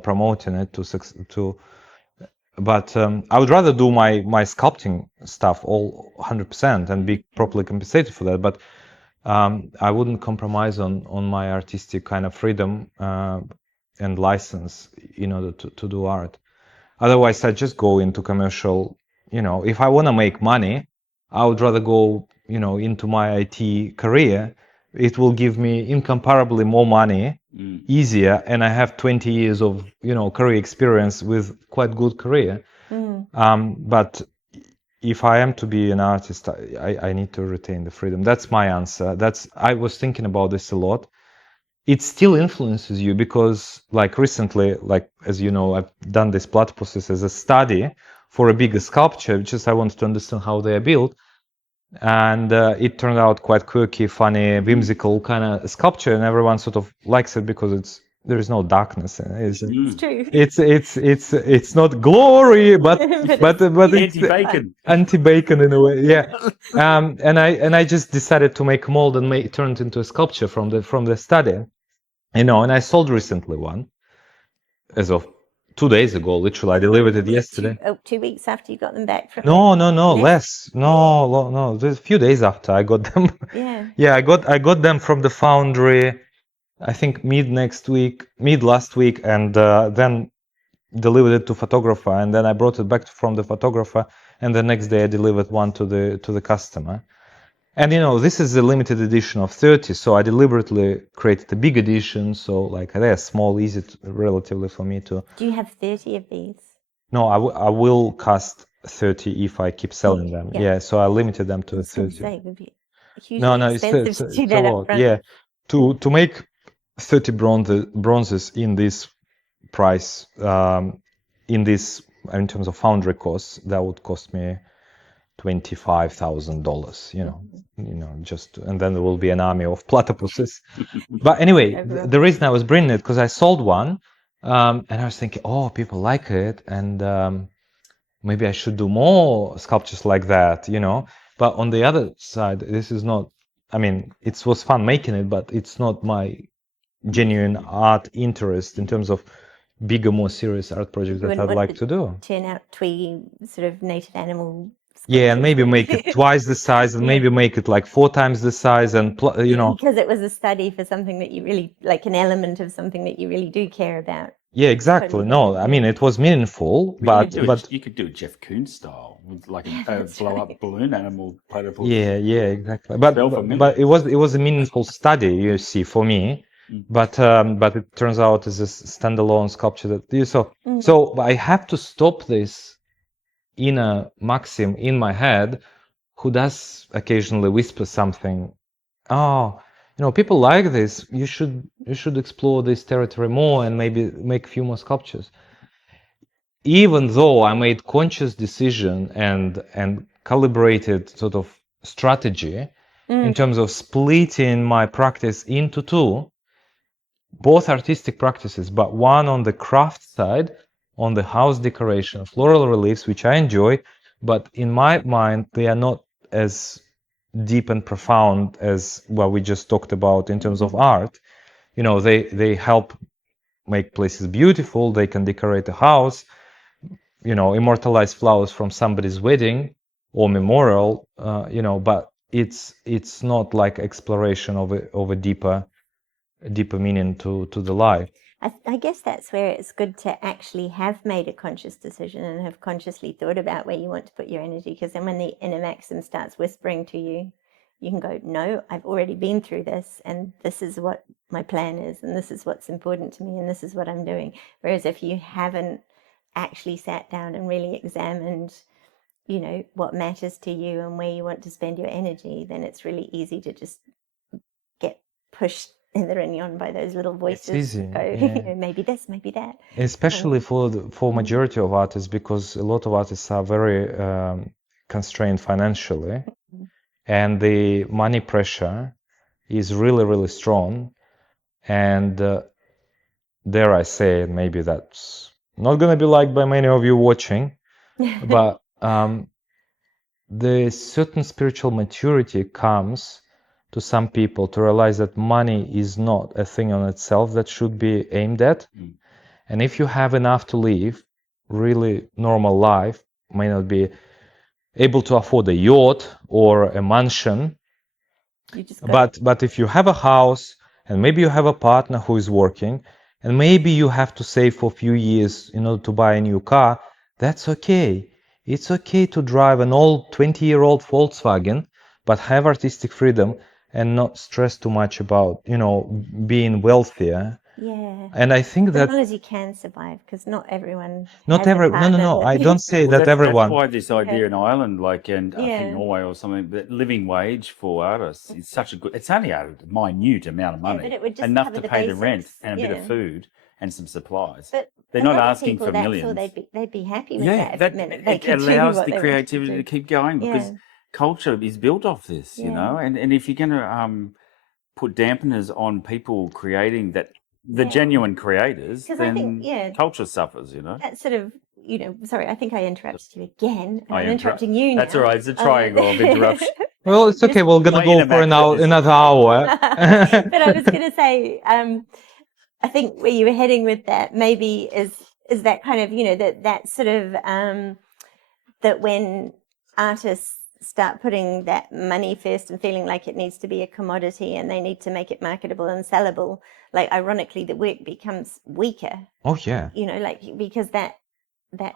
promoting it but I would rather do my sculpting stuff all 100% and be properly compensated for that. But I wouldn't compromise on my artistic kind of freedom and license in order to do art. Otherwise, I just go into commercial. If I want to make money, I would rather go, into my IT career. It will give me incomparably more money, easier, and I have 20 years of, career experience with quite good career. But if I am to be an artist, I need to retain the freedom. That's my answer. I was thinking about this a lot. It still influences you because, like recently, like as you know, I've done this platypuses as a study for a bigger sculpture. Just I wanted to understand how they are built, and it turned out quite quirky, funny, whimsical kind of sculpture, and everyone sort of likes it because there is no darkness in it. It's true. It's not glory, but it's anti-bacon in a way. Yeah. And I just decided to make a mold and turn it into a sculpture from the study, and I sold recently one as of 2 days ago, literally. I delivered it yesterday. 2 weeks after you got them back from No, Less? less. No. Just a few days after I got them. Yeah. Yeah, I got them from the foundry. I think mid last week, and then delivered it to photographer, and then I brought it back from the photographer, and the next day I delivered one to the customer. And this is a limited edition of 30, so I deliberately created a big edition, so like they're small, easy relatively for me to. Do you have 30 of these? No, I will cast 30 if I keep selling them. yeah. Yeah, so I limited them to I was going 30. to say, it would be hugely No, expensive to do it's that a up lot. front. Yeah, to make 30 bronzes in this price, in terms of foundry costs, that would cost me $25,000. Just, and then there will be an army of platypuses. But anyway, the reason I was bringing it because I sold one, and I was thinking, oh, people like it, and maybe I should do more sculptures like that, But on the other side, this is not. I mean, it was fun making it, but it's not my genuine art interest in terms of bigger, more serious art projects that I'd like to do. Turn out twee sort of native animal. Yeah, and maybe make it twice the size, and maybe make it like 4 times the size, and because it was a study for something that you really like, an element of something that you really do care about. Yeah, exactly. No, I mean it was meaningful, but you could do it Jeff Koons style with like a blow up balloon animal platypus. Yeah, exactly. But it was a meaningful study, you see, for me. But it turns out it's a standalone sculpture that you saw. So I have to stop this inner Maksim in my head, who does occasionally whisper something. Oh, people like this. You should explore this territory more and maybe make a few more sculptures. Even though I made conscious decision and calibrated sort of strategy in terms of splitting my practice into two, both artistic practices, but one on the craft side, on the house decoration, floral reliefs, which I enjoy, but in my mind, they are not as deep and profound as what we just talked about in terms of art. They help make places beautiful. They can decorate a house, immortalize flowers from somebody's wedding or memorial, but it's not like exploration of a deeper meaning to the life. I guess that's where it's good to actually have made a conscious decision and have consciously thought about where you want to put your energy, because then when the inner Maxim starts whispering to you, you can go, no, I've already been through this, and this is what my plan is, and this is what's important to me, and this is what I'm doing. Whereas if you haven't actually sat down and really examined, what matters to you and where you want to spend your energy, then it's really easy to just get pushed hither and yon by those little voices. It's easy, go, yeah. maybe this, maybe that. Especially for majority of artists, because a lot of artists are very constrained financially, and the money pressure is really, really strong. And dare I say, maybe that's not going to be liked by many of you watching, but the certain spiritual maturity comes to some people to realize that money is not a thing on itself that should be aimed at. And if you have enough to live, really normal life, may not be able to afford a yacht or a mansion, but if you have a house and maybe you have a partner who is working, and maybe you have to save for a few years in order to buy a new car, that's okay. It's okay to drive an old 20-year-old Volkswagen, but have artistic freedom and not stress too much about, being wealthier. Yeah. And I think that as long as you can survive, because not everyone. No. I don't say that everyone. That's why this idea in Ireland, I think Norway or something, that living wage for artists is such a good. It's only a minute amount of money, but it would just enough cover to the pay the basics. rent and a bit of food and some supplies. But they're a not lot of asking people, for that's millions. all they'd be happy with Yeah, that. it allows the creativity to keep going because culture is built off this, and if you're going to put dampeners on people creating that, the genuine creators, then culture suffers, That sort of, sorry, I think I interrupted you again. I'm interrupting you now. That's all right. It's a triangle of interruption. Well, it's okay. We're going to go for another hour. But I was going to say, I think where you were heading with that maybe is is that kind of, that sort of, that when artists start putting that money first and feeling like it needs to be a commodity and they need to make it marketable and sellable, like ironically the work becomes weaker, Oh yeah. like because that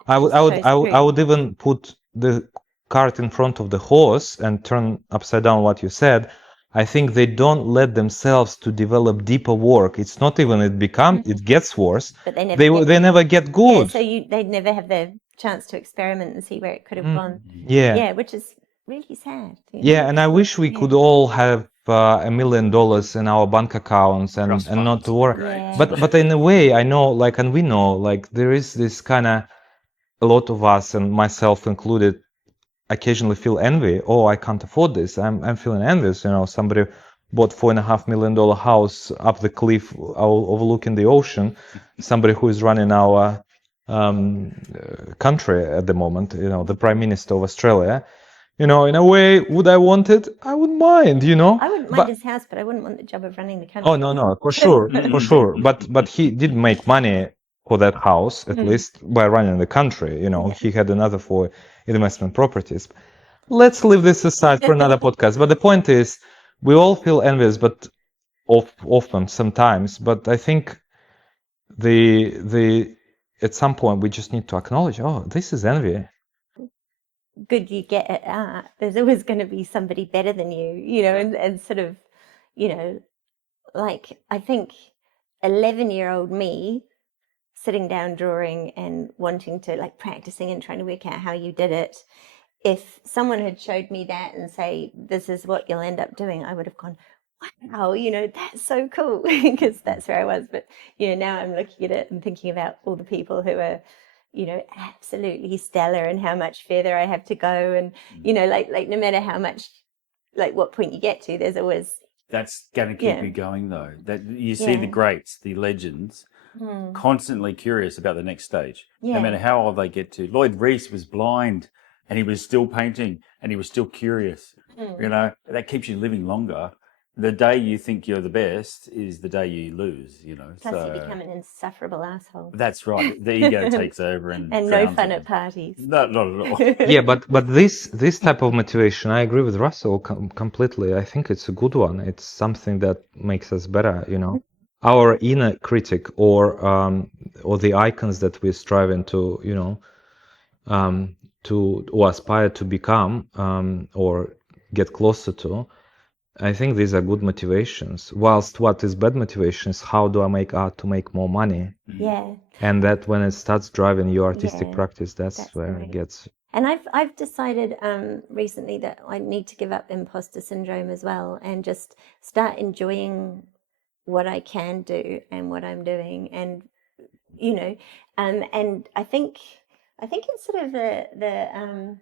I would, is I would, so I would, I true. would even put the cart in front of the horse and turn upside down what you said. I think they don't let themselves to develop deeper work. It's not even it gets worse. But they never They get they there. never get Yeah, good. so they'd never have the chance to experiment and see where it could have gone. Yeah. Yeah, which is really sad. Yeah, and I wish we could all have $1 million in our bank accounts and Trust not funds to would be worry. Yeah. But in a way, I know, like, and we know, like, there is this kind of, a lot of us and myself included, occasionally feel envy. Oh, I can't afford this. I'm feeling envious. Somebody bought $4.5 million house up the cliff overlooking the ocean. Somebody who is running our country at the moment. The Prime Minister of Australia. In a way, would I want it? I wouldn't mind. I wouldn't mind But his house, but I wouldn't want the job of running the country. oh no, for sure, for sure. But he did make money for that house, at least by running the country. He had another for investment properties. Let's leave this aside for another podcast. But the point is, we all feel envious, but often, sometimes. But I think the at some point we just need to acknowledge, oh, this is envy. Good you get at art. There's always going to be somebody better than you, and sort of, like I think 11-year-old me sitting down drawing and wanting to like practicing and trying to work out how you did it. If someone had showed me that and say, this is what you'll end up doing, I would have gone, wow, that's so cool, because that's where I was. But, now I'm looking at it and thinking about all the people who are, absolutely stellar and how much further I have to go. And, like no matter how much, like what point you get to, there's always. That's going to keep Yeah. you going, though. That you see the greats, the legends, constantly curious about the next stage. Yeah. No matter how old they get to. Lloyd Rees was blind and he was still painting and he was still curious. That keeps you living longer. The day you think you're the best is the day you lose, Plus you become an insufferable asshole. That's right. The ego takes over and no drowns fun it. at parties. No, not at all. Yeah, but this type of motivation, I agree with Russell completely. I think it's a good one. It's something that makes us better. Our inner critic or the icons that we're striving to or aspire to become or get closer to. I think these are good motivations. Whilst what is bad motivation is how do I make art to make more money? Yeah. And that when it starts driving your artistic practice, that's where it gets. And I've decided recently that I need to give up imposter syndrome as well and just start enjoying what I can do and what I'm doing, and and I think it's sort of the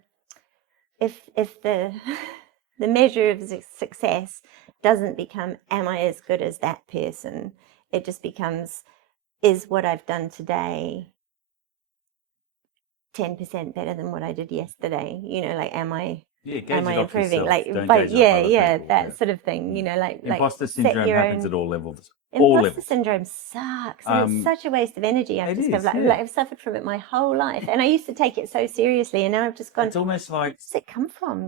if the the measure of success doesn't become am I as good as that person, it just becomes is what I've done today 10% better than what I did yesterday? Like am I improving? Yourself. Like, but people, that sort of thing. Like imposter set syndrome your happens own. at all levels. Imposter syndrome sucks, and it's such a waste of energy. I've discovered, I've suffered from it my whole life, and I used to take it so seriously, and now I've just gone. It's almost like, where does it come from?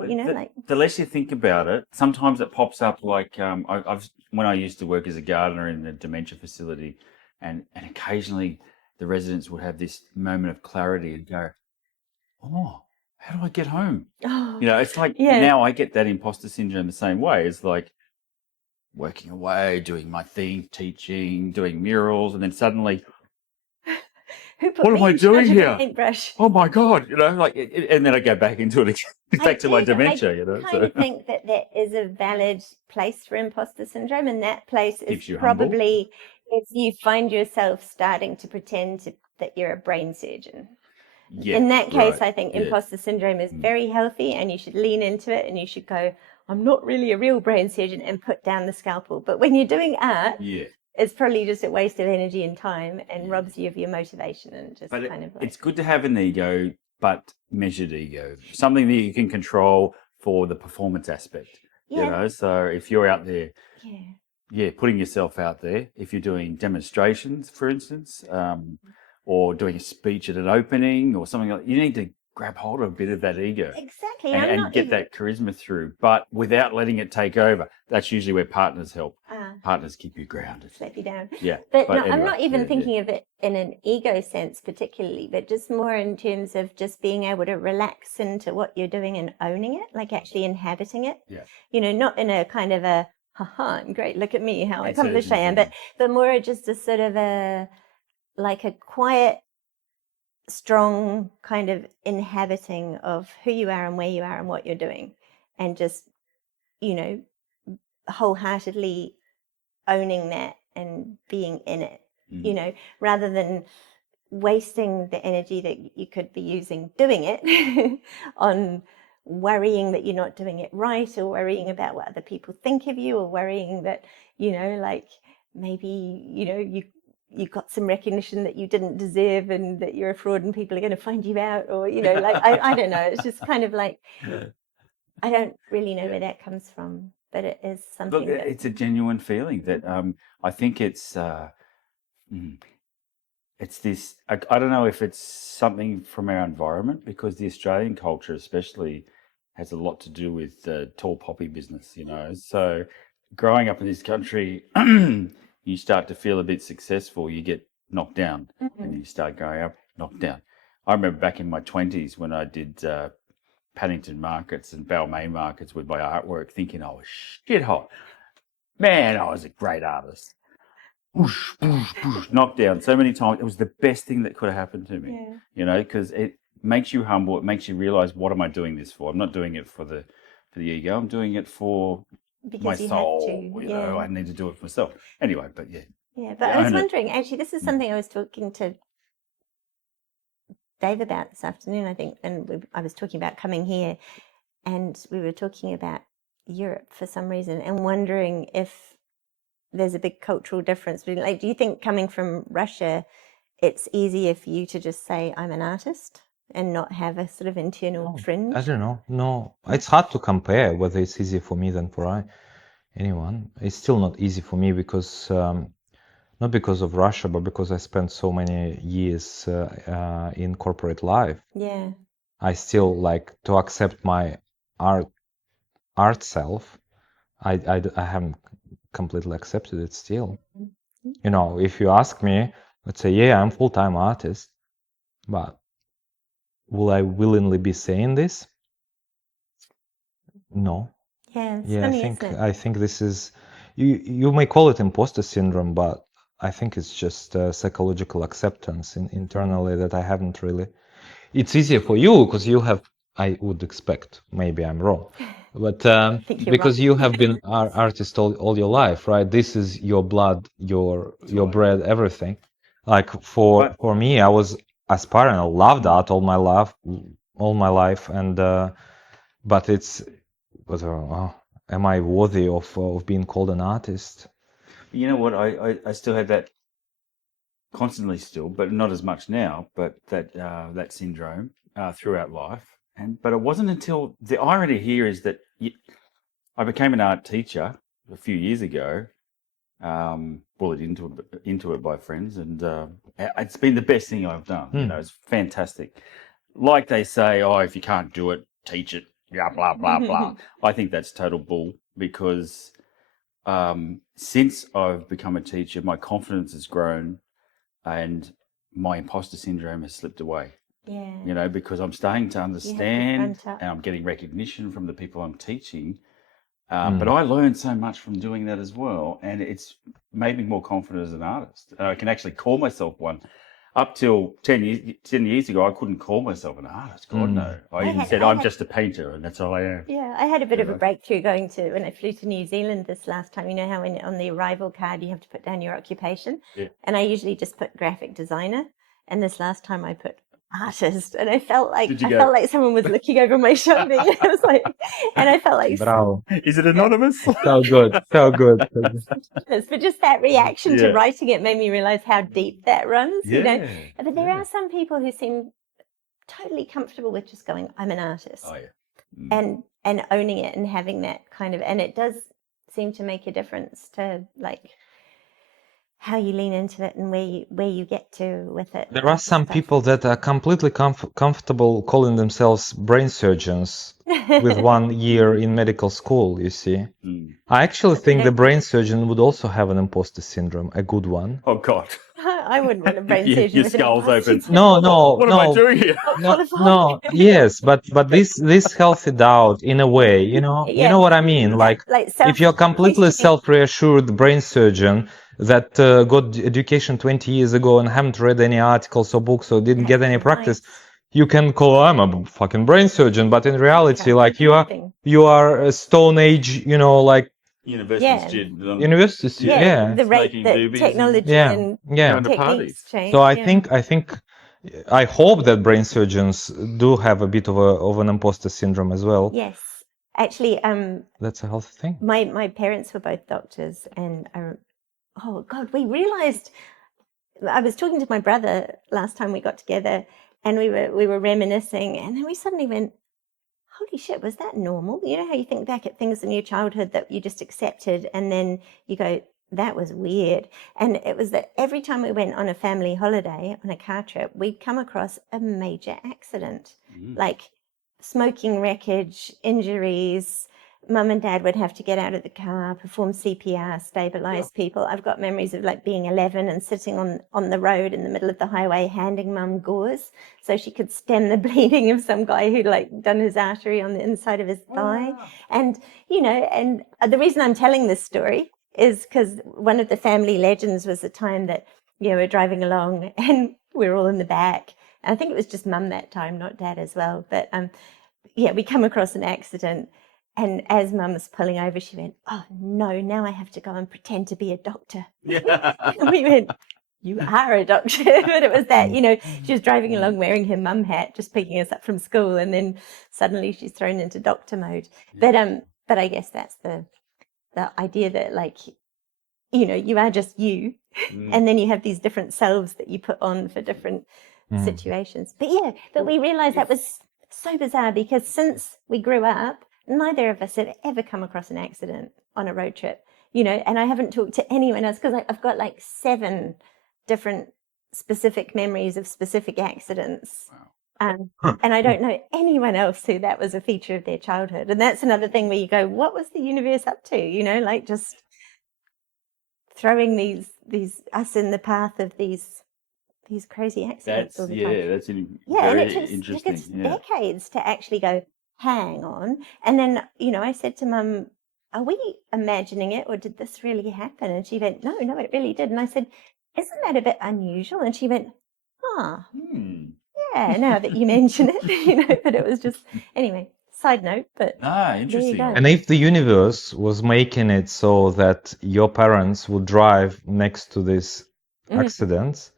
The less you think about it, sometimes it pops up. Like I've when I used to work as a gardener in the dementia facility, and occasionally the residents would have this moment of clarity and go, "Oh, how do I get home?" Oh, It's like now I get that imposter syndrome the same way. It's like working away, doing my thing, teaching, doing murals, and then suddenly, what am I doing here? Paintbrush? Oh my God, and then I go back into it again, back to my dementia, I kind of think that there is a valid place for imposter syndrome, and that place is probably if you find yourself starting to pretend that you're a brain surgeon. Yeah, in that case, I think imposter syndrome is very healthy, and you should lean into it, and you should go, I'm not really a real brain surgeon, and put down the scalpel. But when you're doing art, it's probably just a waste of energy and time and robs you of your motivation and just it's good to have an ego, but measured ego, something that you can control for the performance aspect. So if you're out there, putting yourself out there, if you're doing demonstrations, for instance, or doing a speech at an opening or something like that. You need to grab hold of a bit of that ego Exactly. and get that charisma through, but without letting it take over. That's usually where partners help. Partners keep you grounded. Slap you down. Yeah. But no, anyway, I'm not even thinking of it in an ego sense particularly, but just more in terms of just being able to relax into what you're doing and owning it, like actually inhabiting it. Yeah. You know, not in a kind of a, haha, I'm great, look at me, how accomplished I am, urgency. but more just a sort of a, like a quiet, strong kind of inhabiting of who you are and where you are and what you're doing. And just, you know, wholeheartedly owning that and being in it, you know, rather than wasting the energy that you could be using doing it on worrying that you're not doing it right, or worrying about what other people think of you, or worrying that, you know, like maybe, you know, you got some recognition that you didn't deserve and that you're a fraud and people are going to find you out, or, you know, like I don't know, it's just kind of like, I don't really know where that comes from, but it is something. Look, it's a genuine feeling that I think it's this. I don't know if it's something from our environment, because the Australian culture, especially, has a lot to do with the tall poppy business. You know, so growing up in this country, you start to feel a bit successful, you get knocked down, and you start going up, knocked down. I remember back in my 20s when I did Paddington markets and Balmain markets with my artwork, thinking I was shit hot. Man, I was a great artist. Whoosh, whoosh, whoosh, knocked down so many times. It was the best thing that could have happened to me, you know, because it makes you humble. It makes you realize, what am I doing this for? I'm not doing it for the ego. I'm doing it for my soul. You know, I need to do it for myself. Anyway, but yeah. Yeah, but I was wondering, actually, this is something I was talking to Dave about this afternoon, I think, and I was talking about coming here, and we were talking about Europe for some reason, and wondering if there's a big cultural difference between, like, do you think coming from Russia, it's easier for you to just say, I'm an artist, and not have a sort of internal fringe? I don't know. No, it's hard to compare whether it's easier for me than for anyone. It's still not easy for me because not because of Russia, but because I spent so many years in corporate life. Yeah. I still like to accept my art self. I haven't completely accepted it still. You know, if you ask me, I'd say, yeah, I'm full-time artist, but will I willingly be saying this? No. Yeah, it's Yeah, funny, isn't it? I think this is, you may call it imposter syndrome, but I think it's just psychological acceptance internally that I haven't really. It's easier for you because you have, I would expect, maybe I'm wrong, but think you're because right. you have been artist all your life, right? This is your blood, your bread, everything. Like for me, I was aspiring. I loved art all my life, and but it's, am I worthy of being called an artist? You know what? I still have that constantly still, but not as much now, but that syndrome throughout life. But it wasn't until, the irony here is that I became an art teacher a few years ago, bullied into it by friends, and it's been the best thing I've done. You know, it's fantastic. Like they say, oh, if you can't do it, teach it. Yeah, blah blah blah. I think that's total bull, because since I've become a teacher, my confidence has grown, and my imposter syndrome has slipped away. Yeah. You know, because I'm starting to understand, front up. and I'm getting recognition from the people I'm teaching. But I learned so much from doing that as well, and it's made me more confident as an artist. I can actually call myself one. Up till 10 years ago, I couldn't call myself an artist. God, no. I even said, I'm just a painter, and that's all I am. Yeah, I had a bit of a breakthrough going to, when I flew to New Zealand this last time, you know how on the arrival card you have to put down your occupation? Yeah. And I usually just put graphic designer. And this last time I put artist, and I felt like someone was looking over my shoulder. I was like, and I felt like, Bravo. Is it anonymous? So good, so good. but just that reaction to writing it made me realize how deep that runs, you know. But there are some people who seem totally comfortable with just going, I'm an artist. Oh, yeah. And owning it and having that kind of, and it does seem to make a difference to, like, how you lean into it and where you get to with it. There are some people that are completely comfortable calling themselves brain surgeons with 1 year in medical school, you see. I actually think the brain surgeon would also have an imposter syndrome, a good one. Oh God. I wouldn't want a brain Your surgeon with an skull's imposter open. syndrome. No, What am I doing here? no, yes, but this healthy doubt in a way, you know what I mean. Like if you're completely self-reassured brain surgeon that got education 20 years ago and haven't read any articles or books or didn't get any practice, you can call I'm a fucking brain surgeon, but in reality, like you are a Stone Age, like University student. university student. Yeah. The rate Smoking that doobies technology Yeah. and Yeah. Going to techniques parties. change. So I hope that brain surgeons do have a bit of an imposter syndrome as well. Yes, actually, That's a healthy thing. my parents were both doctors, and oh God, we realized. I was talking to my brother last time we got together, and we were reminiscing, and then we suddenly went, "Holy shit, was that normal?" You know how you think back at things in your childhood that you just accepted, and then you go, "That was weird." And it was that every time we went on a family holiday, on a car trip, we'd come across a major accident, like smoking wreckage, injuries. Mum and Dad would have to get out of the car, perform CPR, stabilize people. I've got memories of like being 11 and sitting on the road in the middle of the highway, handing Mum gauze so she could stem the bleeding of some guy who'd like done his artery on the inside of his thigh. And, and the reason I'm telling this story is because one of the family legends was the time that, we're driving along and we're all in the back. And I think it was just Mum that time, not Dad as well. But we come across an accident. And as Mum was pulling over, she went, "Oh no, now I have to go and pretend to be a doctor." And we went, "You are a doctor." But it was that, she was driving along wearing her mum hat, just picking us up from school, and then suddenly she's thrown into doctor mode. But I guess that's the idea that, like, you are just you, and then you have these different selves that you put on for different situations. But we realized that was so bizarre because since we grew up, neither of us have ever come across an accident on a road trip, and I haven't talked to anyone else because I've got like 7 different specific memories of specific accidents. Wow. And I don't know anyone else who that was a feature of their childhood. And that's another thing where you go, what was the universe up to? Like just throwing these us in the path of these crazy accidents all the time. That's and interesting. It took us decades to actually go, hang on. And then, I said to Mum, "Are we imagining it or did this really happen?" And she went, no, it really did. And I said, "Isn't that a bit unusual?" And she went, yeah, now that you mention it, but it was just, anyway, side note, but interesting. And if the universe was making it so that your parents would drive next to these accidents,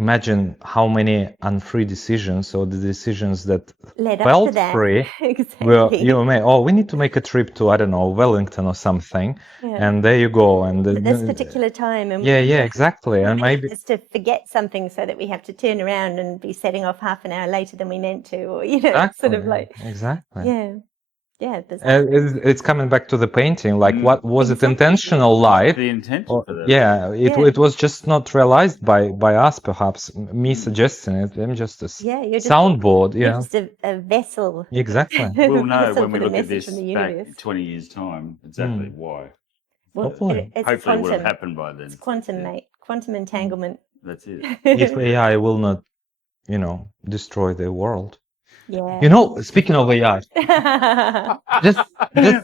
imagine how many unfree decisions or the decisions that led felt up to that. free Exactly. were, we need to make a trip to, I don't know, Wellington or something. And there you go. And at this particular time. And exactly. And maybe it's to forget something so that we have to turn around and be setting off half an hour later than we meant to, or, sort of like. Exactly. Yeah. It's coming back to the painting. Like, what was it intentional light? The intention for that. It was just not realized by us, perhaps. Me suggesting it. I'm just a soundboard. You're just a vessel. Exactly. We'll know when we look at this back in 20 years' time exactly why. Well, hopefully it would have happened by then. It's quantum, mate. Quantum entanglement. That's it. If AI will not, destroy the world. Yeah. Speaking of AI, just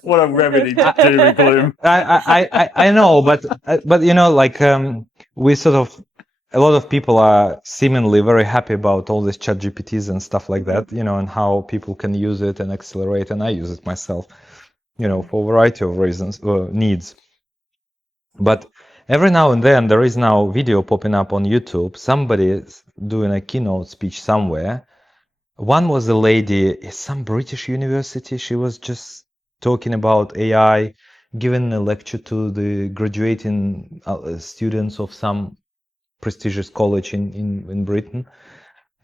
what a remedy to doom and gloom. I know, but we sort of, a lot of people are seemingly very happy about all these chat GPTs and stuff like that, and how people can use it and accelerate, and I use it myself, for a variety of reasons, needs. But every now and then there is now video popping up on YouTube, somebody is doing a keynote speech somewhere. One was a lady, some British university. She was just talking about AI, giving a lecture to the graduating students of some prestigious college in Britain.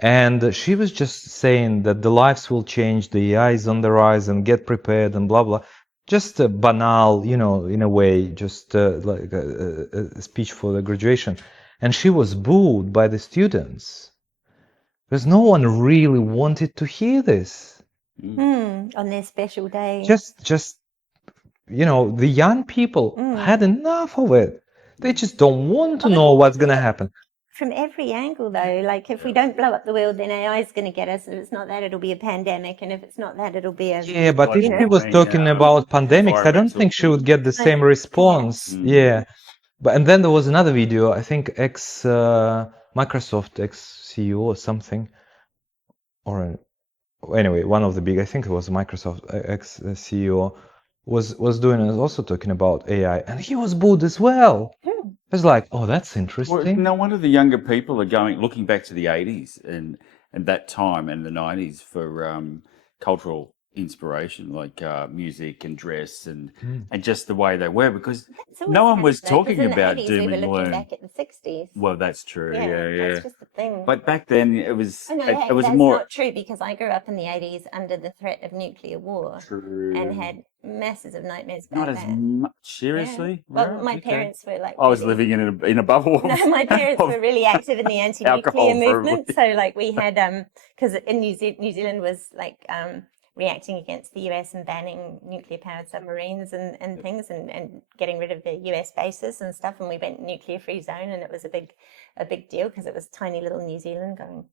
And she was just saying that the lives will change, the AI is on the rise, and get prepared and blah, blah. just a banal, in a way, just like a speech for the graduation. And she was booed by the students because no one really wanted to hear this. On their special day. Just the young people had enough of it. They just don't want to know what's going to happen. From every angle, though, like if we don't blow up the world, then AI is going to get us. If it's not that, it'll be a pandemic, and if it's not that, it'll be a Yeah, but if global she was warming, talking about pandemics, I don't environmental think she would thing. get the same response. Yeah, but and then there was another video, I think ex Microsoft ex CEO or something, or anyway, one of the big, I think it was Microsoft ex CEO was doing also talking about AI, and he was booed as well. It's like, oh, that's Well, interesting. no wonder the younger people are looking back to the 80s and that time and the 90s for cultural inspiration, like music and dress and just the way they were, because It's always no one happened, was though, 'cause talking in the about 80s, doom we were and looking gloom. back at the 60s. Well, that's true. Yeah. That's just the thing. But back then, it was Oh, no, it hey, was that's more not true, because I grew up in the 80s under the threat of nuclear war true. and had masses of nightmares Not about as that. much. Seriously? Well, Right, my okay. parents were like I was really- living in a bubble. No, my parents were really active in the anti-nuclear Alcohol, movement. probably. So, like, we had because in New Zealand was like reacting against the US and banning nuclear-powered submarines and things, and getting rid of the US bases and stuff. And we went nuclear-free zone, and it was a big deal because it was tiny little New Zealand going.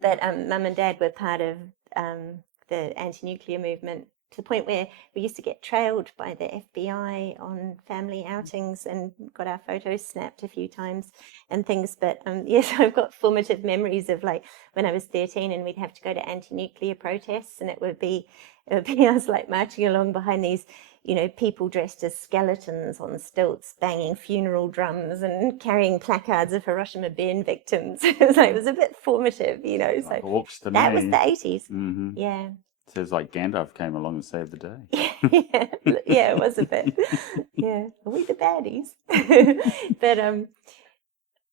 But Mum and Dad were part of the anti-nuclear movement, to the point where we used to get trailed by the FBI on family outings and got our photos snapped a few times and things. But yes, I've got formative memories of like when I was 13 and we'd have to go to anti-nuclear protests, and it would be us like marching along behind these, people dressed as skeletons on stilts, banging funeral drums and carrying placards of Hiroshima burn victims. It was a bit formative, so Like orcs to that was me. the 80s. Mhm. Yeah. Sounds like Gandalf came along and saved the day. yeah, it was a bit. Yeah, are we the baddies?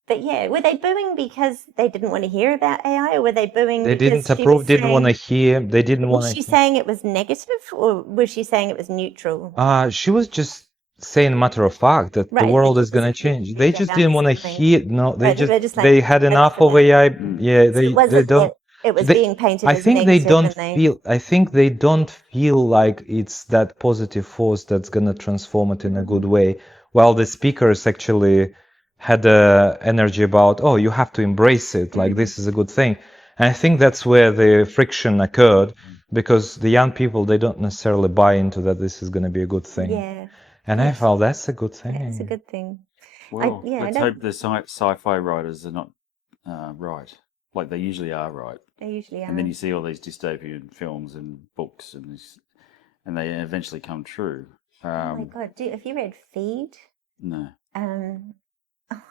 but yeah, were they booing because they didn't want to hear about AI, or were they booing They because didn't she approve, was didn't want to saying, hear. They didn't want was to she hear. saying it was negative, or was she saying it was neutral? She was just saying matter of fact that the Right, world but is going to just change. They just about didn't want to something. hear. No, they They're just like, they had enough of AI. Yeah, So it they wasn't don't. that it was They, being painted I as think they negative, don't and they feel. I think they don't feel like it's that positive force that's going to transform it in a good way. While the speakers actually had energy about, oh, you have to embrace it. Like this is a good thing. And I think that's where the friction occurred, because the young people, they don't necessarily buy into that this is going to be a good thing. yeah. And I felt that's a good thing. That's a good thing. Well, I let's don't- hope the sci-fi writers are not right, like they usually are right. They usually are. And then you see all these dystopian films and books, and they eventually come true. Oh my God, have you read Feed? No. Oh,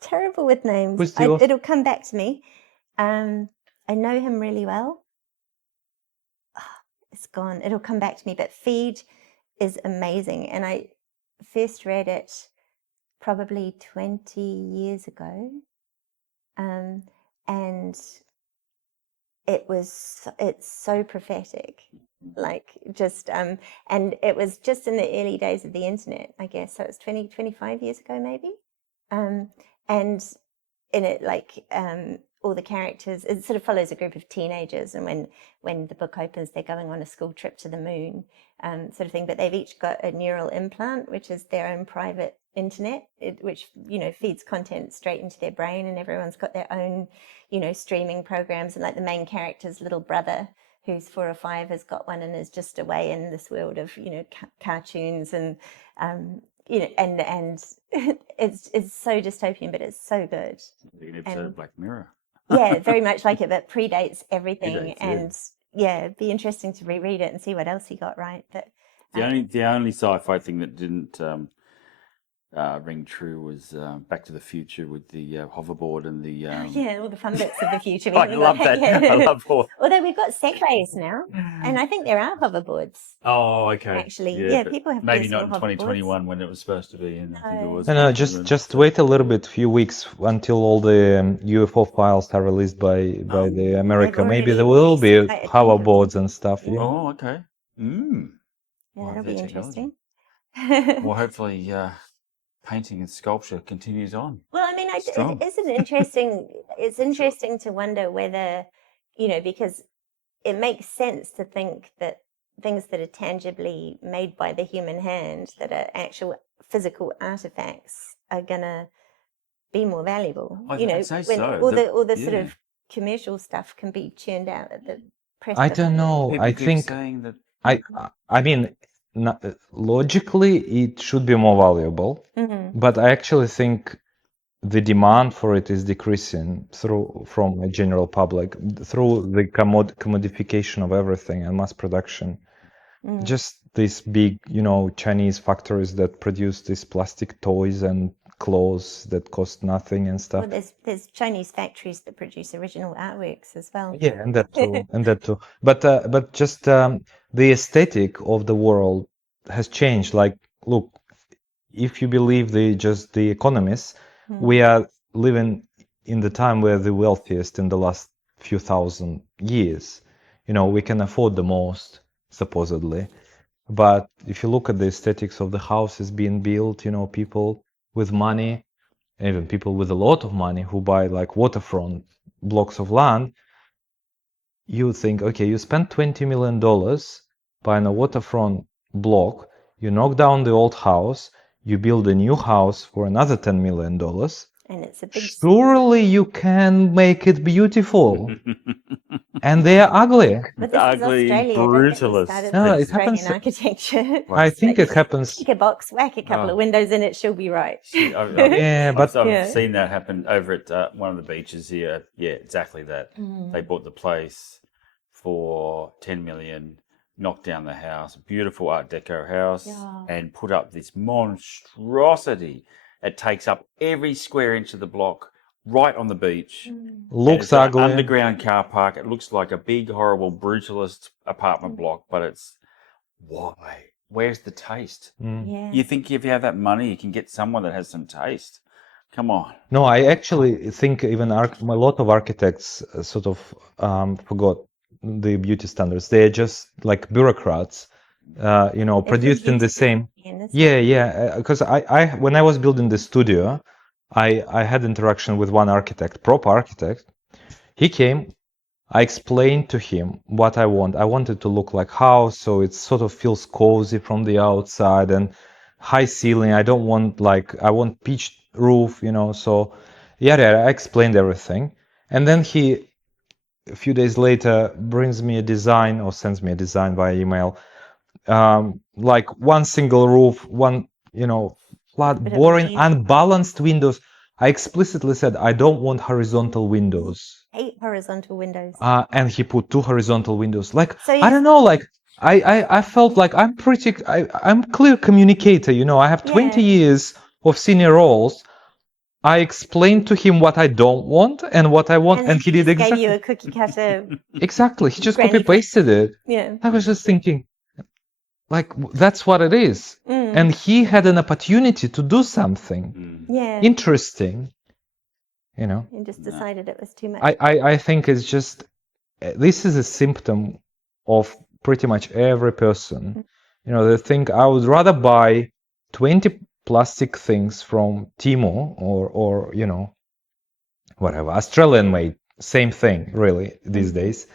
terrible with names. Who's the author? It'll come back to me. I know him really well. It's gone. It'll come back to me. But Feed is amazing, and I first read it probably 20 years ago, and it's so prophetic, like just and it was just in the early days of the internet, I guess. So it's 25 years ago maybe, and in it, like all the characters, it sort of follows a group of teenagers, and when the book opens, they're going on a school trip to the moon, sort of thing. But they've each got a neural implant, which is their own private internet, which feeds content straight into their brain, and everyone's got their own streaming programs. And like the main character's little brother, who's 4 or 5, has got one and is just away in this world of cartoons and and it's so dystopian, but it's so good. An episode of Black Mirror. Yeah, very much like it, but predates everything. Predates, and it'd be interesting to reread it and see what else he got right. But The only sci-fi thing that didn't ring true was Back to the Future with the hoverboard and the all the fun bits of the future. I love that. I love all. Although we've got segways now, and I think there are hoverboards. Oh, okay. Actually, but people have maybe personal not in hoverboards. 2021 when it was supposed to be. And I think it was. No, just wait a little bit, few weeks until all the UFO files are released by the America. They've Maybe already there will be released quite a few. hoverboards and stuff. Yeah. Oh, okay. Yeah, Well, that'll their be technology. interesting. Well, hopefully, painting and sculpture continues on. Well, I mean, Strong. isn't interesting. It's interesting to wonder whether, because it makes sense to think that things that are tangibly made by the human hand, that are actual physical artifacts, are gonna be more valuable. I'd say when so. all the sort Yeah. of commercial stuff can be churned out at the press I of a don't button. know. People I keep think saying that. I mean, logically it should be more valuable, but I actually think the demand for it is decreasing from a general public through the commodification of everything and mass production. Just these big, Chinese factories that produce these plastic toys and clothes that cost nothing and stuff. Well, there's Chinese factories that produce original artworks as well. Yeah, and that too, and that too. But just the aesthetic of the world has changed. Like, look, if you believe the economists, we are living in the time where the wealthiest in the last few thousand years. We can afford the most, supposedly. But if you look at the aesthetics of the houses being built, people with money, even people with a lot of money who buy like waterfront blocks of land, you think, okay, you spent $20 million buying a waterfront block, you knock down the old house, you build a new house for another $10 million. And it's a big. Surely you can make it beautiful. And they are ugly. But this Ugly, is Australia. Don't get me brutalist. started No, with it happens. Australian architecture. I think it happens. Pick a box, whack a couple of windows in it, she'll be right. Yeah, but I've seen that happen over at one of the beaches here. Yeah, exactly that. They bought the place for 10 million, knocked down the house, beautiful Art Deco house, and put up this monstrosity. It takes up every square inch of the block, right on the beach. looks An ugly. underground car park. It looks like a big, horrible, brutalist apartment block, but it's why? Where's the taste? Yeah. You think if you have that money, you can get someone that has some taste. Come on. No, I actually think even a lot of architects sort of forgot the beauty standards. They're just like bureaucrats, producing the same. Yeah. Because I when I was building the studio, I had interaction with one architect, proper architect. He came. I explained to him what I want. I want it to look like house, so it sort of feels cozy from the outside and high ceiling. I don't want I want pitched roof, so yeah, I explained everything. And then he, a few days later, brings me a design or sends me a design via email. Like one single roof, one, flat, boring, unbalanced windows. I explicitly said I don't want horizontal windows. 8 horizontal windows. And he put 2 horizontal windows. So I don't know, I felt like I'm clear communicator, I have 20 years of senior roles. I explained to him what I don't want and what I want, and he did exactly. Gave you a cookie cutter. Exactly, he just copy pasted it. Yeah. I was just thinking, that's what it is. And he had an opportunity to do something interesting, And just decided it was too much. I think it's just, this is a symptom of pretty much every person. They think I would rather buy 20 plastic things from Timo or whatever, Australian made, same thing really these days,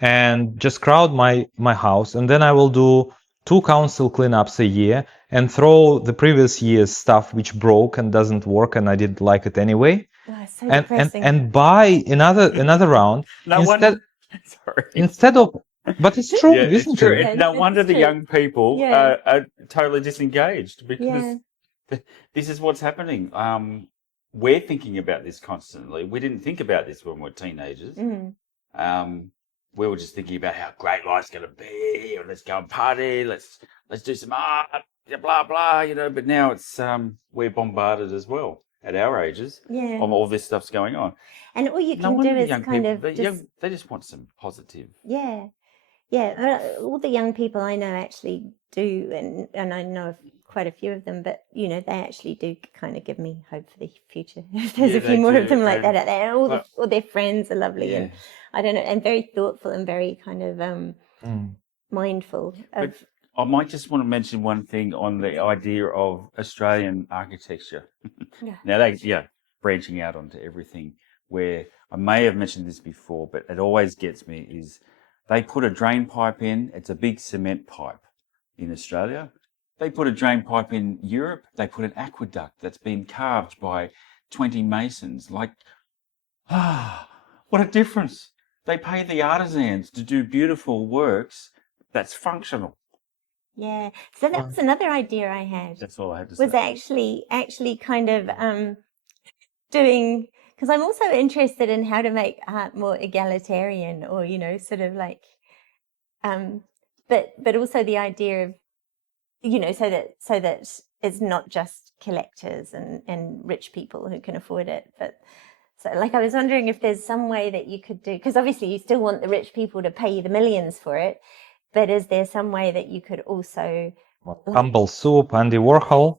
and just crowd my house, and then I will do 2 council cleanups a year and throw the previous year's stuff which broke and doesn't work and I didn't like it anyway. So depressing. And buy another round instead of, but it's true, isn't true. it? No wonder the young people are totally disengaged, because this is what's happening. We're thinking about this constantly. We didn't think about this when we were teenagers. We were just thinking about how great life's going to be, or let's go and party, let's do some art, blah blah, But now it's we're bombarded as well at our ages of all this stuff's going on. And all you can do is kind of they just want some positive. Yeah. All the young people I know actually do, and I know of quite a few of them, but they actually do kind of give me hope for the future. There's a few more of them like that out there. All their friends are lovely, and I don't know, and very thoughtful and very kind of mindful of. I might just want to mention one thing on the idea of Australian architecture. Yeah. Now, branching out onto everything, where I may have mentioned this before, but it always gets me is they put a drain pipe in. It's a big cement pipe in Australia. They put a drain pipe in Europe. They put an aqueduct that's been carved by 20 masons. Like, what a difference. They pay the artisans to do beautiful works that's functional. Yeah. So that was another idea I had. That's all I had to say. Was actually kind of doing, because I'm also interested in how to make art more egalitarian, or sort of like, but also the idea of, so that it's not just collectors and rich people who can afford it, but so like I was wondering if there's some way that you could do, because obviously you still want the rich people to pay you the millions for it, but is there some way that you could also Humble Soup, Andy Warhol,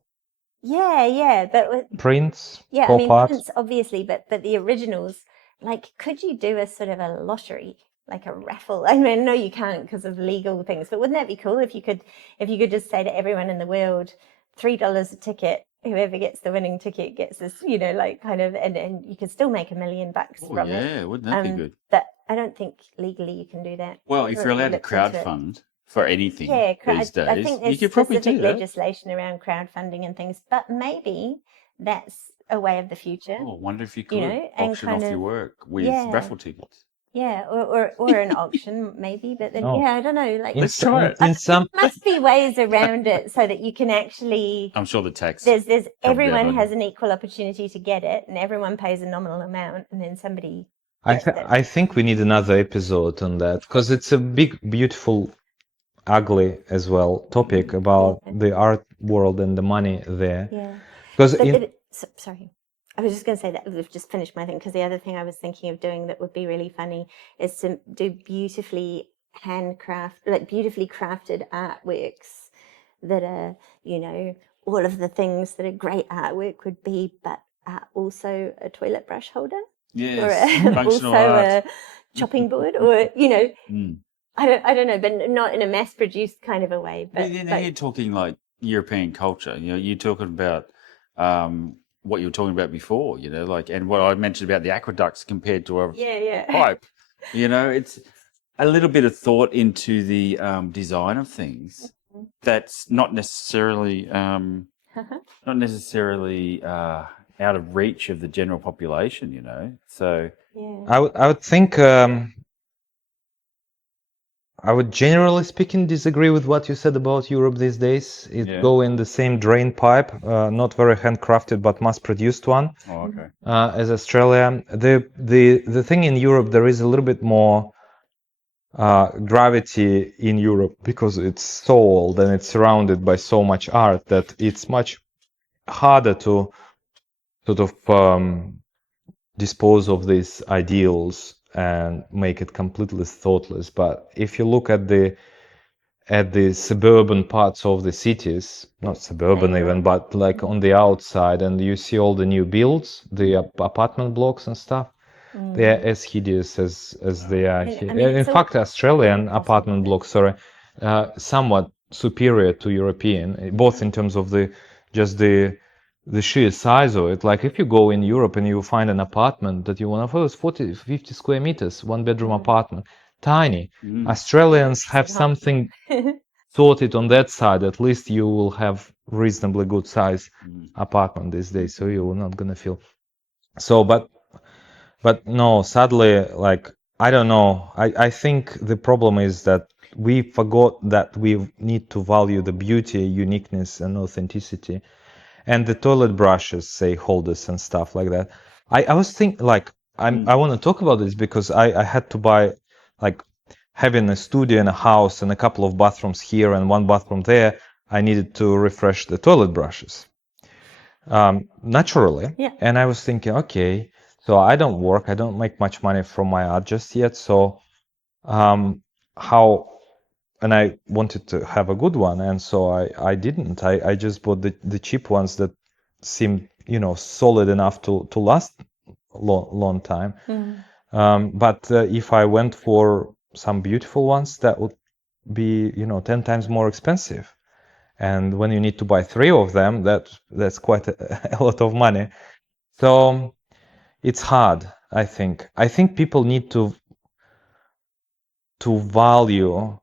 but Prince, I pop mean art. Prince obviously, but the originals, like, could you do a sort of a lottery, like a raffle? I mean, no, you can't because of legal things, but wouldn't that be cool if you could just say to everyone in the world, $3 a ticket, whoever gets the winning ticket gets this, like kind of, and you could still make $1 million from it. Yeah, wouldn't that be good? But I don't think legally you can do that. Well, if Or you're allowed to looked into it. crowdfund for anything these days, I think you there's could probably specific do that. legislation around crowdfunding and things, but maybe that's a way of the future. Oh, I wonder if you could and auction off kind your of- work with yeah. raffle tickets. Yeah, or an auction maybe, but then Oh. I don't know. Like, Let's try it. In some, must be ways around it so that you can actually. I'm sure the tax. There's down everyone on has an equal opportunity to get it, and everyone pays a nominal amount, and then somebody. I think we need another episode on that, because it's a big, beautiful, ugly as well topic about the art world and the money there. Yeah. Because Sorry. I was just going to say that we've just finished my thing, because the other thing I was thinking of doing that would be really funny is to do beautifully crafted artworks that are, all of the things that a great artwork would be, but are also a toilet brush holder, Yes, or functional also art. a chopping board, or Mm. I don't know, but not in a mass-produced kind of a way. But Now you're talking like European culture. You're talking about what you were talking about before. Like, and what I mentioned about the aqueducts compared to a pipe. It's a little bit of thought into the design of things. That's not necessarily out of reach of the general population. So yeah. I would think I would generally speaking disagree with what you said about Europe these days. It go in the same drain pipe, not very handcrafted but mass-produced one. Oh, okay. As Australia, the thing in Europe, there is a little bit more gravity in Europe because it's so old and it's surrounded by so much art that it's much harder to sort of dispose of these ideals and make it completely thoughtless. But if you look at the suburban parts of the cities, not suburban even, but like on the outside, and you see all the new builds, the apartment blocks and stuff, they are as hideous as they are here. In fact, Australian apartment blocks are somewhat superior to European, both in terms of the sheer size of it. Like if you go in Europe and you find an apartment that you want to, it's 40, 50 square meters, one bedroom apartment, tiny. Australians have something sorted on that side. At least you will have reasonably good size apartment these days, so you're not gonna feel so. But no, sadly, like I don't know. I think the problem is that we forgot that we need to value the beauty, uniqueness, and authenticity. And the toilet brushes, say, holders and stuff like that. I was thinking, like, I want to talk about this because I had to buy, like, having a studio and a house and a couple of bathrooms here and one bathroom there, I needed to refresh the toilet brushes naturally. Yeah. And I was thinking, okay, so I don't work, I don't make much money from my art just yet. So how... And I wanted to have a good one, and so I didn't. I just bought the cheap ones that seemed, solid enough to last long time. But if I went for some beautiful ones, that would be 10 times more expensive. And when you need to buy 3 of them, that's quite a lot of money. So it's hard, I think. I think people need to value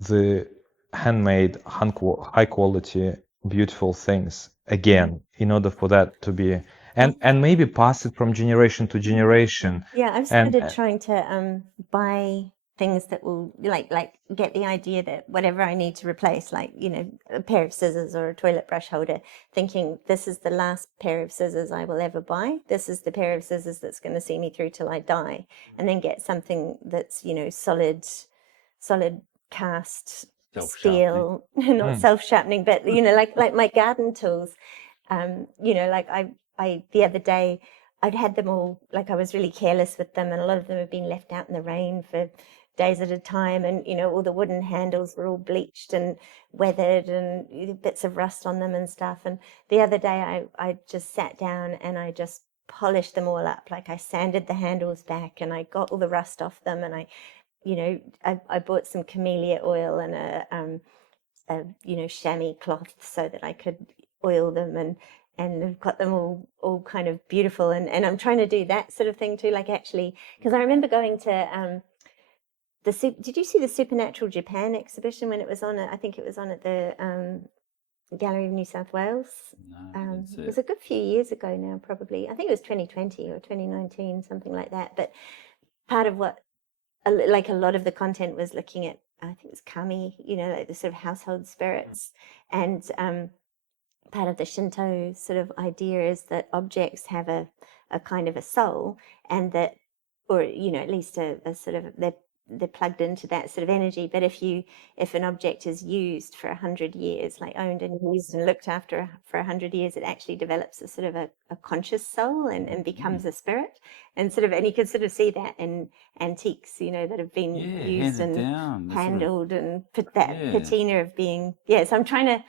the handmade, high quality, beautiful things again, in order for that to be, and maybe pass it from generation to generation. Yeah, I've started trying to buy things that will like get the idea that whatever I need to replace, like a pair of scissors or a toilet brush holder, thinking this is the last pair of scissors I will ever buy. This is the pair of scissors that's going to see me through till I die, and then get something that's solid cast steel, not self-sharpening, but like my garden tools. Like I the other day I'd had them all, like I was really careless with them, and a lot of them had been left out in the rain for days at a time, and all the wooden handles were all bleached and weathered and bits of rust on them and stuff. And the other day I just sat down and I just polished them all up. Like I sanded the handles back and I got all the rust off them, and I bought some camellia oil and a chamois cloth so that I could oil them, and I've got them all kind of beautiful, and I'm trying to do that sort of thing too, like actually, because I remember going to did you see the Supernatural Japan exhibition when it was on? I think it was on at the Gallery of New South Wales. No, it was a good few years ago now, probably. I think it was 2020 or 2019, something like that. But part of what, like a lot of the content was looking at, I think it was kami, like the sort of household spirits, and part of the Shinto sort of idea is that objects have a kind of a soul, and that, or at least a sort of, they're plugged into that sort of energy. But if an object is used for 100 years, like owned and used and looked after for 100 years, it actually develops a sort of a conscious soul and becomes a spirit. And you can sort of see that in antiques, that have been used and handled, and put that patina of being, so I'm trying to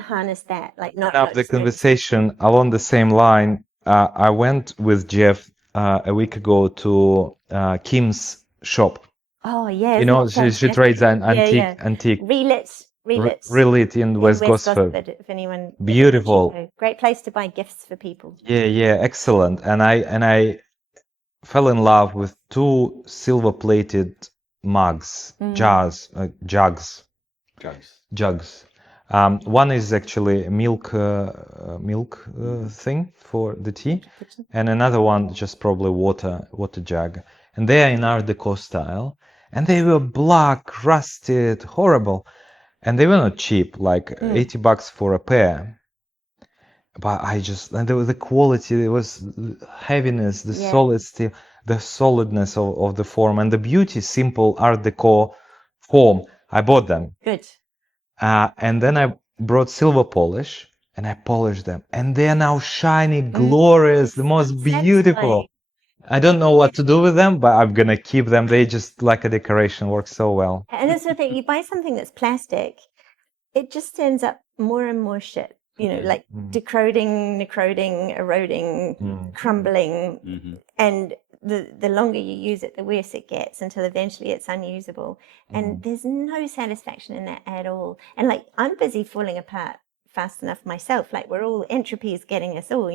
harness that, like not Up the conversation along the same line. I went with Jeff a week ago to Kim's shop. Oh yeah, she trades an antique relit in West Gosford. If anyone, beautiful, great place to buy gifts for people. Yeah, excellent. And I fell in love with 2 silver-plated mugs, jugs. One is actually a milk thing for the tea, and another one just probably water jug. And they are in Art Deco style, and they were black, rusted, horrible, and they were not cheap, like $80 for a pair. But and there was the quality, there was heaviness, the solid steel, the solidness of the form, and the beauty, simple Art Deco form. I bought them. Good. And then I brought silver polish and I polished them, and they are now shiny, glorious, the most beautiful. I don't know what to do with them, but I'm gonna keep them. They just like a decoration, work so well. And that's the thing, you buy something that's plastic, it just ends up more and more shit, like necroding, eroding, crumbling, and the longer you use it, the worse it gets, until eventually it's unusable. And there's no satisfaction in that at all. And like, I'm busy falling apart fast enough myself. Like, we're all, entropy is getting us all,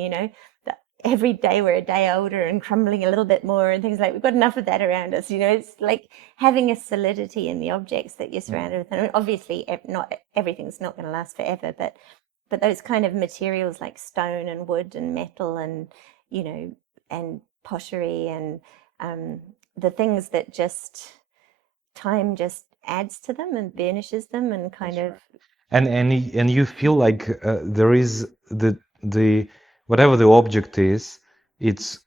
that every day we're a day older and crumbling a little bit more and things, like we've got enough of that around us. It's like having a solidity in the objects that you're surrounded with. And obviously not everything's not going to last forever, but those kind of materials like stone and wood and metal and and pottery and the things that just time just adds to them and burnishes them, and kind of and you feel like there is the whatever the object is, it's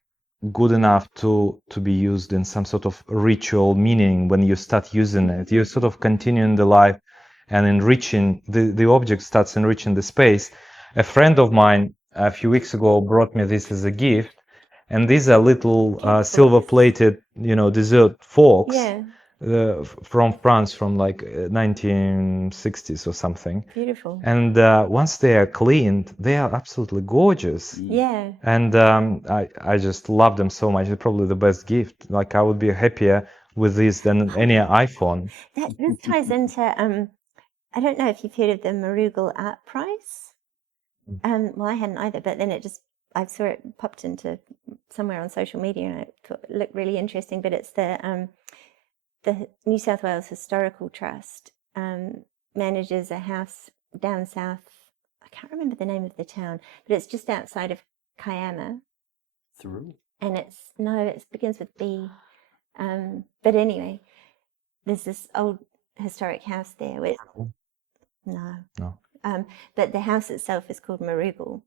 good enough to be used in some sort of ritual meaning. When you start using it, you sort of continuing the life and enriching the object, starts enriching the space. A friend of mine a few weeks ago brought me this as a gift, and these are little silver-plated, dessert forks. From France, from like 1960s or something. Beautiful. And once they are cleaned, they are absolutely gorgeous. And I just love them so much. It's probably the best gift. Like, I would be happier with this than any iPhone. This ties into, I don't know if you've heard of the Marugal Art Prize. Well, I hadn't either, but then I saw it popped into somewhere on social media and I thought it looked really interesting, but it's the New South Wales Historical Trust manages a house down south. I can't remember the name of the town, but it's just outside of Kiama. Through. And it begins with B. But anyway, there's this old historic house there. No. But the house itself is called Marugal.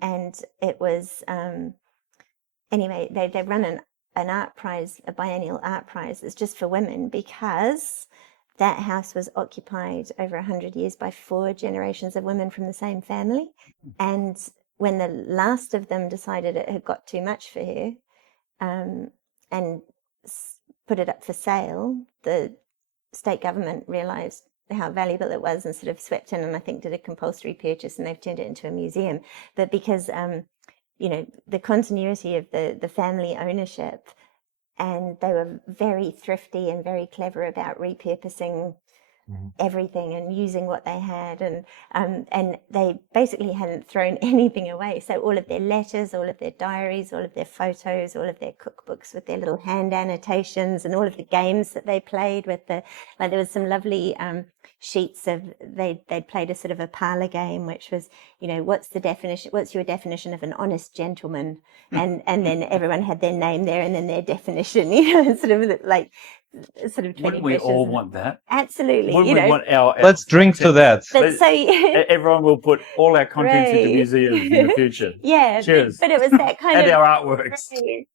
And it was, anyway, they run an art prize, a biennial art prize. It's just for women because that house was occupied over 100 years by 4 generations of women from the same family. And when the last of them decided it had got too much for her and put it up for sale, the state government realised how valuable it was and sort of swept in and I think did a compulsory purchase and they've turned it into a museum. But because, the continuity of the family ownership, and they were very thrifty and very clever about repurposing everything and using what they had, and they basically hadn't thrown anything away. So all of their letters, all of their diaries, all of their photos, all of their cookbooks with their little hand annotations, and all of the games that they played with there was some lovely sheets of they'd played a sort of a parlor game, which was, what's your definition of an honest gentleman, and then everyone had their name there and then their definition, sort of 20 Wouldn't we questions. all want that? Absolutely. Wouldn't we want our Let's drink to that. But so everyone will put all our contents into Right. museums in the future. yeah, Cheers. but it was that kind And of our artworks. it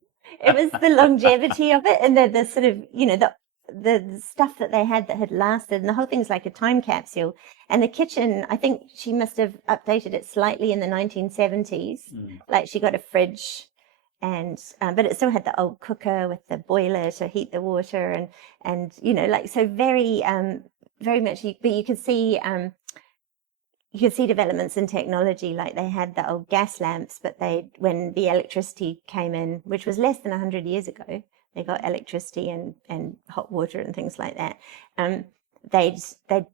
was the longevity of it and the sort of the stuff that they had that had lasted, and the whole thing's like a time capsule. And the kitchen, I think she must have updated it slightly in the 1970s. Like she got a fridge, and but it still had the old cooker with the boiler to heat the water, and so very very much. But you could see developments in technology, like they had the old gas lamps, but when the electricity came in, which was less than 100 years ago, they got electricity and hot water and things like that. They'd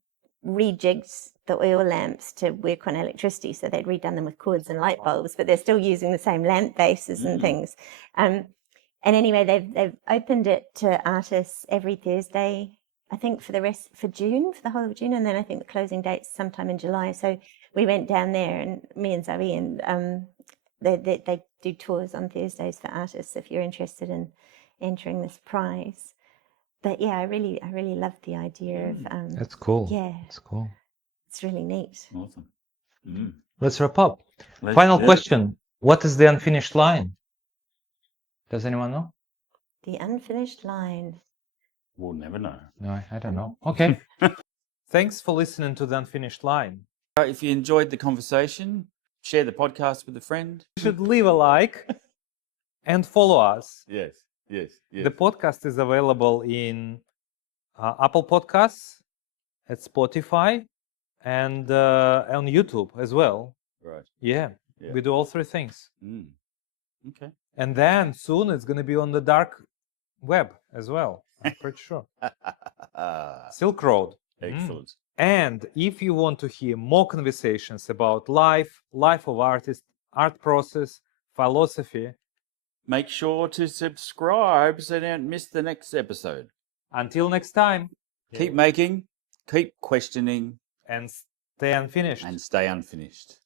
rejigged the oil lamps to work on electricity, so they'd redone them with cords and light bulbs, but they're still using the same lamp bases and things. And anyway, they've opened it to artists every Thursday, I think for the whole of June, and then I think the closing date's sometime in July. So we went down there, and me and Zoe, and they do tours on Thursdays for artists if you're interested in entering this prize. But yeah, I really loved the idea of That's cool. yeah, That's cool. it's really neat. Awesome. Let's wrap up. Final question. What is the unfinished line? Does anyone know? The unfinished line. We'll never know. No, I don't know. Okay. Thanks for listening to The Unfinished Line. If you enjoyed the conversation, share the podcast with a friend. You should leave a like and follow us. Yes. The podcast is available in Apple Podcasts, at Spotify, and on YouTube as well. Right. Yeah, we do all 3 things. Okay. And then soon it's going to be on the dark web as well. I'm pretty sure. Silk Road. Excellent. And if you want to hear more conversations about life of artists, art process, philosophy, make sure to subscribe so you don't miss the next episode. Until next time. Keep making, keep questioning, and stay unfinished. and stay unfinished.